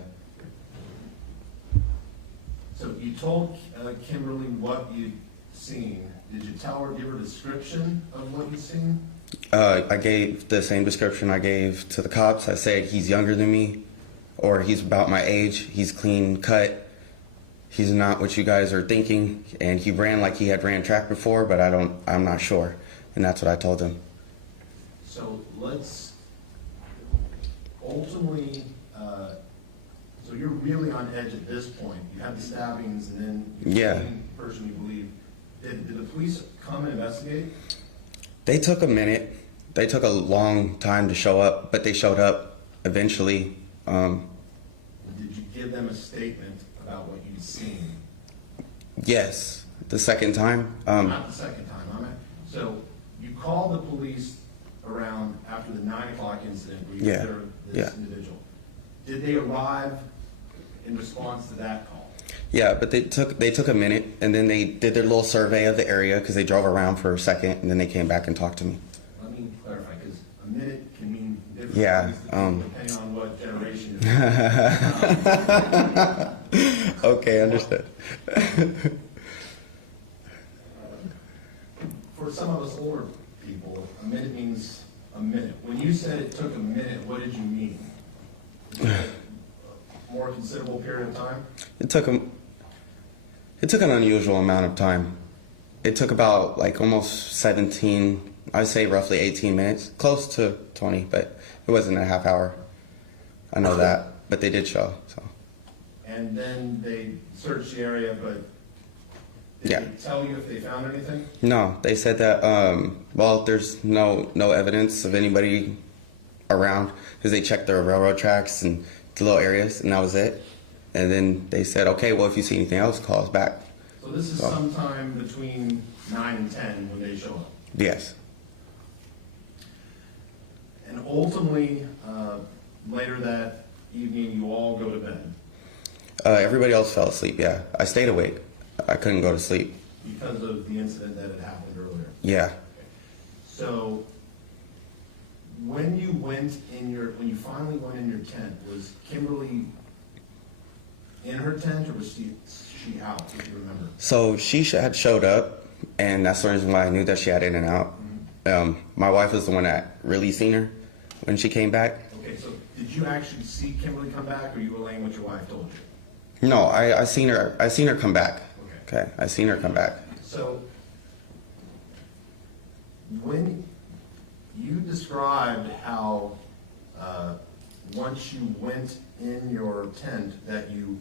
So you told Kimberlee what you'd seen. Did you tell her, give her a description of what you'd seen? I gave the same description I gave to the cops. I said he's younger than me, or he's about my age. He's clean cut. He's not what you guys are thinking, and he ran like he had ran track before, but I'm not sure, and that's what I told him. So let's ultimately, so you're really on edge at this point. You have the stabbings, and then you're the person you believe. Did the police come and investigate? They took a minute. They took a long time to show up, but they showed up eventually. Did you give them a statement about what you'd seen? Yes, the second time. Not the second time. So you called the police around after the 9 o'clock incident where you observed this individual. Did they arrive in response to that call? Yeah, but they took a minute, and then they did their little survey of the area because they drove around for a second, and then they came back and talked to me. Let me clarify, because a minute can mean different Yeah, things depending on what generation it is. Okay, understood. For some of us older people, a minute means a minute. When you said it took a minute, what did you mean? A more considerable period of time? It took an unusual amount of time. It took about like almost 17, I'd say roughly 18 minutes, close to 20, but it wasn't a half hour. I know that, but they did show. So. And then they searched the area, but did they tell you if they found anything? No, they said that, well, there's no evidence of anybody around because they checked the railroad tracks and the little areas, and that was it. And then they said, okay, well, if you see anything else, call us back. So this is sometime between 9 and 10 when they show up? Yes. And ultimately, later that evening, you all go to bed? Everybody else fell asleep, yeah. I stayed awake. I couldn't go to sleep. Because of the incident that had happened earlier? Yeah. So when you finally went in your tent, was Kimberlee in her tent or was she out, if you remember? So she had showed up, and that's the reason why I knew that she had in and out. My wife was the one that really seen her when she came back. Okay, so did you actually see Kimberlee come back, or you relaying what your wife told you? No, I seen her come back. Okay, I seen her come back. So when you described how once you went in your tent that you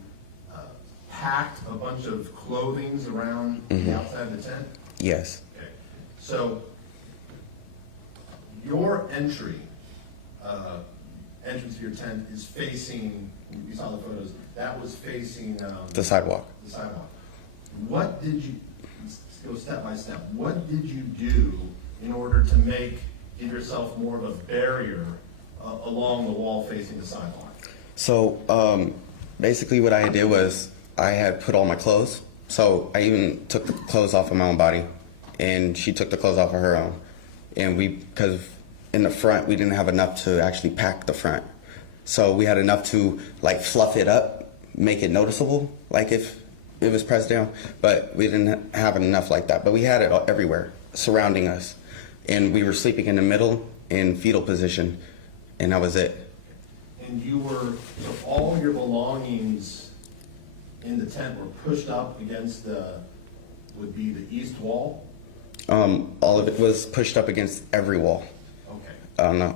packed a bunch of clothing around the outside of the tent? Yes. Okay. So your entrance to your tent is facing, you saw the photos, that was facing The sidewalk. The sidewalk. What did you, let's go step by step, what did you do in order to give yourself more of a barrier along the wall facing the sidewalk? So basically what I did was I had put all my clothes. So I even took the clothes off of my own body, and she took the clothes off of her own. And because in the front, we didn't have enough to actually pack the front. So we had enough to like fluff it up, make it noticeable, like if it was pressed down, but we didn't have enough like that. But we had it everywhere, surrounding us. And we were sleeping in the middle in fetal position, and that was it. And so all your belongings in the tent were pushed up against would be the east wall? All of it was pushed up against every wall. Okay.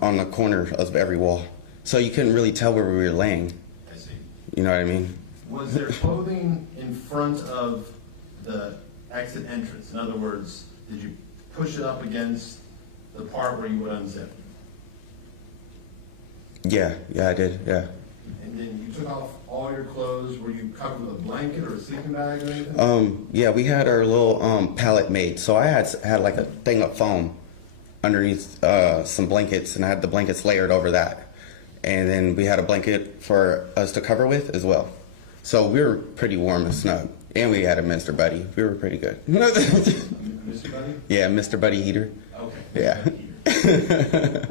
On the corner of every wall. So you couldn't really tell where we were laying. I see. You know what I mean? Was there clothing in front of the exit entrance? In other words, did you push it up against the part where you would unzip? Yeah, I did, yeah. And then you took off all your clothes. Were you covered with a blanket or a sleeping bag or anything? Yeah, we had our little pallet made. So I had like a thing of foam underneath some blankets, and I had the blankets layered over that. and then we had a blanket for us to cover with as well. So we were pretty warm and snug, and we had a Mr. Buddy. We were pretty good. Mr. Buddy? Yeah, Mr. Buddy heater. Okay. Yeah. Is that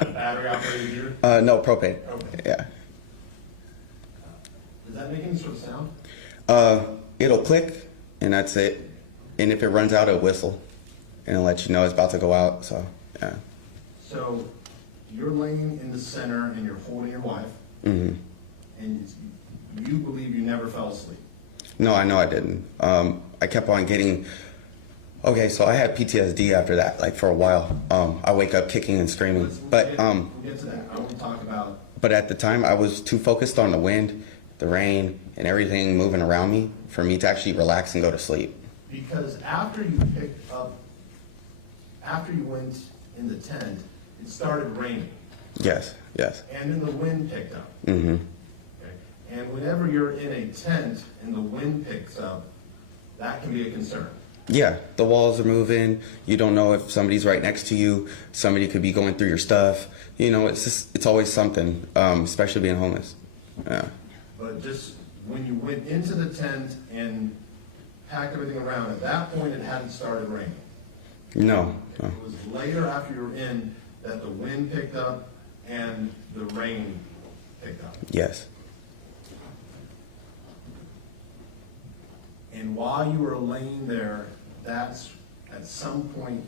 a battery operated heater? No, propane. Okay. Yeah. Does that make any sort of sound? It'll click, and that's it. And if it runs out, it'll whistle, and it'll let you know it's about to go out. So, yeah. So you're laying in the center and you're holding your wife, Mm-hmm. and you believe you never fell asleep. No, I know I didn't. I kept on getting. Okay, so I had PTSD after that, like for a while. I wake up kicking and screaming, but We'll get to that. I want to talk about. But at the time, I was too focused on the wind, the rain, and everything moving around me for me to actually relax and go to sleep. Because after you went in the tent, it started raining, Yes, yes. and then the wind picked up. Mm-hmm. Okay? And whenever you're in a tent and the wind picks up, that can be a concern. Yeah, the walls are moving. You don't know if somebody's right next to you. Somebody could be going through your stuff. You know, it's always something, especially being homeless. Yeah. But just when you went into the tent and packed everything around, at that point it hadn't started raining. No. It was later after you were in that the wind picked up and the rain picked up. Yes. And while you were laying there, that's at some point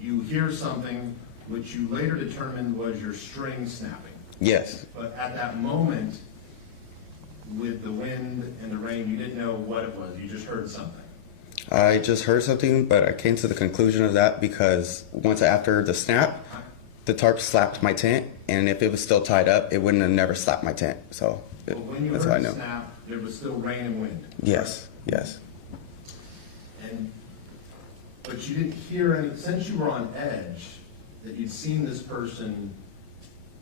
you hear something which you later determined was your string snapping. Yes. But at that moment, with the wind and the rain, you didn't know what it was. You just heard something. I just heard something, but I came to the conclusion of that because once after the snap, the tarp slapped my tent, and if it was still tied up, it wouldn't have never slapped my tent. So But when you that's how I heard know. the snap, there was still rain and wind. Yes, yes. But you didn't hear any, since you were on edge, that you'd seen this person,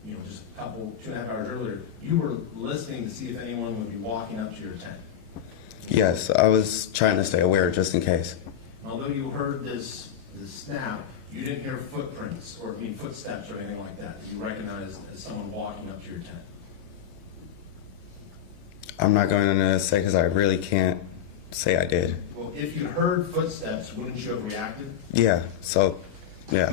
you know, just a couple, 2.5 hours earlier, you were listening to see if anyone would be walking up to your tent. Yes, I was trying to stay aware just in case. Although you heard this snap, you didn't hear footprints or footsteps or anything like that you recognized as someone walking up to your tent. I'm not going to say because I really can't say I did. Well, if you heard footsteps, wouldn't you have reacted? Yeah, so, yeah.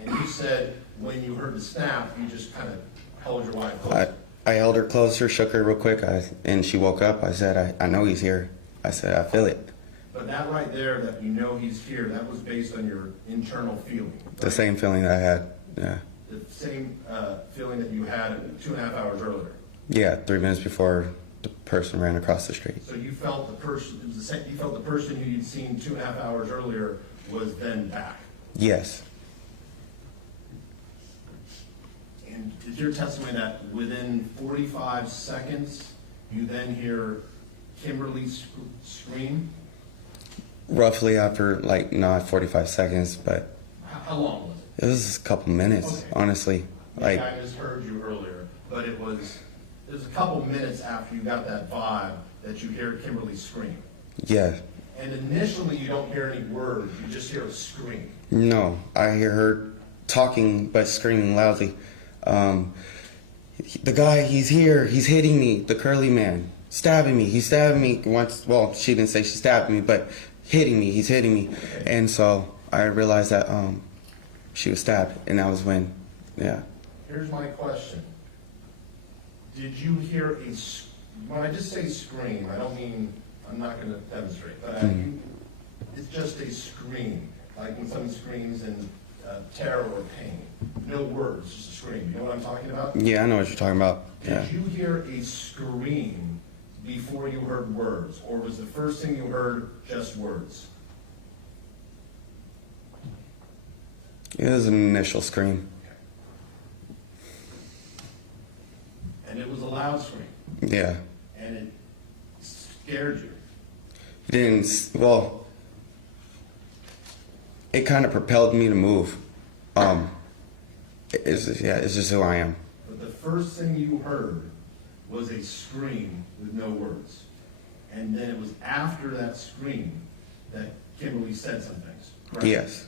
And you said when you heard the snap, you just kind of held your wife close. I held her closer, shook her real quick, and she woke up. I said, I know he's here. I said, I feel it. But that right there, that you know he's here, that was based on your internal feeling. Right? The same feeling that I had, yeah. The same feeling that you had 2.5 hours earlier. Yeah, 3 minutes before the person ran across the street. So you felt the person, it was the same, you felt the person who you'd seen 2.5 hours earlier was then back. Yes. And is your testimony that within 45 seconds, you then hear Kimberlee scream? Roughly after, like, not 45 seconds, but How long was it? it was a couple minutes, Okay. honestly. Maybe Like, I misheard you earlier, but it was a couple minutes after you got that vibe that you hear Kimberlee scream. yeah. And initially, you don't hear any words, you just hear a scream. No, I hear her talking but screaming loudly. The guy, he's here, he's hitting me, the curly man, stabbing me, he's stabbing me once, well, she didn't say she stabbed me, but hitting me, he's hitting me. And so I realized that she was stabbed, and that was when, yeah. Here's my question. Did you hear when I just say scream, I don't mean, I'm not gonna demonstrate, but it's just a scream, like when someone screams in terror or pain. No words, just a scream. You know what I'm talking about? Yeah, I know what you're talking about. Yeah. Did you hear a scream before you heard words, or was the first thing you heard just words? It was an initial scream. And it was a loud scream, Yeah. and it scared you. Well, it kind of propelled me to move. It's just who I am. But the first thing you heard was a scream with no words. And then it was after that scream that Kimberlee said some things, correct? Yes.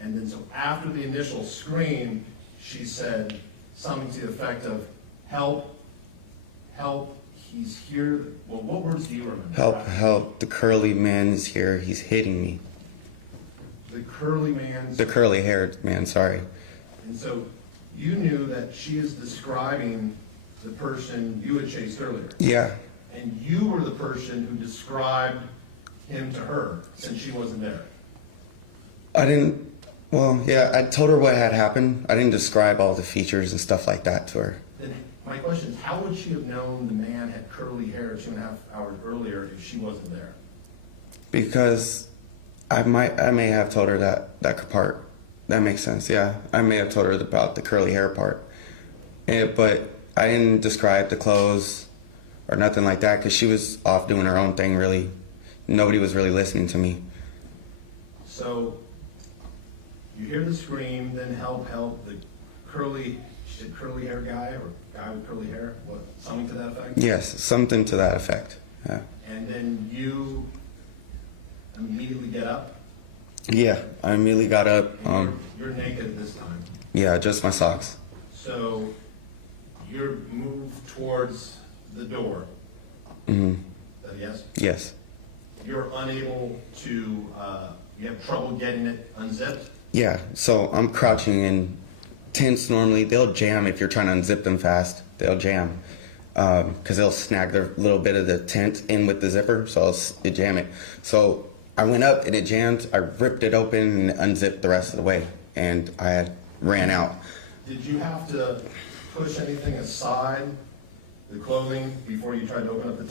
And then so after the initial scream, she said something to the effect of, help, help, he's here. Well, what words do you remember? Help, help, the curly man is here, he's hitting me. The curly man. The curly haired man, sorry. And so you knew that she is describing the person you had chased earlier. Yeah, And you were the person who described him to her since she wasn't there. I didn't, well, yeah, I told her what had happened. I didn't describe all the features and stuff like that to her. Then my question is, how would she have known the man had curly hair 2.5 hours earlier if she wasn't there? Because I may have told her that part. That makes sense, yeah. I may have told her about the curly hair part. But I didn't describe the clothes or nothing like that because she was off doing her own thing, really. Nobody was really listening to me. So you hear the scream, then help, help, the curly, she said curly hair guy or guy with curly hair, what, something to that effect? Yes, something to that effect, yeah. And then you immediately get up? Yeah, I immediately got up. And you're naked at this time. Yeah, just my socks. So you're moved towards the door. Mm-hmm. Yes? Yes. You're unable to, you have trouble getting it unzipped? Yeah, so I'm crouching in tents normally. They'll jam if you're trying to unzip them fast. They'll jam because they'll snag their little bit of the tent in with the zipper, so it'll jam it. So I went up and it jammed. I ripped it open and unzipped the rest of the way, and I ran out. Did you have to push anything aside, the clothing, before you tried to open up the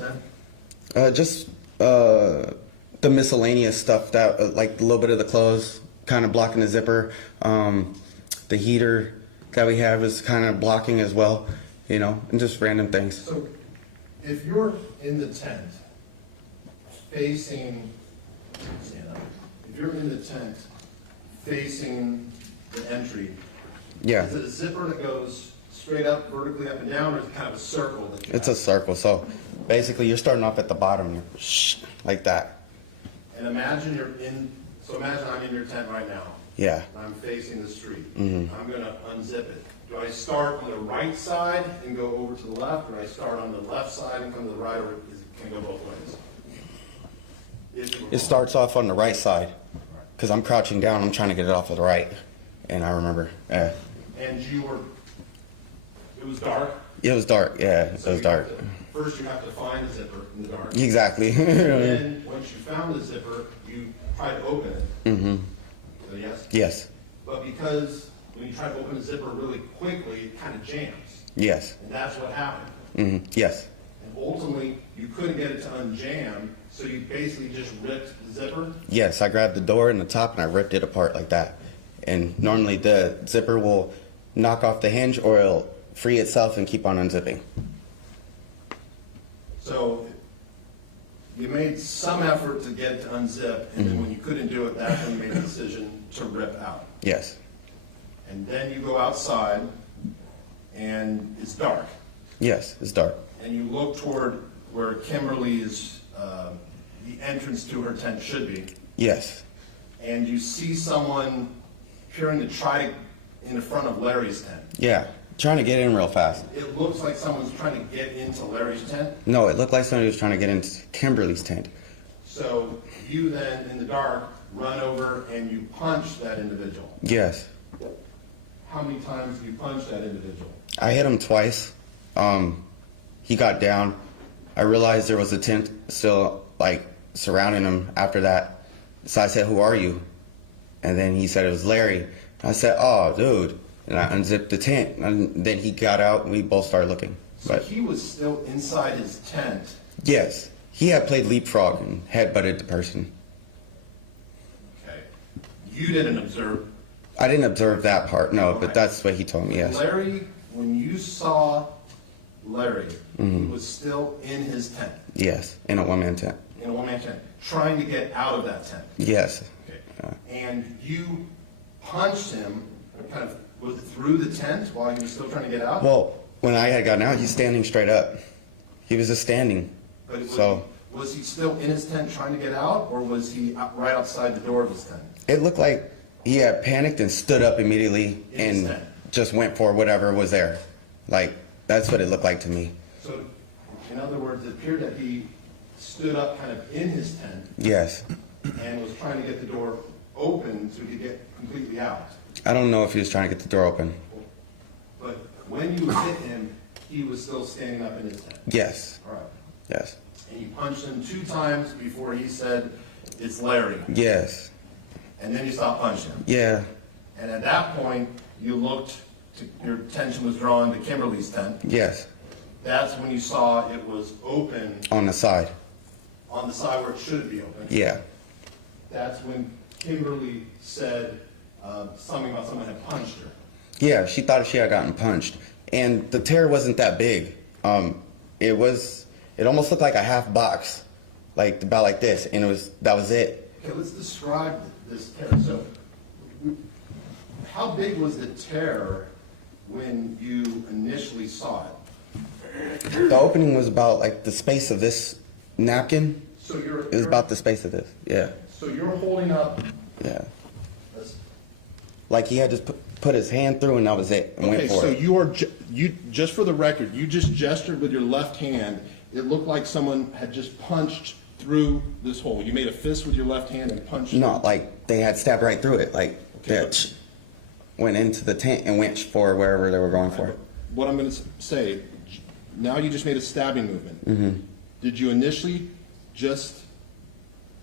tent? Just the miscellaneous stuff that, like a little bit of the clothes, kind of blocking the zipper. The heater that we have is kind of blocking as well, you know, and just random things. So if you're in the tent facing, if you're in the tent facing the entry, Yeah. is it a zipper that goes straight up, vertically up and down, or is it kind of a circle? That you It's a have? circle, so basically you're starting off at the bottom, you're like that. And imagine you're in, so imagine I'm in your tent right now. Yeah. And I'm facing the street. Mhm. I'm gonna unzip it. Do I start on the right side and go over to the left, or do I start on the left side and come to the right, or can it go both ways? It starts off on the right side, because I'm crouching down, I'm trying to get it off of the right, and I remember, yeah. And you were, it was dark? It was dark, yeah, it So was you dark. have to- First, you have to find the zipper in the dark. Exactly. And then, once you found the zipper, you try to open it. Mm-hmm. So yes? Yes, But because when you try to open the zipper really quickly, it kind of jams. yes, And that's what happened. mm-hmm. Yes, And ultimately, you couldn't get it to unjam, so you basically just ripped the zipper. yes, I grabbed the door and the top and I ripped it apart like that. And normally the zipper will knock off the hinge or it'll free itself and keep on unzipping. So you made some effort to get it to unzip, and then when you couldn't do it, that's when you made the decision to rip out. Yes, And then you go outside, and it's dark. yes, it's dark. And you look toward where Kimberlee's, the entrance to her tent should be. Yes, And you see someone appearing to try to, in the front of Larry's tent. yeah, trying to get in real fast. It looks like someone's trying to get into Larry's tent. No, it looked like somebody was trying to get into Kimberlee's tent. So you then, in the dark, run over and you punch that individual. Yes, How many times did you punch that individual? I hit him twice. He got down. I realized there was a tent still like surrounding him after that. So I said, "Who are you?" And then he said it was Larry. I said, "Oh, dude." And I unzipped the tent. And then he got out and we both started looking. So But he was still inside his tent. yes, he had played leapfrog and headbutted the person. Okay. You didn't observe. I didn't observe that part, no, but that's what he told me, yes. Larry, when you saw Larry, he was still in his tent, Yes, in a one-man tent. in a one-man tent, trying to get out of that tent. Yes. Okay. And you punched him, kind of, was it through the tent while he was still trying to get out? Well, when I had gotten out, he's standing straight up. He was just standing. But was he still in his tent trying to get out, or was he right outside the door of his tent? It looked like he had panicked and stood up immediately In his and tent. just went for whatever was there. Like, that's what it looked like to me. So, in other words, it appeared that he stood up kind of in his tent Yes. and was trying to get the door open so he could get completely out. I don't know if he was trying to get the door open. But when you hit him, he was still standing up in his tent. Yes. All right. Yes. And you punched him 2 times before he said, "It's Larry." Yes. And then you stopped punching him. Yeah. And at that point, you looked, your attention was drawn to Kimberlee's tent. Yes. That's when you saw it was open On the side. on the side where it should be open. Yeah. That's when Kimberlee said something about someone had punched her. Yeah, she thought she had gotten punched. And the tear wasn't that big. It almost looked like a half box, like about like this, and that was it. Okay, let's describe this tear. So, how big was the tear when you initially saw it? The opening was about like the space of this napkin. So It was about the space of this. Yeah. So you're holding up. Yeah. Like he had just put his hand through and that was it. And Okay, went for so it. you just for the record, you just gestured with your left hand. It looked like someone had just punched through this hole. You made a fist with your left hand and punched. Not like they had stabbed right through it. Like that went into the tent and went for wherever they were going for. What I'm going to say, now you just made a stabbing movement. Mm-hmm. Did you initially just,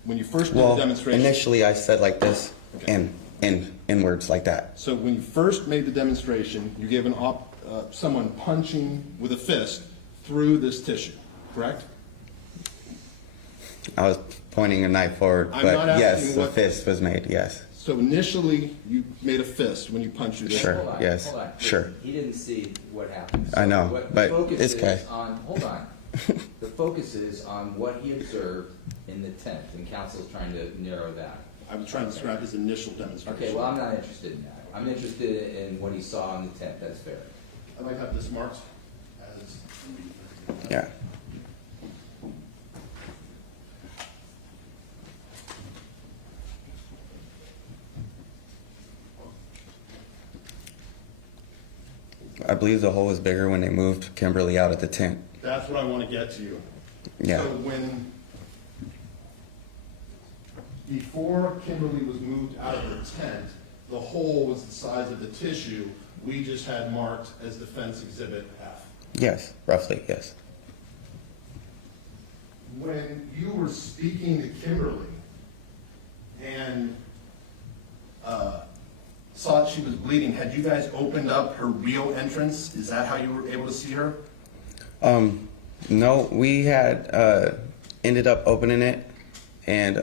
when you first did Well, the demonstration? initially I said like this Okay. and inwards like that. So when you first made the demonstration, you gave someone punching with a fist through this tissue, correct? I was pointing a knife forward, I'm not but asking yes, the what- fist was made. Yes. So initially, you made a fist when you punched through this. Sure. Hold on, yes, hold on. sure. He didn't see what happened. I know, What the but focus it's is okay. Hold on. The focus is on what he observed in the tent, and council's trying to narrow that. I was trying to describe his initial demonstration. Okay, well, I'm not interested in that. I'm interested in what he saw in the tent, that's fair. I'd like to have this marked as. Yeah. I believe the hole was bigger when they moved Kimberlee out of the tent. That's what I want to get to you. Yeah. So before Kimberlee was moved out of the tent, the hole was the size of the tissue we just had marked as Defense Exhibit F. Yes, roughly, yes. When you were speaking to Kimberlee and saw she was bleeding, had you guys opened up her real entrance? Is that how you were able to see her? No, we had ended up opening it, and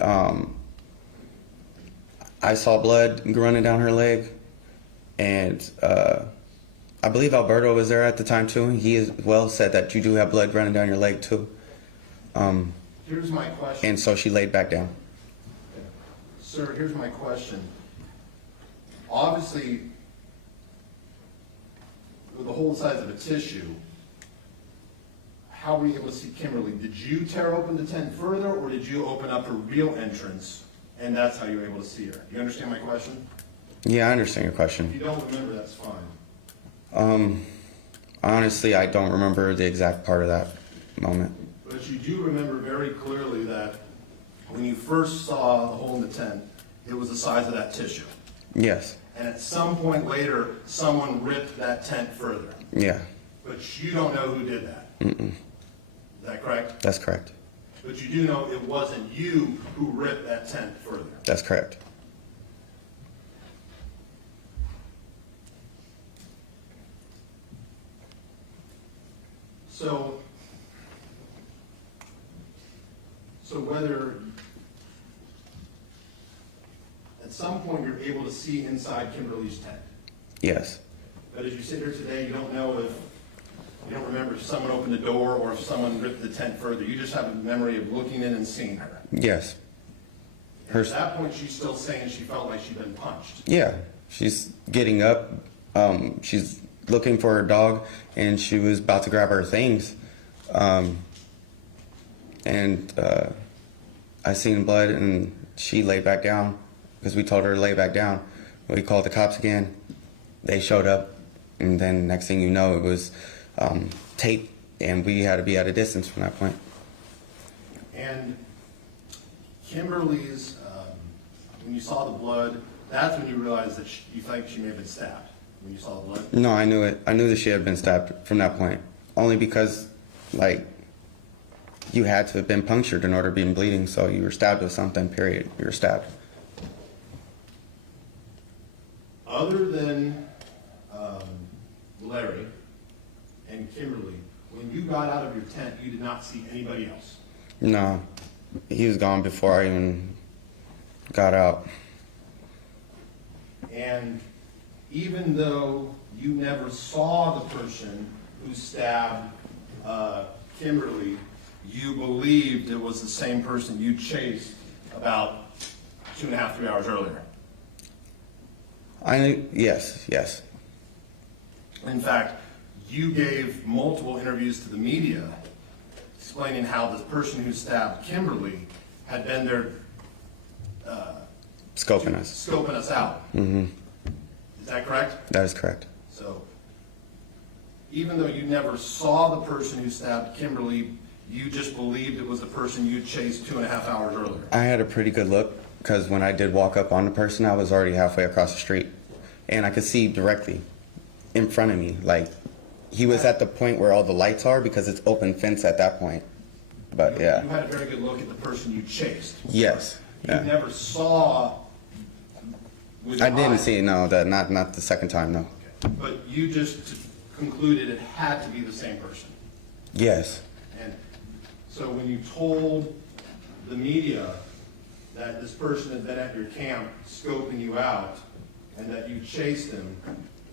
I saw blood running down her leg, and I believe Alberto was there at the time too. He as well said that you do have blood running down your leg too. Here's my question. And so she laid back down. Sir, here's my question. Obviously, with the whole size of a tissue, how were you able to see Kimberlee? Did you tear open the tent further, or did you open up her real entrance, and that's how you were able to see her? Do you understand my question? Yeah, I understand your If question. you don't remember, that's fine. Honestly, I don't remember the exact part of that moment. But you do remember very clearly that when you first saw the hole in the tent, it was the size of that tissue. Yes. And at some point later, someone ripped that tent further. Yeah. But you don't know who did that. Mm-mm. Is that correct? That's correct. But you do know it wasn't you who ripped that tent further. That's correct. So whether at some point you're able to see inside Kimberlee's tent, Yes. but as you sit here today, you don't know if, you don't remember if someone opened the door or if someone ripped the tent further. You just have a memory of looking in and seeing her. Yes. And at that point, she's still saying she felt like she'd been punched. Yeah. She's getting up. She's looking for her dog, and she was about to grab her things. I seen blood, and she laid back down because we told her to lay back down. We called the cops again. They showed up, And then next thing you know, it was tape, and we had to be at a distance from that point. And Kimberlee's, when you saw the blood, that's when you realized that you think she may have been stabbed, when you saw the blood? No, I knew it. I knew that she had been stabbed from that point. Only because, like, you had to have been punctured in order to be bleeding, so you were stabbed with something, period. You were stabbed. Other than Larry and Kimberlee, when you got out of your tent, you did not see anybody else? No, he was gone before I even got out. And even though you never saw the person who stabbed Kimberlee, you believed it was the same person you chased about 2.5, 3 hours earlier? I knew, yes. In fact, you gave multiple interviews to the media explaining how the person who stabbed Kimberlee had been there Scoping us out. Mm-hmm. Is that correct? That is correct. So, even though you never saw the person who stabbed Kimberlee, you just believed it was the person you chased 2.5 hours earlier? I had a pretty good look, because when I did walk up on the person, I was already halfway across the street. And I could see directly in front of me. Like, he was at the point where all the lights are, because it's open fence at that point. But yeah. You had a very good look at the person you chased? Yes. You Yeah. never saw with your I didn't eyes. see it, no, not the second time, no. Okay. But you just concluded it had to be the same person? Yes. And so when you told the media that this person had been at your camp scoping you out and that you chased him,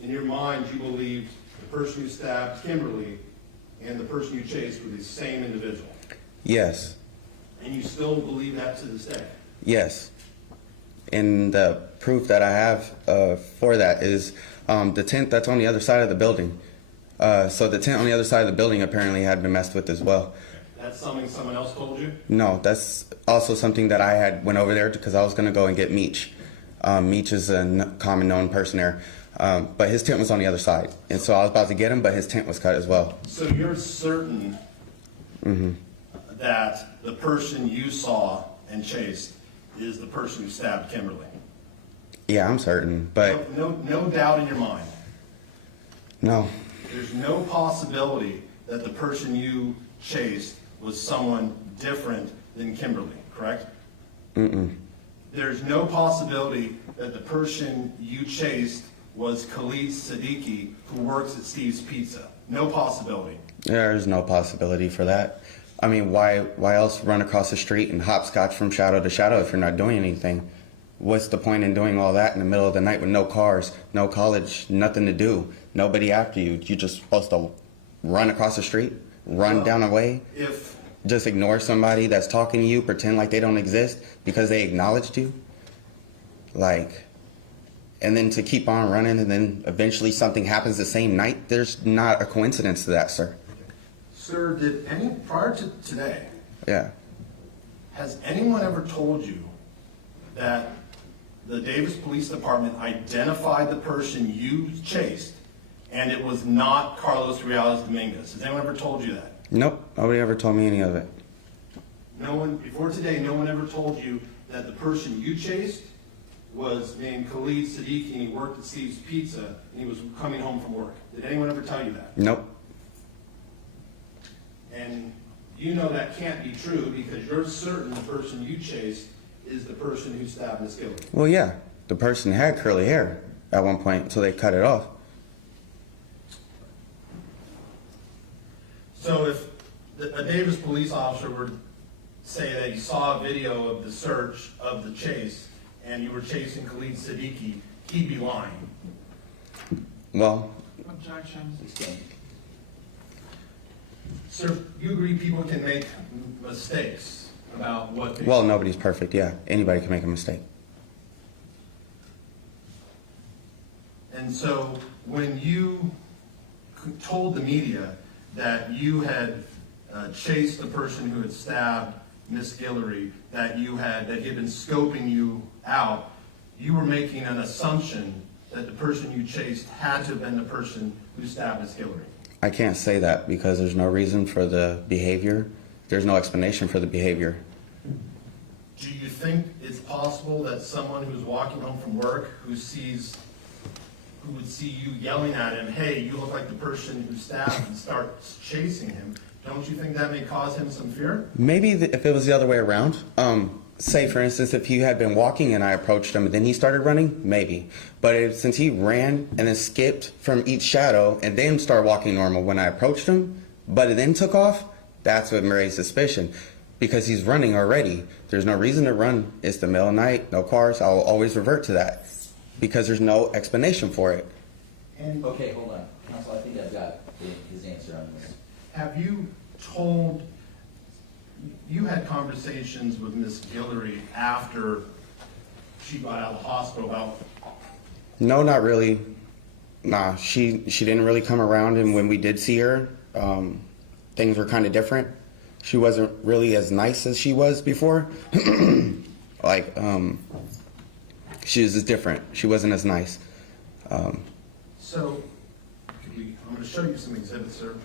in your mind you believed the person who stabbed Kimberlee and the person you chased were the same individual? Yes. And you still believe that to this day? Yes. And the proof that I have for that is the tent that's on the other side of the building. So the tent on the other side of the building apparently had been messed with as well. That's something someone else told you? No, that's also something that I had went over there because I was going to go and get Meech. Meech is a common known person there. But his tent was on the other side. And so I was about to get him, but his tent was cut as well. So you're certain that the person you saw and chased is the person who stabbed Kimberlee? Yeah, I'm certain, but No doubt in your mind? no. There's no possibility that the person you chased was someone different than Kimberlee, correct? There's no possibility that the person you chased was Khalid Siddiqui, who works at Steve's Pizza. No possibility. There's no possibility for that. I mean, why else run across the street and hopscotch from shadow to shadow if you're not doing anything? What's the point in doing all that in the middle of the night with no cars, no college, nothing to do, nobody after you? You're just supposed to run across the street, run down a way, just ignore somebody that's talking to you, pretend like they don't exist because they acknowledged you? Like, and then to keep on running and then eventually something happens the same night? There's not a coincidence to that, sir. Sir, prior to today, Yeah. has anyone ever told you that the Davis Police Department identified the person you chased and it was not Carlos Reales Dominguez? Has anyone ever told you that? Nope, nobody ever told me any of it. No one, before today, no one ever told you that the person you chased was named Khalid Siddiqui and he worked at Steve's Pizza and he was coming home from work? Did anyone ever tell you that? Nope. And you know that can't be true because you're certain the person you chased is the person who stabbed Miss Guillory. Well, yeah, the person had curly hair at one point, so they cut it off. So if a Davis police officer were to say that he saw a video of the search of the chase and you were chasing Khalid Siddiqui, he'd be lying. Well, Objection. Sir, you agree people can make mistakes about what they... well, nobody's perfect, yeah. Anybody can make a mistake. And so when you told the media that you had chased the person who had stabbed Miss Guillory, that he had been scoping you out, you were making an assumption that the person you chased had to have been the person who stabbed Miss Guillory? I can't say that because there's no reason for the behavior. There's no explanation for the behavior. Do you think it's possible that someone who's walking home from work who would see you yelling at him, hey, you look like the person who stabbed, and starts chasing him, don't you think that may cause him some fear? Maybe if it was the other way around. Say, for instance, if he had been walking and I approached him and then he started running, maybe. But since he ran and then skipped from each shadow and then started walking normal when I approached him, but it then took off, that's what raised suspicion. Because he's running already. There's no reason to run. It's the middle of the night, no cars. I'll always revert to that because there's no explanation for it. And Okay, hold on. Counsel, I think I've got his answer on this. have you had conversations with Miss Guillory after she got out of the hospital about? No, not really. Nah, she didn't really come around, and when we did see her, things were kind of different. She wasn't really as nice as she was before. Like, she was just different. She wasn't as nice. So, I'm going to show you some exhibits, sir.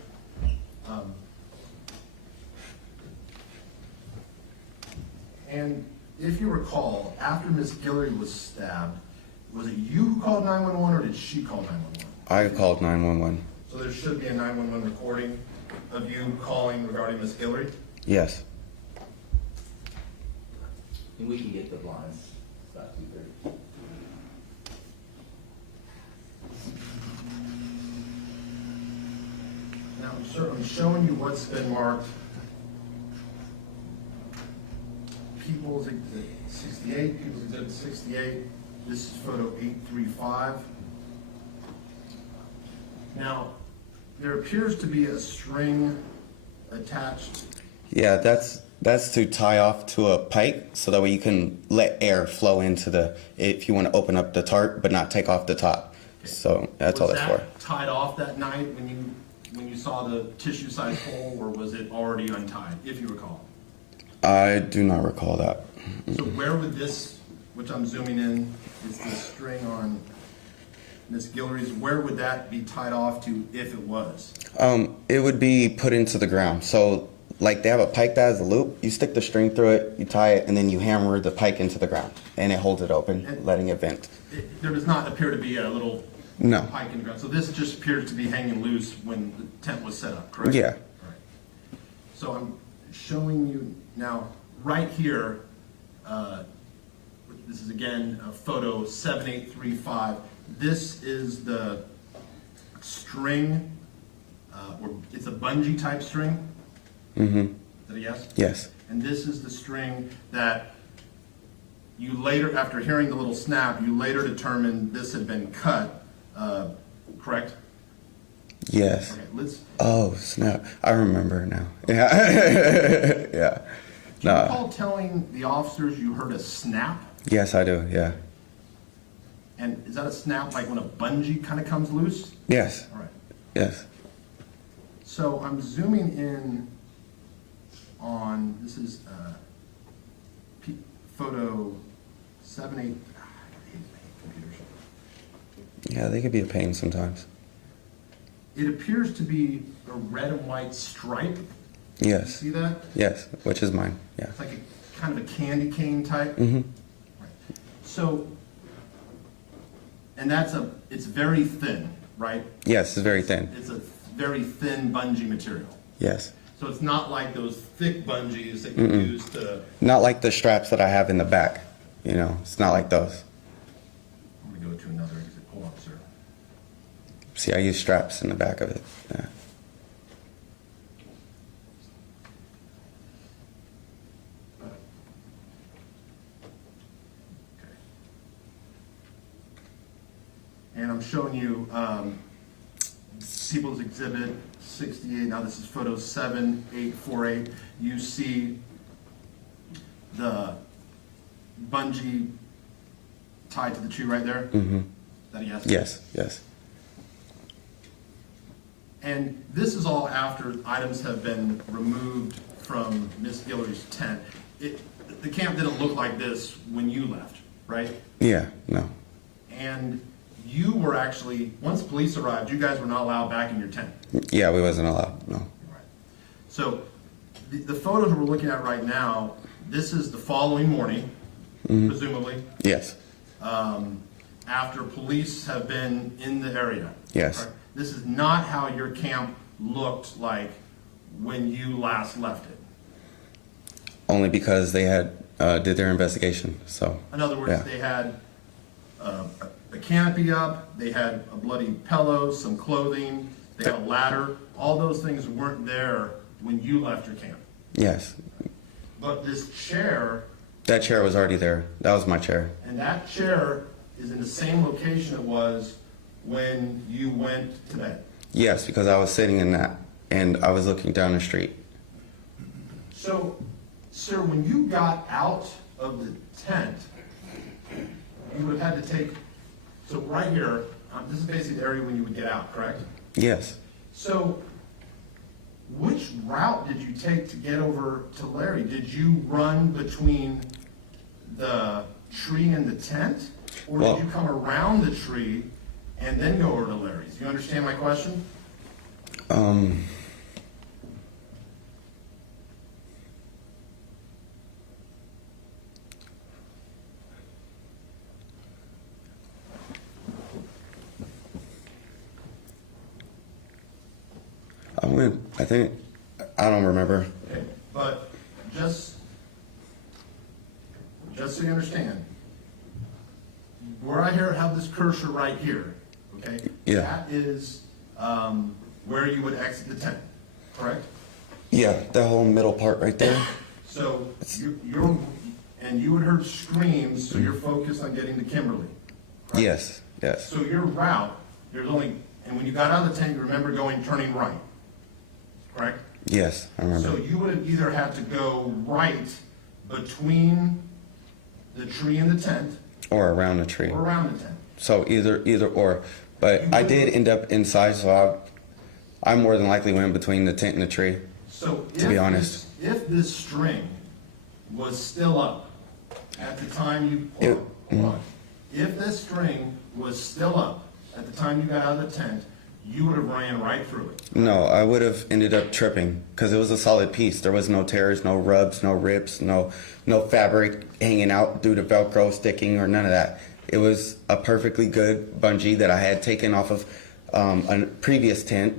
And if you recall, after Miss Guillory was stabbed, was it you who called 911 or did she call 911? I called 911. So there should be a 911 recording of you calling regarding Miss Guillory? Yes. And we can get the blinds. It's not too big. Now, sir, I'm showing you what's been marked. People's Exhibit 68, People's Exhibit 68. This is photo 835. Now, there appears to be a string attached. Yeah, that's to tie off to a pipe so that way you can let air flow into the, if you want to open up the tarp but not take off the top. So that's all that's for. Was that tied off that night when you saw the tissue-sized hole, or was it already untied, if you recall? I do not recall that. So where would this, which I'm zooming in, is the string on Miss Guillory's, where would that be tied off to if it was? It would be put into the ground. So like they have a pike that has a loop, you stick the string through it, you tie it, and then you hammer the pike into the ground, and it holds it open, letting it vent. There does not appear to be a little No. pike in the ground. So this just appears to be hanging loose when the tent was set up, correct? Yeah. Right. So I'm showing you now, right here, this is again photo 7835. This is the string, or it's a bungee type string. Mm-hmm. Is that a yes? Yes. And this is the string that you later, after hearing the little snap, you later determined this had been cut, correct? Yes. Okay, let's. Oh, snap. I remember now. Yeah. Yeah. Do you recall telling the officers you heard a snap? Yes, I do. Yeah. And is that a snap like when a bungee kind of comes loose? Yes. All right. Yes. So I'm zooming in on, this is photo 78. Computers. Yeah, they could be a pain sometimes. It appears to be a red and white stripe. Yes. You see that? Yes, which is mine. Yeah. It's like a kind of a candy cane type. Mm-hmm. Right. So, and it's very thin, right? Yes, it's very thin. It's a very thin bungee material. Yes. So it's not like those thick bungees that you use to. Not like the straps that I have in the back. You know, it's not like those. I'm gonna go to another exit. Hold on, sir. See, I use straps in the back of it. Yeah. And I'm showing you People's Exhibit 68. Now this is photo 7848. You see the bungee tied to the tree right there? Mm-hmm. Is that a yes? Yes. Yes. And this is all after items have been removed from Miss Guillory's tent. The camp didn't look like this when you left, right? Yeah. No. And you were actually, once police arrived, you guys were not allowed back in your tent. Yeah, we wasn't allowed, no. So the photos we're looking at right now, this is the following morning, presumably, Yes, after police have been in the area. yes. Right? This is not how your camp looked like when you last left it. Only because they had, did their investigation, so. In other words, yeah. they had a canopy up, they had a bloody pillow, some clothing, they had a ladder. All those things weren't there when you left your camp. Yes, But this chair, that chair was already there. That was my chair. and that chair is in the same location it was when you went to bed. Yes, because I was sitting in that, and I was looking down the street. So, sir, when you got out of the tent, you would have had to take, so right here, this is basically the area when you would get out, correct? Yes. So, which route did you take to get over to Larry? Did you run between the tree and the tent? Or Well- did you come around the tree and then go over to Larry's? You understand my question? I don't remember. Okay, but just so you understand, where I have this cursor right here, okay? Yeah. That is where you would exit the tent, correct? Yeah, the whole middle part right there. So you would heard screams, so you're focused on getting to Kimberlee. correct? Yes, yes. So your route, and when you got out of the tent, you remember turning right, correct? Yes, I remember. So you would have either had to go right between the tree and the tent Or around the tree. or around the tent. So either or. But I did end up inside, so I more than likely went between the tent and the tree. So To be honest. if this string was still up at the time you hold on. If this string was still up at the time you got out of the tent, you would have ran right through it. No, I would have ended up tripping because it was a solid piece. There was no tears, no rubs, no rips, no fabric hanging out due to Velcro sticking or none of that. It was a perfectly good bungee that I had taken off of a previous tent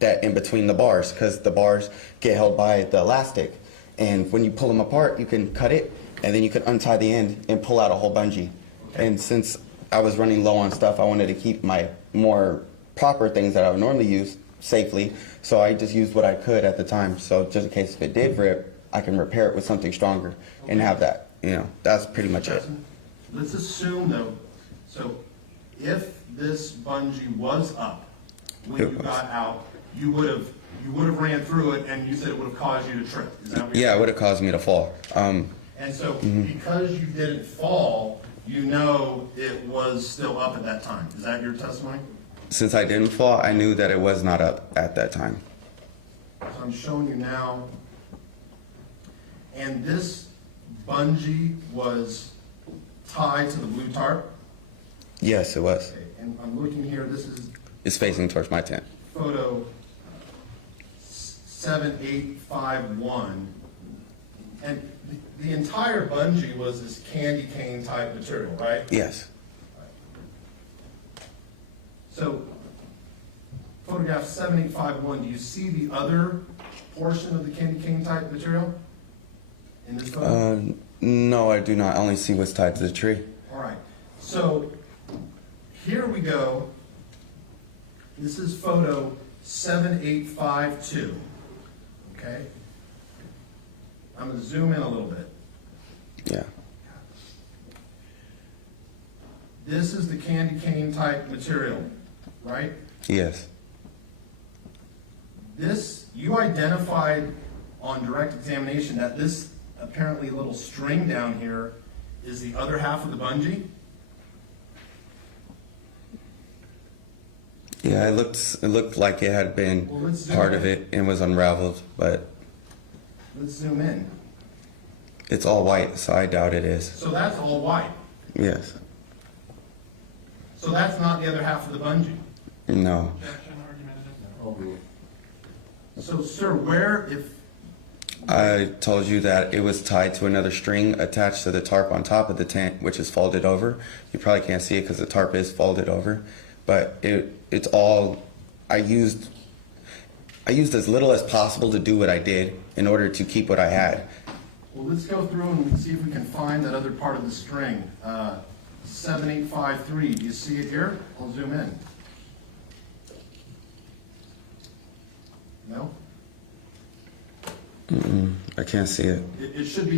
that in between the bars, because the bars get held by the elastic. And when you pull them apart, you can cut it and then you can untie the end and pull out a whole bungee. And since I was running low on stuff, I wanted to keep my more proper things that I would normally use safely, so I just used what I could at the time. So just in case if it did rip, I can repair it with something stronger and have that. That's pretty much it. Let's assume though, so if this bungee was up when It you was. got out, you would have ran through it, and you said it would have caused you to trip. Is that what you're Yeah, it saying? would have caused me to fall. And so because you didn't fall, you know it was still up at that time. Is that your testimony? Since I didn't fall, I knew that it was not up at that time. So I'm showing you now. And this bungee was tied to the blue tarp. Yes, it was. Okay, and I'm looking here, this is It's facing towards my tent. photo 7851. And the entire bungee was this candy cane type material, right? Yes. So, photograph 7851, do you see the other portion of the candy cane type material in this photo? No, I do not. I only see what's tied to the tree. All right, so here we go. This is photo 7852, okay? I'm gonna zoom in a little bit. Yeah. This is the candy cane type material, right? Yes. This, you identified on direct examination that this apparently little string down here is the other half of the bungee? Yeah, it looked like it had been Well, let's zoom part of in. it and was unraveled, but Let's zoom in. it's all white, so I doubt it is. So that's all white. Yes. So that's not the other half of the bungee. No. Objection, argumentative. Overruled. So, sir, where, if, I told you that it was tied to another string attached to the tarp on top of the tent, which is folded over. You probably can't see it because the tarp is folded over, but it's all, I used as little as possible to do what I did in order to keep what I had. well, let's go through and see if we can find that other part of the string. 7853, do you see it here? I'll zoom in. No? I can't see it. It should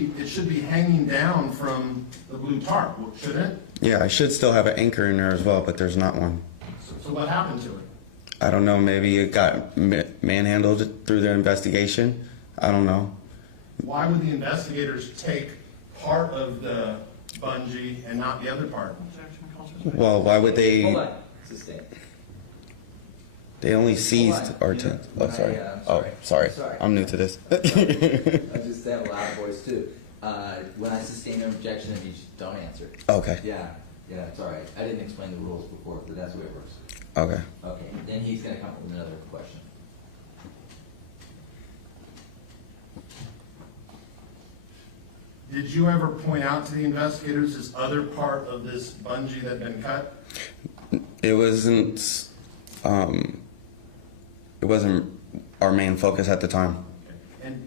be hanging down from the blue tarp, shouldn't it? Yeah, I should still have an anchor in there as well, but there's not one. So what happened to it? I don't know, maybe it got manhandled through their investigation. I don't know. Why would the investigators take part of the bungee and not the other part? Objection, culture. Well, why would they? Hold on, sustain. They only seized our tent. Oh, sorry. Oh, sorry. I'm new to this. I just have a loud voice too. When I sustain an objection, it means don't answer. Okay. Yeah, it's all right. I didn't explain the rules before, but that's the way it works. Okay. Okay, then he's gonna come up with another question. Did you ever point out to the investigators this other part of this bungee that had been cut? It wasn't. It wasn't our main focus at the time. And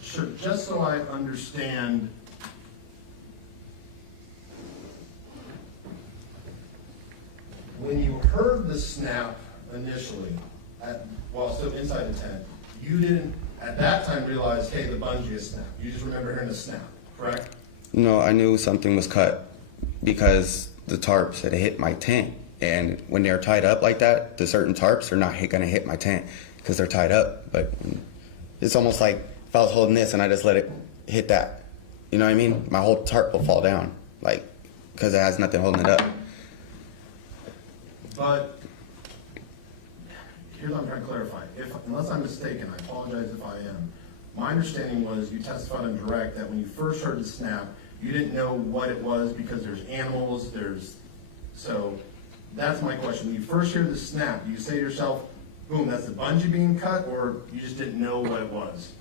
sure, just so I understand, when you heard the snap initially, so inside the tent, you didn't at that time realize, hey, the bungee is snapped. You just remember hearing the snap, correct? No, I knew something was cut because the tarps had hit my tent. And when they're tied up like that, the certain tarps are not going to hit my tent because they're tied up. But it's almost like if I was holding this and I just let it hit that, you know what I mean? My whole tarp will fall down, like, because it has nothing holding it up. But here's what I'm trying to clarify. Unless I'm mistaken, I apologize if I am. My understanding was you testified on direct that when you first heard the snap, you didn't know what it was because there's animals, so that's my question. When you first hear the snap, do you say to yourself, boom, that's the bungee being cut, or you just didn't know what it was?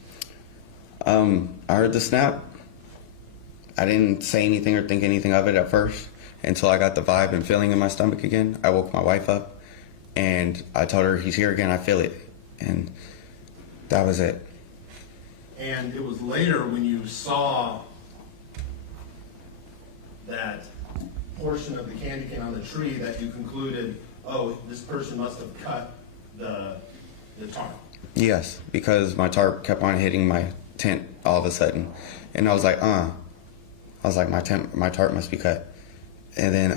I heard the snap. I didn't say anything or think anything of it at first until I got the vibe and feeling in my stomach again. I woke my wife up and I told her, he's here again, I feel it. And that was it. And it was later when you saw that portion of the candy cane on the tree that you concluded, oh, this person must have cut the tarp. Yes, because my tarp kept on hitting my tent all of a sudden. And I was like, my tarp must be cut. And then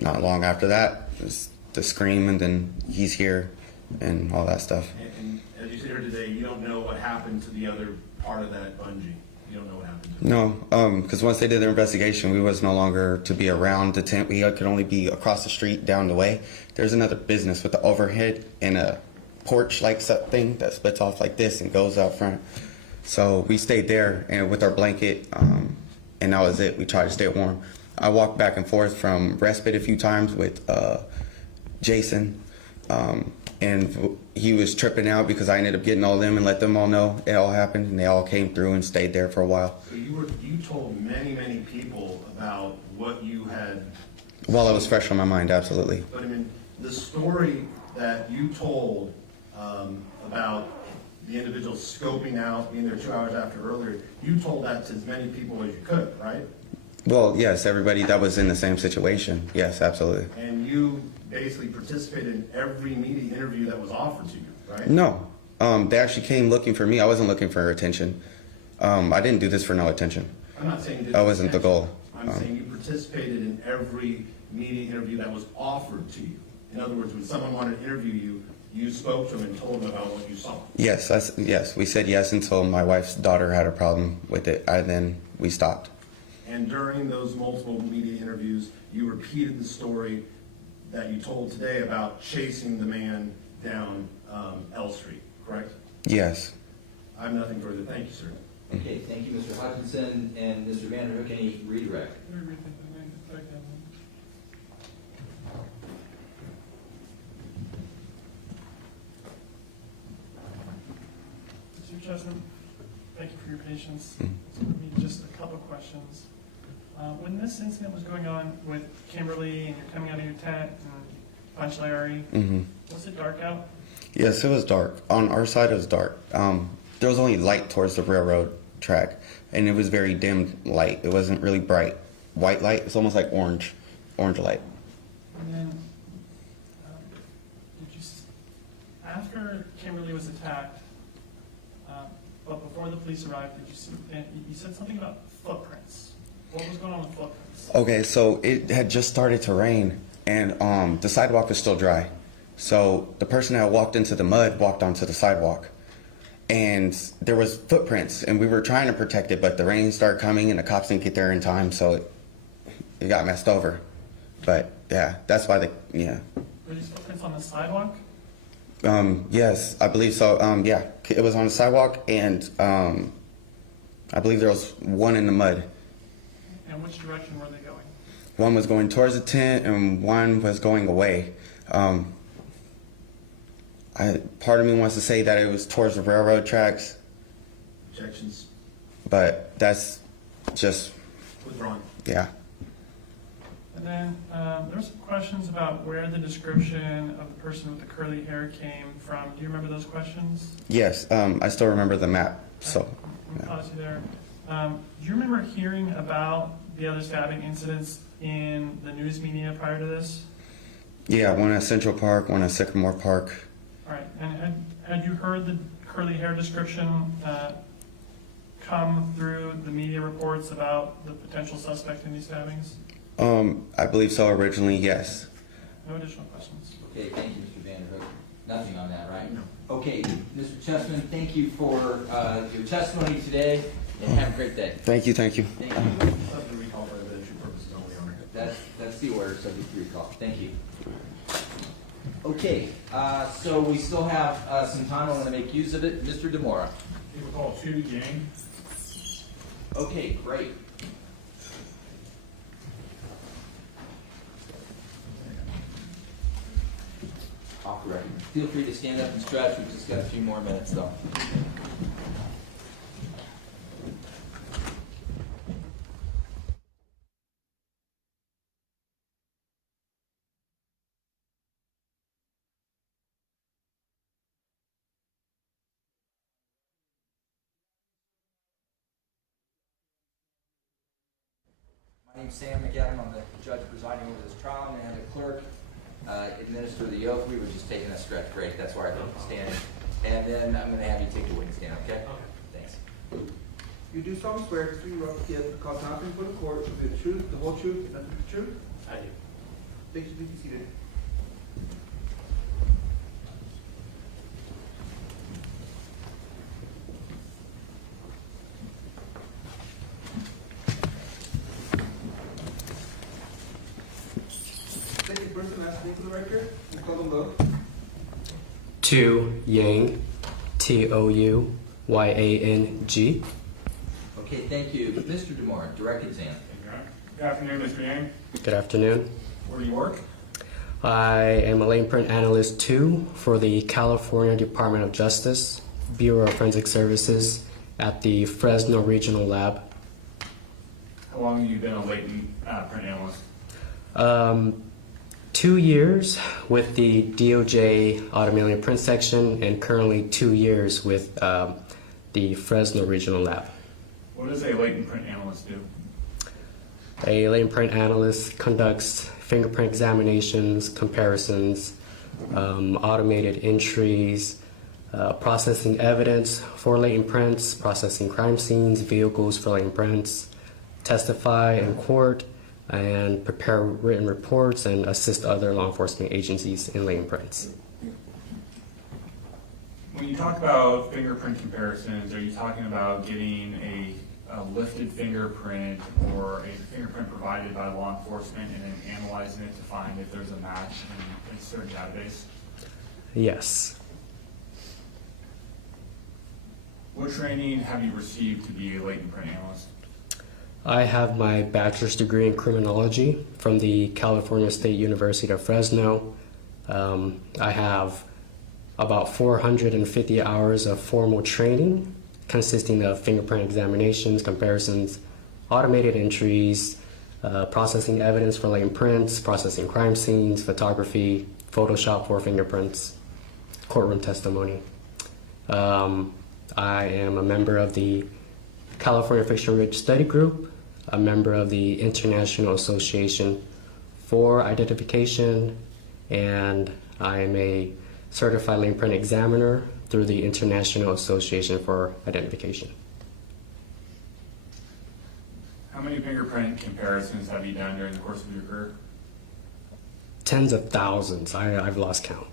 not long after that, was the scream, and then he's here and all that stuff. And as you sit here today, you don't know what happened to the other part of that bungee. You don't know what happened to it. No, because once they did their investigation, we was no longer to be around the tent. We could only be across the street, down the way. There's another business with the overhead and a porch-like thing that splits off like this and goes out front. So we stayed there and with our blanket, and that was it. We tried to stay warm. I walked back and forth from respite a few times with Jason, and he was tripping out because I ended up getting all of them and let them all know it all happened, and they all came through and stayed there for a while. So you told many people about what you had. While it was fresh on my mind, absolutely. But I mean, the story that you told about the individual scoping out, being there 2 hours after earlier, you told that to as many people as you could, right? Well, yes, everybody that was in the same situation. Yes, absolutely. And you basically participated in every media interview that was offered to you, right? No, they actually came looking for me. I wasn't looking for attention. I didn't do this for no attention. I'm not saying you did That wasn't the goal. I'm saying you participated in every media interview that was offered to you. In other words, when someone wanted to interview you, you spoke to them and told them about what you saw. Yes, yes, we said yes until my wife's daughter had a problem with it, and then we stopped. And during those multiple media interviews, you repeated the story that you told today about chasing the man down L Street, correct? Yes. I have nothing further. Thank you, sir. Okay, thank you, Mr. Hutchinson and Mr. Vanderhook. Any redirect? Chesman, thank you for your patience. It's going to be just a couple questions. When this incident was going on with Kimberlee and you're coming out of your tent and punch Larry, was it dark out? Yes, it was dark. On our side, it was dark. There was only light towards the railroad track, and it was very dim light. It wasn't really bright white light. It's almost like orange light. And then, after Kimberlee was attacked, but before the police arrived, did you see? You said something about footprints. What was going on with footprints? Okay, so it had just started to rain, and the sidewalk was still dry. So the person that walked into the mud walked onto the sidewalk, and there was footprints, and we were trying to protect it, but the rain started coming, and the cops didn't get there in time, so it got messed over. But yeah, that's why Were these footprints on the sidewalk? Yes, I believe so. Yeah, it was on the sidewalk, and I believe there was one in the mud. And which direction were they going? One was going towards the tent, and one was going away. Part of me wants to say that it was towards the railroad tracks, Objections but that's just, withdrawn. yeah. And then there were some questions about where the description of the person with the curly hair came from. Do you remember those questions? Yes, I still remember the map, so. I'm pause you there. Do you remember hearing about the other stabbing incidents in the news media prior to this? Yeah, one at Central Park, one at Sycamore Park. All right, and had you heard the curly hair description come through the media reports about the potential suspect in these stabbings? I believe so originally, yes. No additional questions. Okay, thank you, Mr. Vanderhook. Nothing on that, right? No. Okay, Mr. Chesman, thank you for your testimony today, and have a great day. Thank you, thank you. Thank you. Subject to recall for evidentiary purposes only, Your Honor. That's the order, subject to recall. Thank you. Okay, so we still have some time. I want to make use of it. Mr. DeMora. People call 2 Yang. Okay, great. Off the record. Feel free to stand up and stretch. We've just got a few more minutes, though. My name's Sam McAdam. I'm the judge presiding over this trial. I'm going to have the clerk administer the oath. We were just taking a stretch break. That's why I think standing. And then I'm going to have you take the witness stand, okay? Okay. Thanks. You do solemnly swear to you wrote the cause nothing for the court to be the truth, the whole truth, and nothing but the truth? I do. Thank you. Please be seated. Second person, last name for the record. You call them both. 2 Yang, Touyang. Okay, thank you. Mr. DeMora, direct exam. Good afternoon, Mr. Yang. Good afternoon. Where do you work? I am a Law&Crime Analyst 2 for the California Department of Justice, Bureau of Forensic Services at the Fresno Regional Lab. How long have you been a latent print analyst? 2 years with the DOJ Automated Print Section and currently 2 years with the Fresno Regional Lab. What does a latent print analyst do? A latent print analyst conducts fingerprint examinations, comparisons, automated entries, processing evidence for latent prints, processing crime scenes, vehicles for latent prints, testify in court, and prepare written reports and assist other law enforcement agencies in latent prints. When you talk about fingerprint comparisons, are you talking about getting a lifted fingerprint or a fingerprint provided by law enforcement and then analyzing it to find if there's a match in a certain database? Yes. What training have you received to be a latent print analyst? I have my bachelor's degree in criminology from the California State University of Fresno. I have about 450 hours of formal training consisting of fingerprint examinations, comparisons, automated entries, processing evidence for latent prints, processing crime scenes, photography, Photoshop for fingerprints, courtroom testimony. I am a member of the California Fictional Ridge Study Group, a member of the International Association for Identification, and I am a certified latent print examiner through the International Association for Identification. How many fingerprint comparisons have you done during the course of your career? Tens of thousands. I've lost count.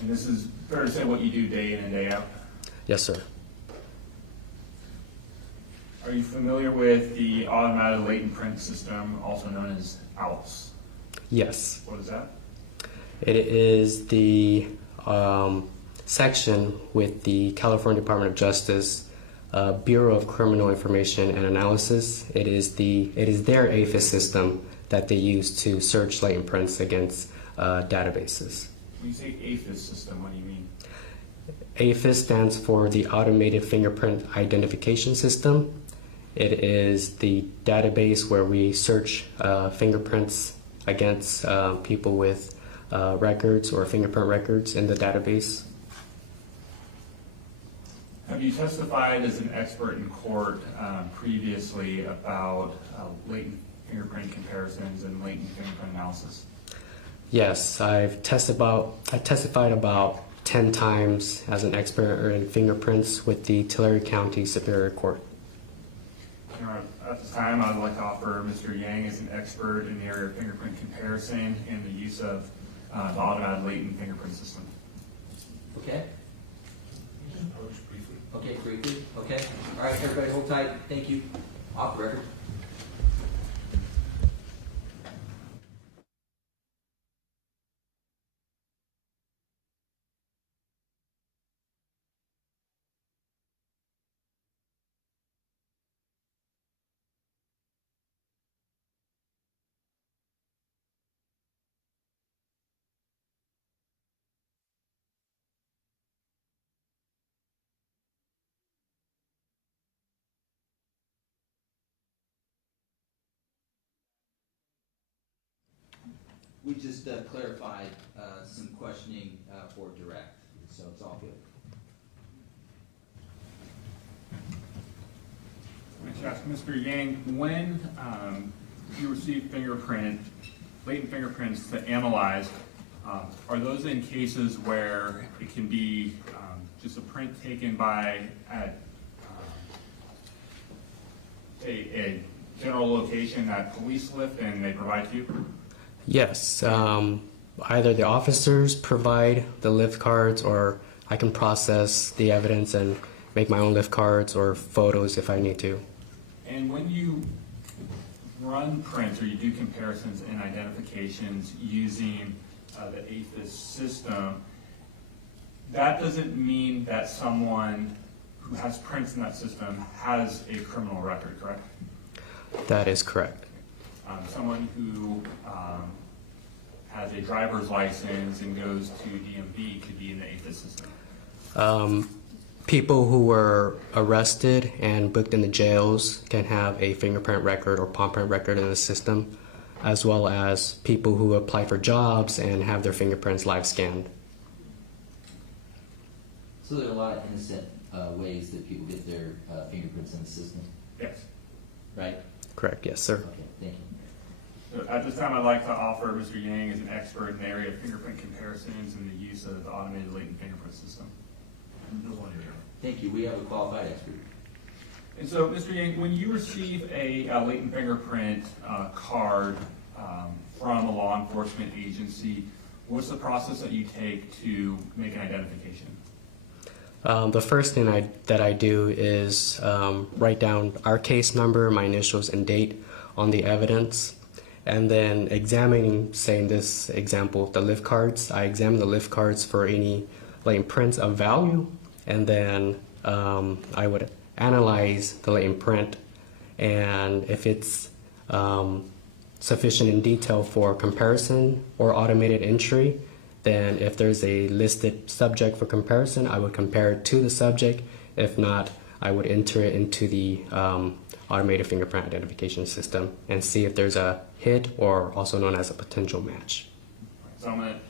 And this is fair to say what you do day in and day out? Yes, sir. Are you familiar with the automated latent print system, also known as ALPS? Yes. What is that? It is the section with the California Department of Justice Bureau of Criminal Information and Analysis. It is their APHIS system that they use to search latent prints against databases. When you say APHIS system, what do you mean? APHIS stands for the Automated Fingerprint Identification System. It is the database where we search fingerprints against people with records or fingerprint records in the database. Have you testified as an expert in court previously about latent fingerprint comparisons and latent fingerprint analysis? Yes, I've testified about 10 times as an expert in fingerprints with the Tulare County Superior Court. At this time, I would like to offer Mr. Yang as an expert in the area of fingerprint comparison and the use of the automated latent fingerprint system. Okay? Okay, briefly. Okay. All right, everybody hold tight. Thank you. Off the record. We just clarified some questioning for direct, so it's all good. I'm going to ask Mr. Yang, when you receive latent fingerprints to analyze, are those in cases where it can be just a print taken by a general location that police lift and they provide to you? Yes, either the officers provide the lift cards or I can process the evidence and make my own lift cards or photos if I need to. And when you run prints or you do comparisons and identifications using the APHIS system, that doesn't mean that someone who has prints in that system has a criminal record, correct? That is correct. Someone who has a driver's license and goes to DMV could be in the APHIS system. People who were arrested and booked in the jails can have a fingerprint record or palm print record in the system, as well as people who apply for jobs and have their fingerprints live scanned. So there are a lot of innocent ways that people get their fingerprints in the system. Yes. Right? Correct, yes, sir. Okay, thank you. So at this time, I'd like to offer Mr. Yang as an expert in the area of fingerprint comparisons and the use of the automated latent fingerprint system. Thank you. We have a qualified expert. And so, Mr. Yang, when you receive a latent fingerprint card from a law enforcement agency, what's the process that you take to make an identification? The first thing that I do is write down our case number, my initials, and date on the evidence. And then examining, say in this example, the lift cards, I examine the lift cards for any latent prints of value. And then I would analyze the latent print. And if it's sufficient in detail for comparison or automated entry, then if there's a listed subject for comparison, I would compare it to the subject. If not, I would enter it into the automated fingerprint identification system and see if there's a hit, or also known as a potential match. So I'm going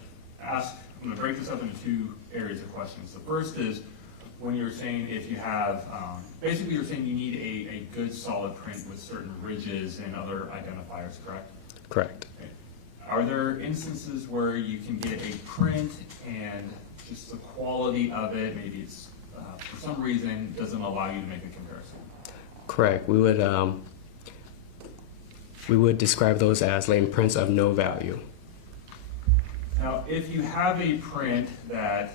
to break this up into two areas of questions. The first is when you're saying if you have, basically you're saying you need a good solid print with certain ridges and other identifiers, correct? Correct. Okay. Are there instances where you can get a print and just the quality of it, maybe it's for some reason doesn't allow you to make a comparison? Correct. We would describe those as latent prints of no value. Now, if you have a print that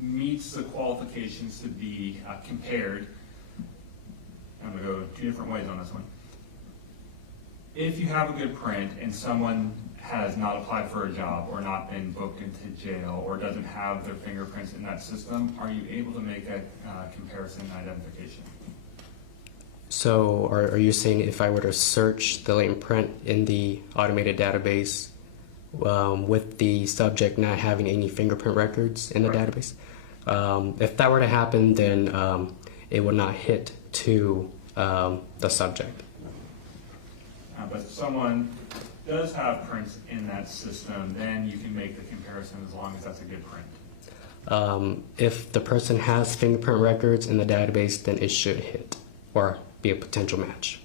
meets the qualifications to be compared, I'm going to go two different ways on this one. If you have a good print and someone has not applied for a job or not been booked into jail or doesn't have their fingerprints in that system, are you able to make a comparison and identification? So are you saying if I were to search the latent print in the automated database with the subject not having any fingerprint records in the database, if that were to happen, then it would not hit to the subject. But if someone does have prints in that system, then you can make the comparison as long as that's a good print. If the person has fingerprint records in the database, then it should hit or be a potential match.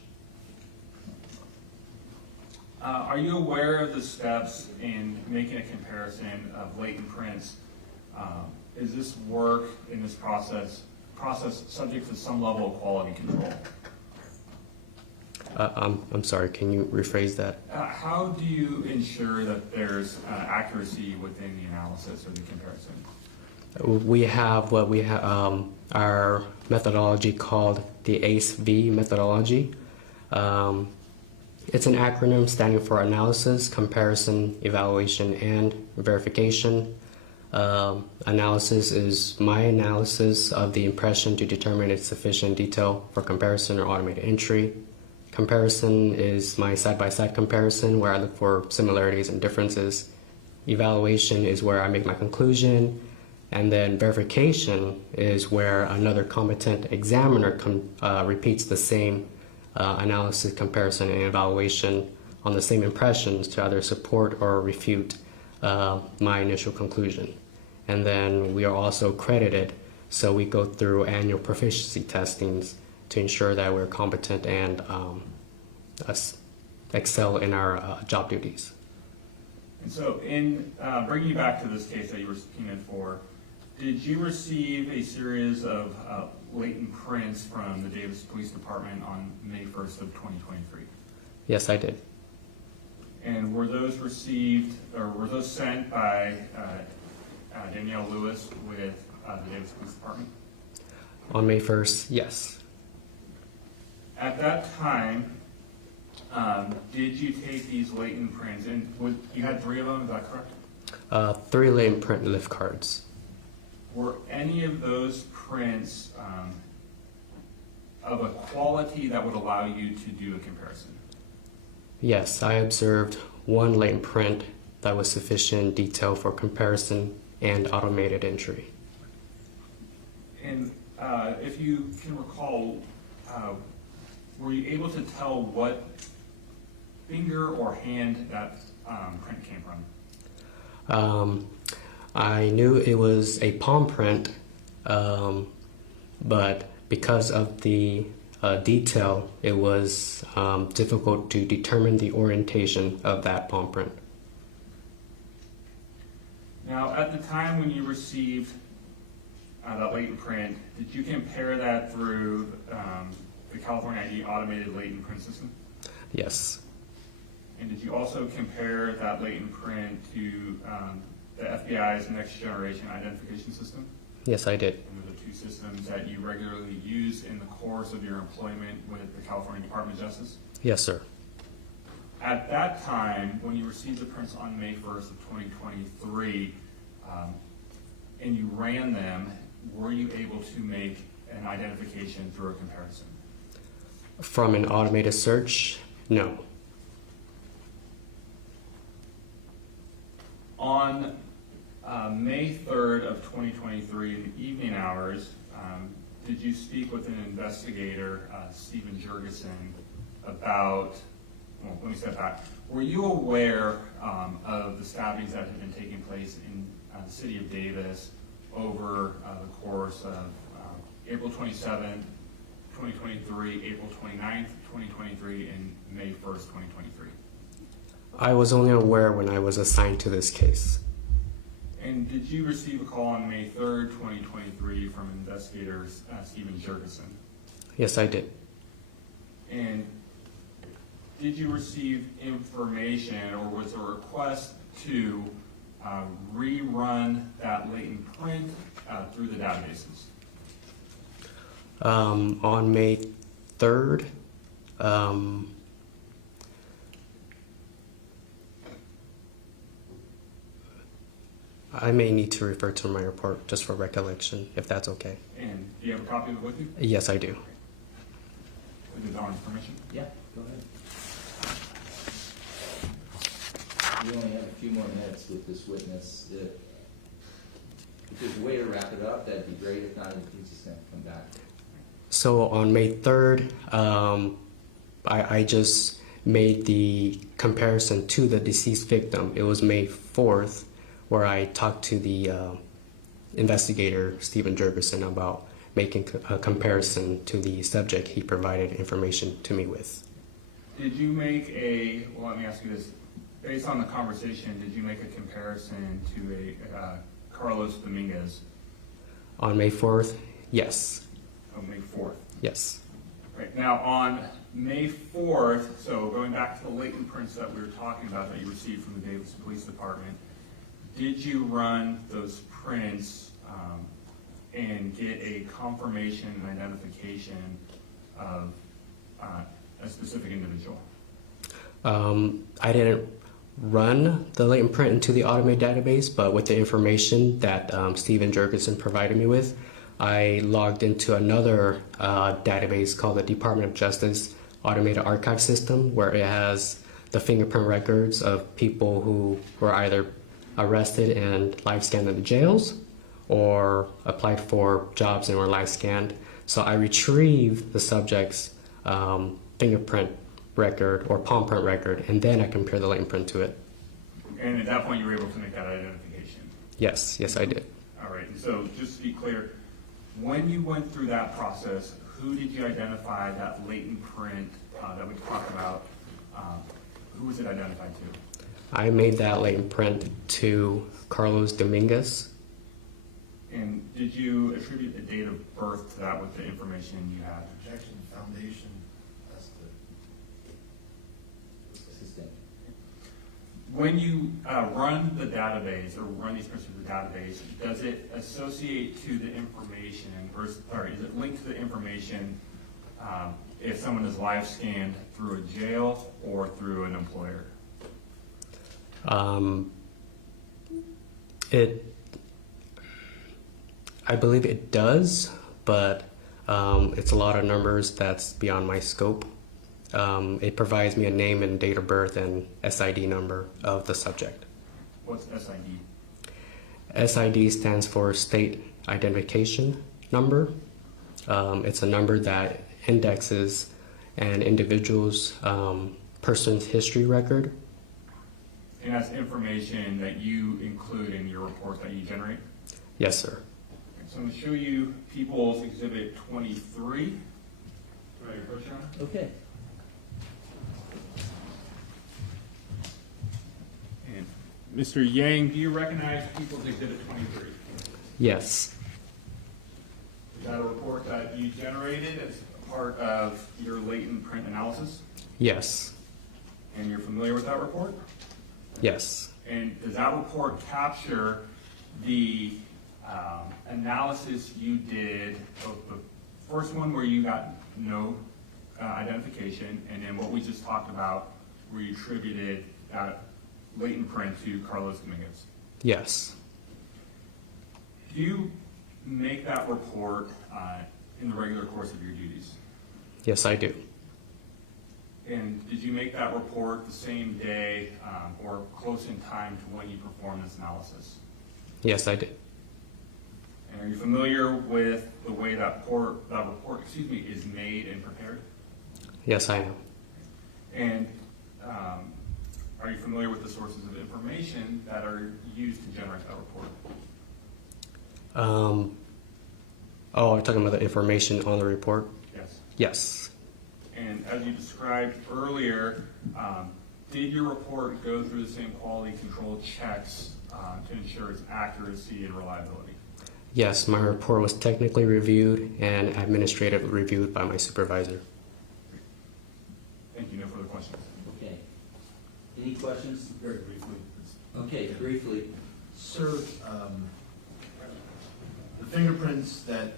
Are you aware of the steps in making a comparison of latent prints? Is this work in this process subject to some level of quality control? I'm sorry, can you rephrase that? How do you ensure that there's accuracy within the analysis or the comparison? We have what we have our methodology called the ACE-V methodology. It's an acronym standing for analysis, comparison, evaluation, and verification. Analysis is my analysis of the impression to determine its sufficient detail for comparison or automated entry. Comparison is my side-by-side comparison where I look for similarities and differences. Evaluation is where I make my conclusion. And then verification is where another competent examiner repeats the same analysis, comparison, and evaluation on the same impressions to either support or refute my initial conclusion. And then we are also credited, so we go through annual proficiency testings to ensure that we're competent and excel in our job duties. And so in bringing you back to this case that you were subpoenaed for, did you receive a series of latent prints from the Davis Police Department on May 1st of 2023? Yes, I did. And were those received, or were those sent by Danielle Lewis with the Davis Police Department? On May 1st, yes. At that time, did you take these latent prints, and you had 3 of them, is that correct? 3 latent print lift cards. Were any of those prints of a quality that would allow you to do a comparison? Yes, I observed 1 latent print that was sufficient detail for comparison and automated entry. And if you can recall, were you able to tell what finger or hand that print came from? I knew it was a palm print, but because of the detail, it was difficult to determine the orientation of that palm print. Now, at the time when you received that latent print, did you compare that through the California ID automated latent print system? Yes. And did you also compare that latent print to the FBI's next generation identification system? Yes, I did. And those are 2 systems that you regularly use in the course of your employment with the California Department of Justice? Yes, sir. At that time, when you received the prints on May 1st of 2023, and you ran them, were you able to make an identification through a comparison? From an automated search, no. On May 3rd of 2023, in the evening hours, did you speak with an investigator, Stephen Jurgensen, about, well, let me step back. Were you aware of the stabbings that had been taking place in the city of Davis over the course of April 27th, 2023, April 29th, 2023, and May 1st, 2023? I was only aware when I was assigned to this case. And did you receive a call on May 3rd, 2023 from investigator Stephen Jurgensen? Yes, I did. And did you receive information, or was there a request to rerun that latent print through the databases? On May 3rd, I may need to refer to my report just for recollection, if that's okay. And do you have a copy of it with you? Yes, I do. With the Don's permission? Yeah, go ahead. We only have a few more minutes with this witness. If there's a way to wrap it up, that'd be great. If not, he's just gonna come back. So on May 3rd, I just made the comparison to the deceased victim. It was May 4th where I talked to the investigator, Stephen Jurgensen, about making a comparison to the subject he provided information to me with. Did you make a, well, let me ask you this. Based on the conversation, did you make a comparison to a Carlos Dominguez? On May 4th, yes. On May 4th? Yes. Right, now on May 4th, so going back to the latent prints that we were talking about that you received from the Davis Police Department, did you run those prints and get a confirmation and identification of a specific individual? I didn't run the latent print into the automated database, but with the information that Stephen Jurgensen provided me with, I logged into another database called the Department of Justice Automated Archive System, where it has the fingerprint records of people who were either arrested and live scanned in the jails or applied for jobs and were live scanned. So I retrieved the subject's fingerprint record or palm print record, and then I compared the latent print to it. And at that point, you were able to make that identification? Yes, I did. All right, and so just to be clear, when you went through that process, who did you identify that latent print that we talked about? Who was it identified to? I made that latent print to Carlos Dominguez. And did you attribute the date of birth to that with the information you had? Objection, foundation, that's the Assistant. When you run the database or run these prints through the database, does it associate to the information, or is it linked to the information if someone is live scanned through a jail or through an employer? I believe it does, but it's a lot of numbers that's beyond my scope. It provides me a name and date of birth and SID number of the subject. What's SID? SID stands for State Identification Number. It's a number that indexes an individual's person's history record. And that's information that you include in your report that you generate? Yes, sir. So I'm going to show you People's Exhibit 23. Ready to approach, Your Honor? Okay. And Mr. Yang, do you recognize People's Exhibit 23? Yes. Is that a report that you generated as part of your latent print analysis? Yes. And you're familiar with that report? Yes. And does that report capture the analysis you did of the first one where you got no identification, and then what we just talked about where you attributed that latent print to Carlos Dominguez? Yes. Do you make that report in the regular course of your duties? Yes, I do. And did you make that report the same day or close in time to when you performed this analysis? Yes, I did. And are you familiar with the way that report is made and prepared? Yes, I am. And are you familiar with the sources of information that are used to generate that report? Oh, you're talking about the information on the report? Yes. Yes. And as you described earlier, did your report go through the same quality control checks to ensure its accuracy and reliability? Yes, my report was technically reviewed and administratively reviewed by my supervisor. Thank you. No further questions. Okay. Any questions? Very briefly. Okay, briefly. Sir, the fingerprints that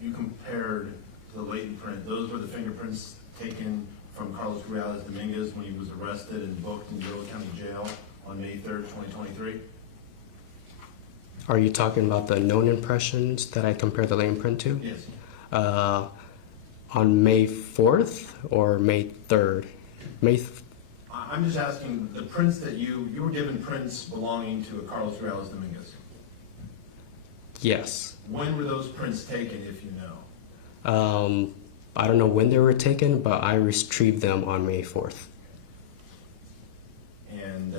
you compared to the latent print, those were the fingerprints taken from Carlos Reales Dominguez when he was arrested and booked in Breaux County Jail on May 3rd, 2023? Are you talking about the known impressions that I compared the latent print to? Yes. On May 4th or May 3rd? I'm just asking, the prints that you were given prints belonging to Carlos Reales Dominguez. Yes. When were those prints taken, if you know? I don't know when they were taken, but I retrieved them on May 4th. And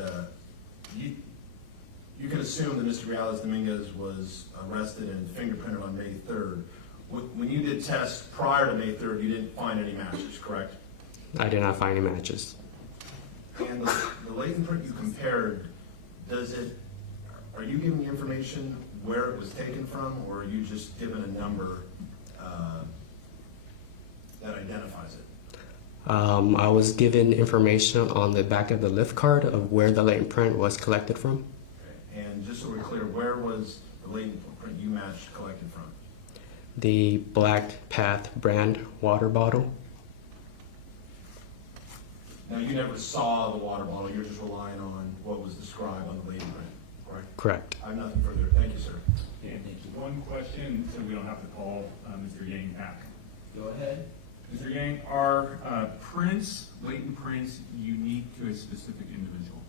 you can assume that Mr. Reales Dominguez was arrested and fingerprinted on May 3rd. When you did tests prior to May 3rd, you didn't find any matches, correct? I did not find any matches. And the latent print you compared, are you giving the information where it was taken from, or are you just given a number that identifies it? I was given information on the back of the lift card of where the latent print was collected from. Okay. And just so we're clear, where was the latent print you matched collected from? The Black Path brand water bottle. Now, you never saw the water bottle, you're just relying on what was described on the latent print, correct? Correct. I have nothing further. Thank you, sir. And one question, so we don't have to call Mr. Yang back. Go ahead. Mr. Yang, are prints, latent prints, unique to a specific individual?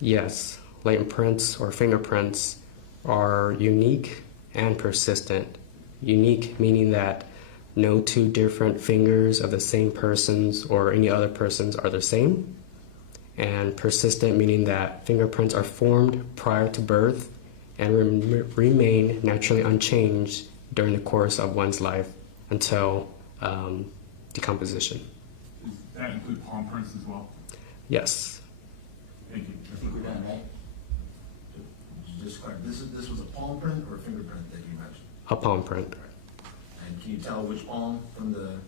Yes, latent prints or fingerprints are unique and persistent. Unique meaning that no two different fingers of the same person's or any other person's are the same. And persistent meaning that fingerprints are formed prior to birth and remain naturally unchanged during the course of one's life until decomposition. Does that include palm prints as well? Yes. Thank you. I think we're done, right? Just clarify, this was a palm print or a fingerprint that you mentioned? A palm print. And can you tell which palm from the,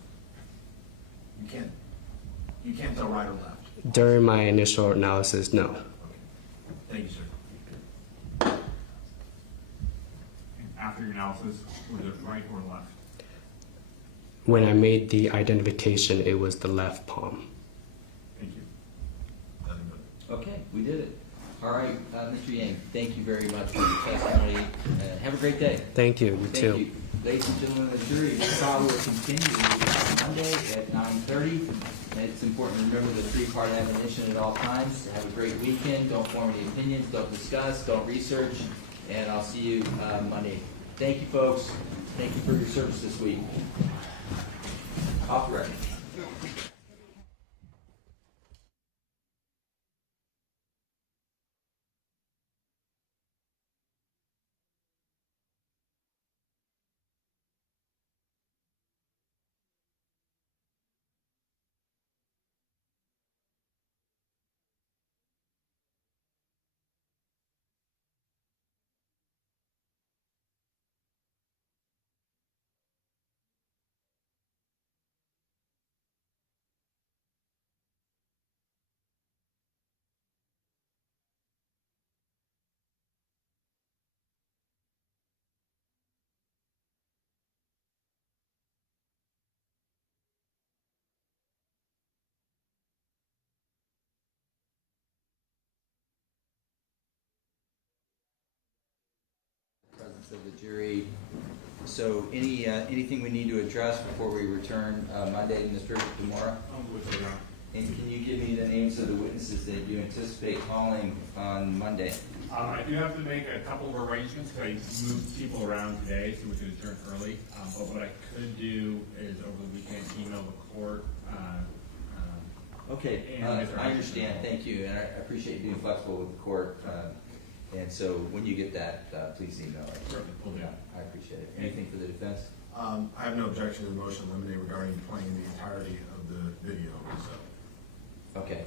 you can't tell right or left? During my initial analysis, no. Okay. Thank you, sir. And after your analysis, was it right or left? When I made the identification, it was the left palm. Thank you. Nothing but. Okay, we did it. All right, Mr. Yang, thank you very much for your testimony. Have a great day. Thank you. You Thank too. you. Ladies and gentlemen of the jury, this trial will continue Monday at 9:30. And it's important to remember the three-part admonition at all times. Have a great weekend. Don't form any opinions. Don't discuss. Don't research. And I'll see you Monday. Thank you, folks. Thank you for your service this week. Off the record. Presence of the jury. So anything we need to address before we return Monday, Mr. Demora? And can you give me the names of the witnesses that you anticipate calling on Monday? I do have to make a couple of arrangements, because I moved people around today, so we could adjourn early. But what I could do is over the weekend email the court. Okay, I understand, thank you, and I appreciate you being flexible with the court. And so when you get that, please email it. Sure, we'll do. I appreciate it. Anything for the defense? I have no objection to the motion eliminated regarding playing the entirety of the video, so. Okay,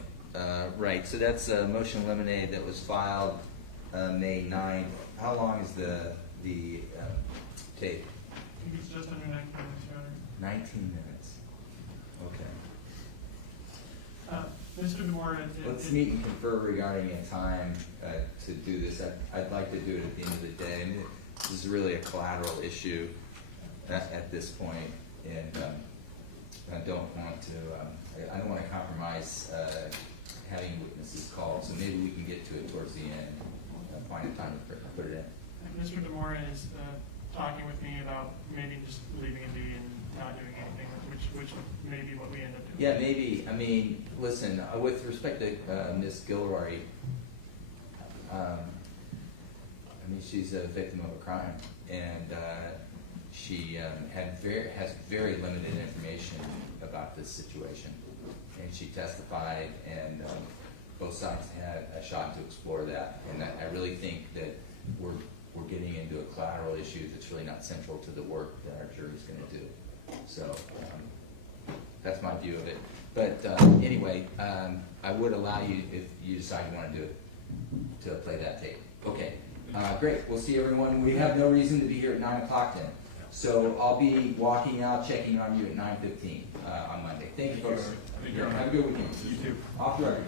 right, so that's a motion eliminated that was filed May 9th. How long is the tape? I think it's just under 19 minutes, Your Honor. 19 minutes. Okay. Mr. DeMora, Let's meet and confer regarding a time to do this. I'd like to do it at the end of the day. I mean, this is really a collateral issue at this point, and I don't want to compromise having witnesses called. So maybe we can get to it towards the end. Find a time to put it in. Mr. DeMora is talking with me about maybe just leaving it be and not doing anything, which may be what we end up doing. Yeah, maybe. I mean, listen, with respect to Ms. Guillory, I mean, she's a victim of a crime, and she has very limited information about this situation. And she testified, and both sides had a shot to explore that. And I really think that we're getting into a collateral issue that's really not central to the work that our jury's going to do. So that's my view of it. But anyway, I would allow you, if you decide you want to do it, to play that tape. Okay, great. We'll see everyone. We have no reason to be here at 9 o'clock then. So I'll be walking out, checking on you at 9:15 on Monday. Thank you, folks. Thank you. Have a good weekend. You too. Off the record.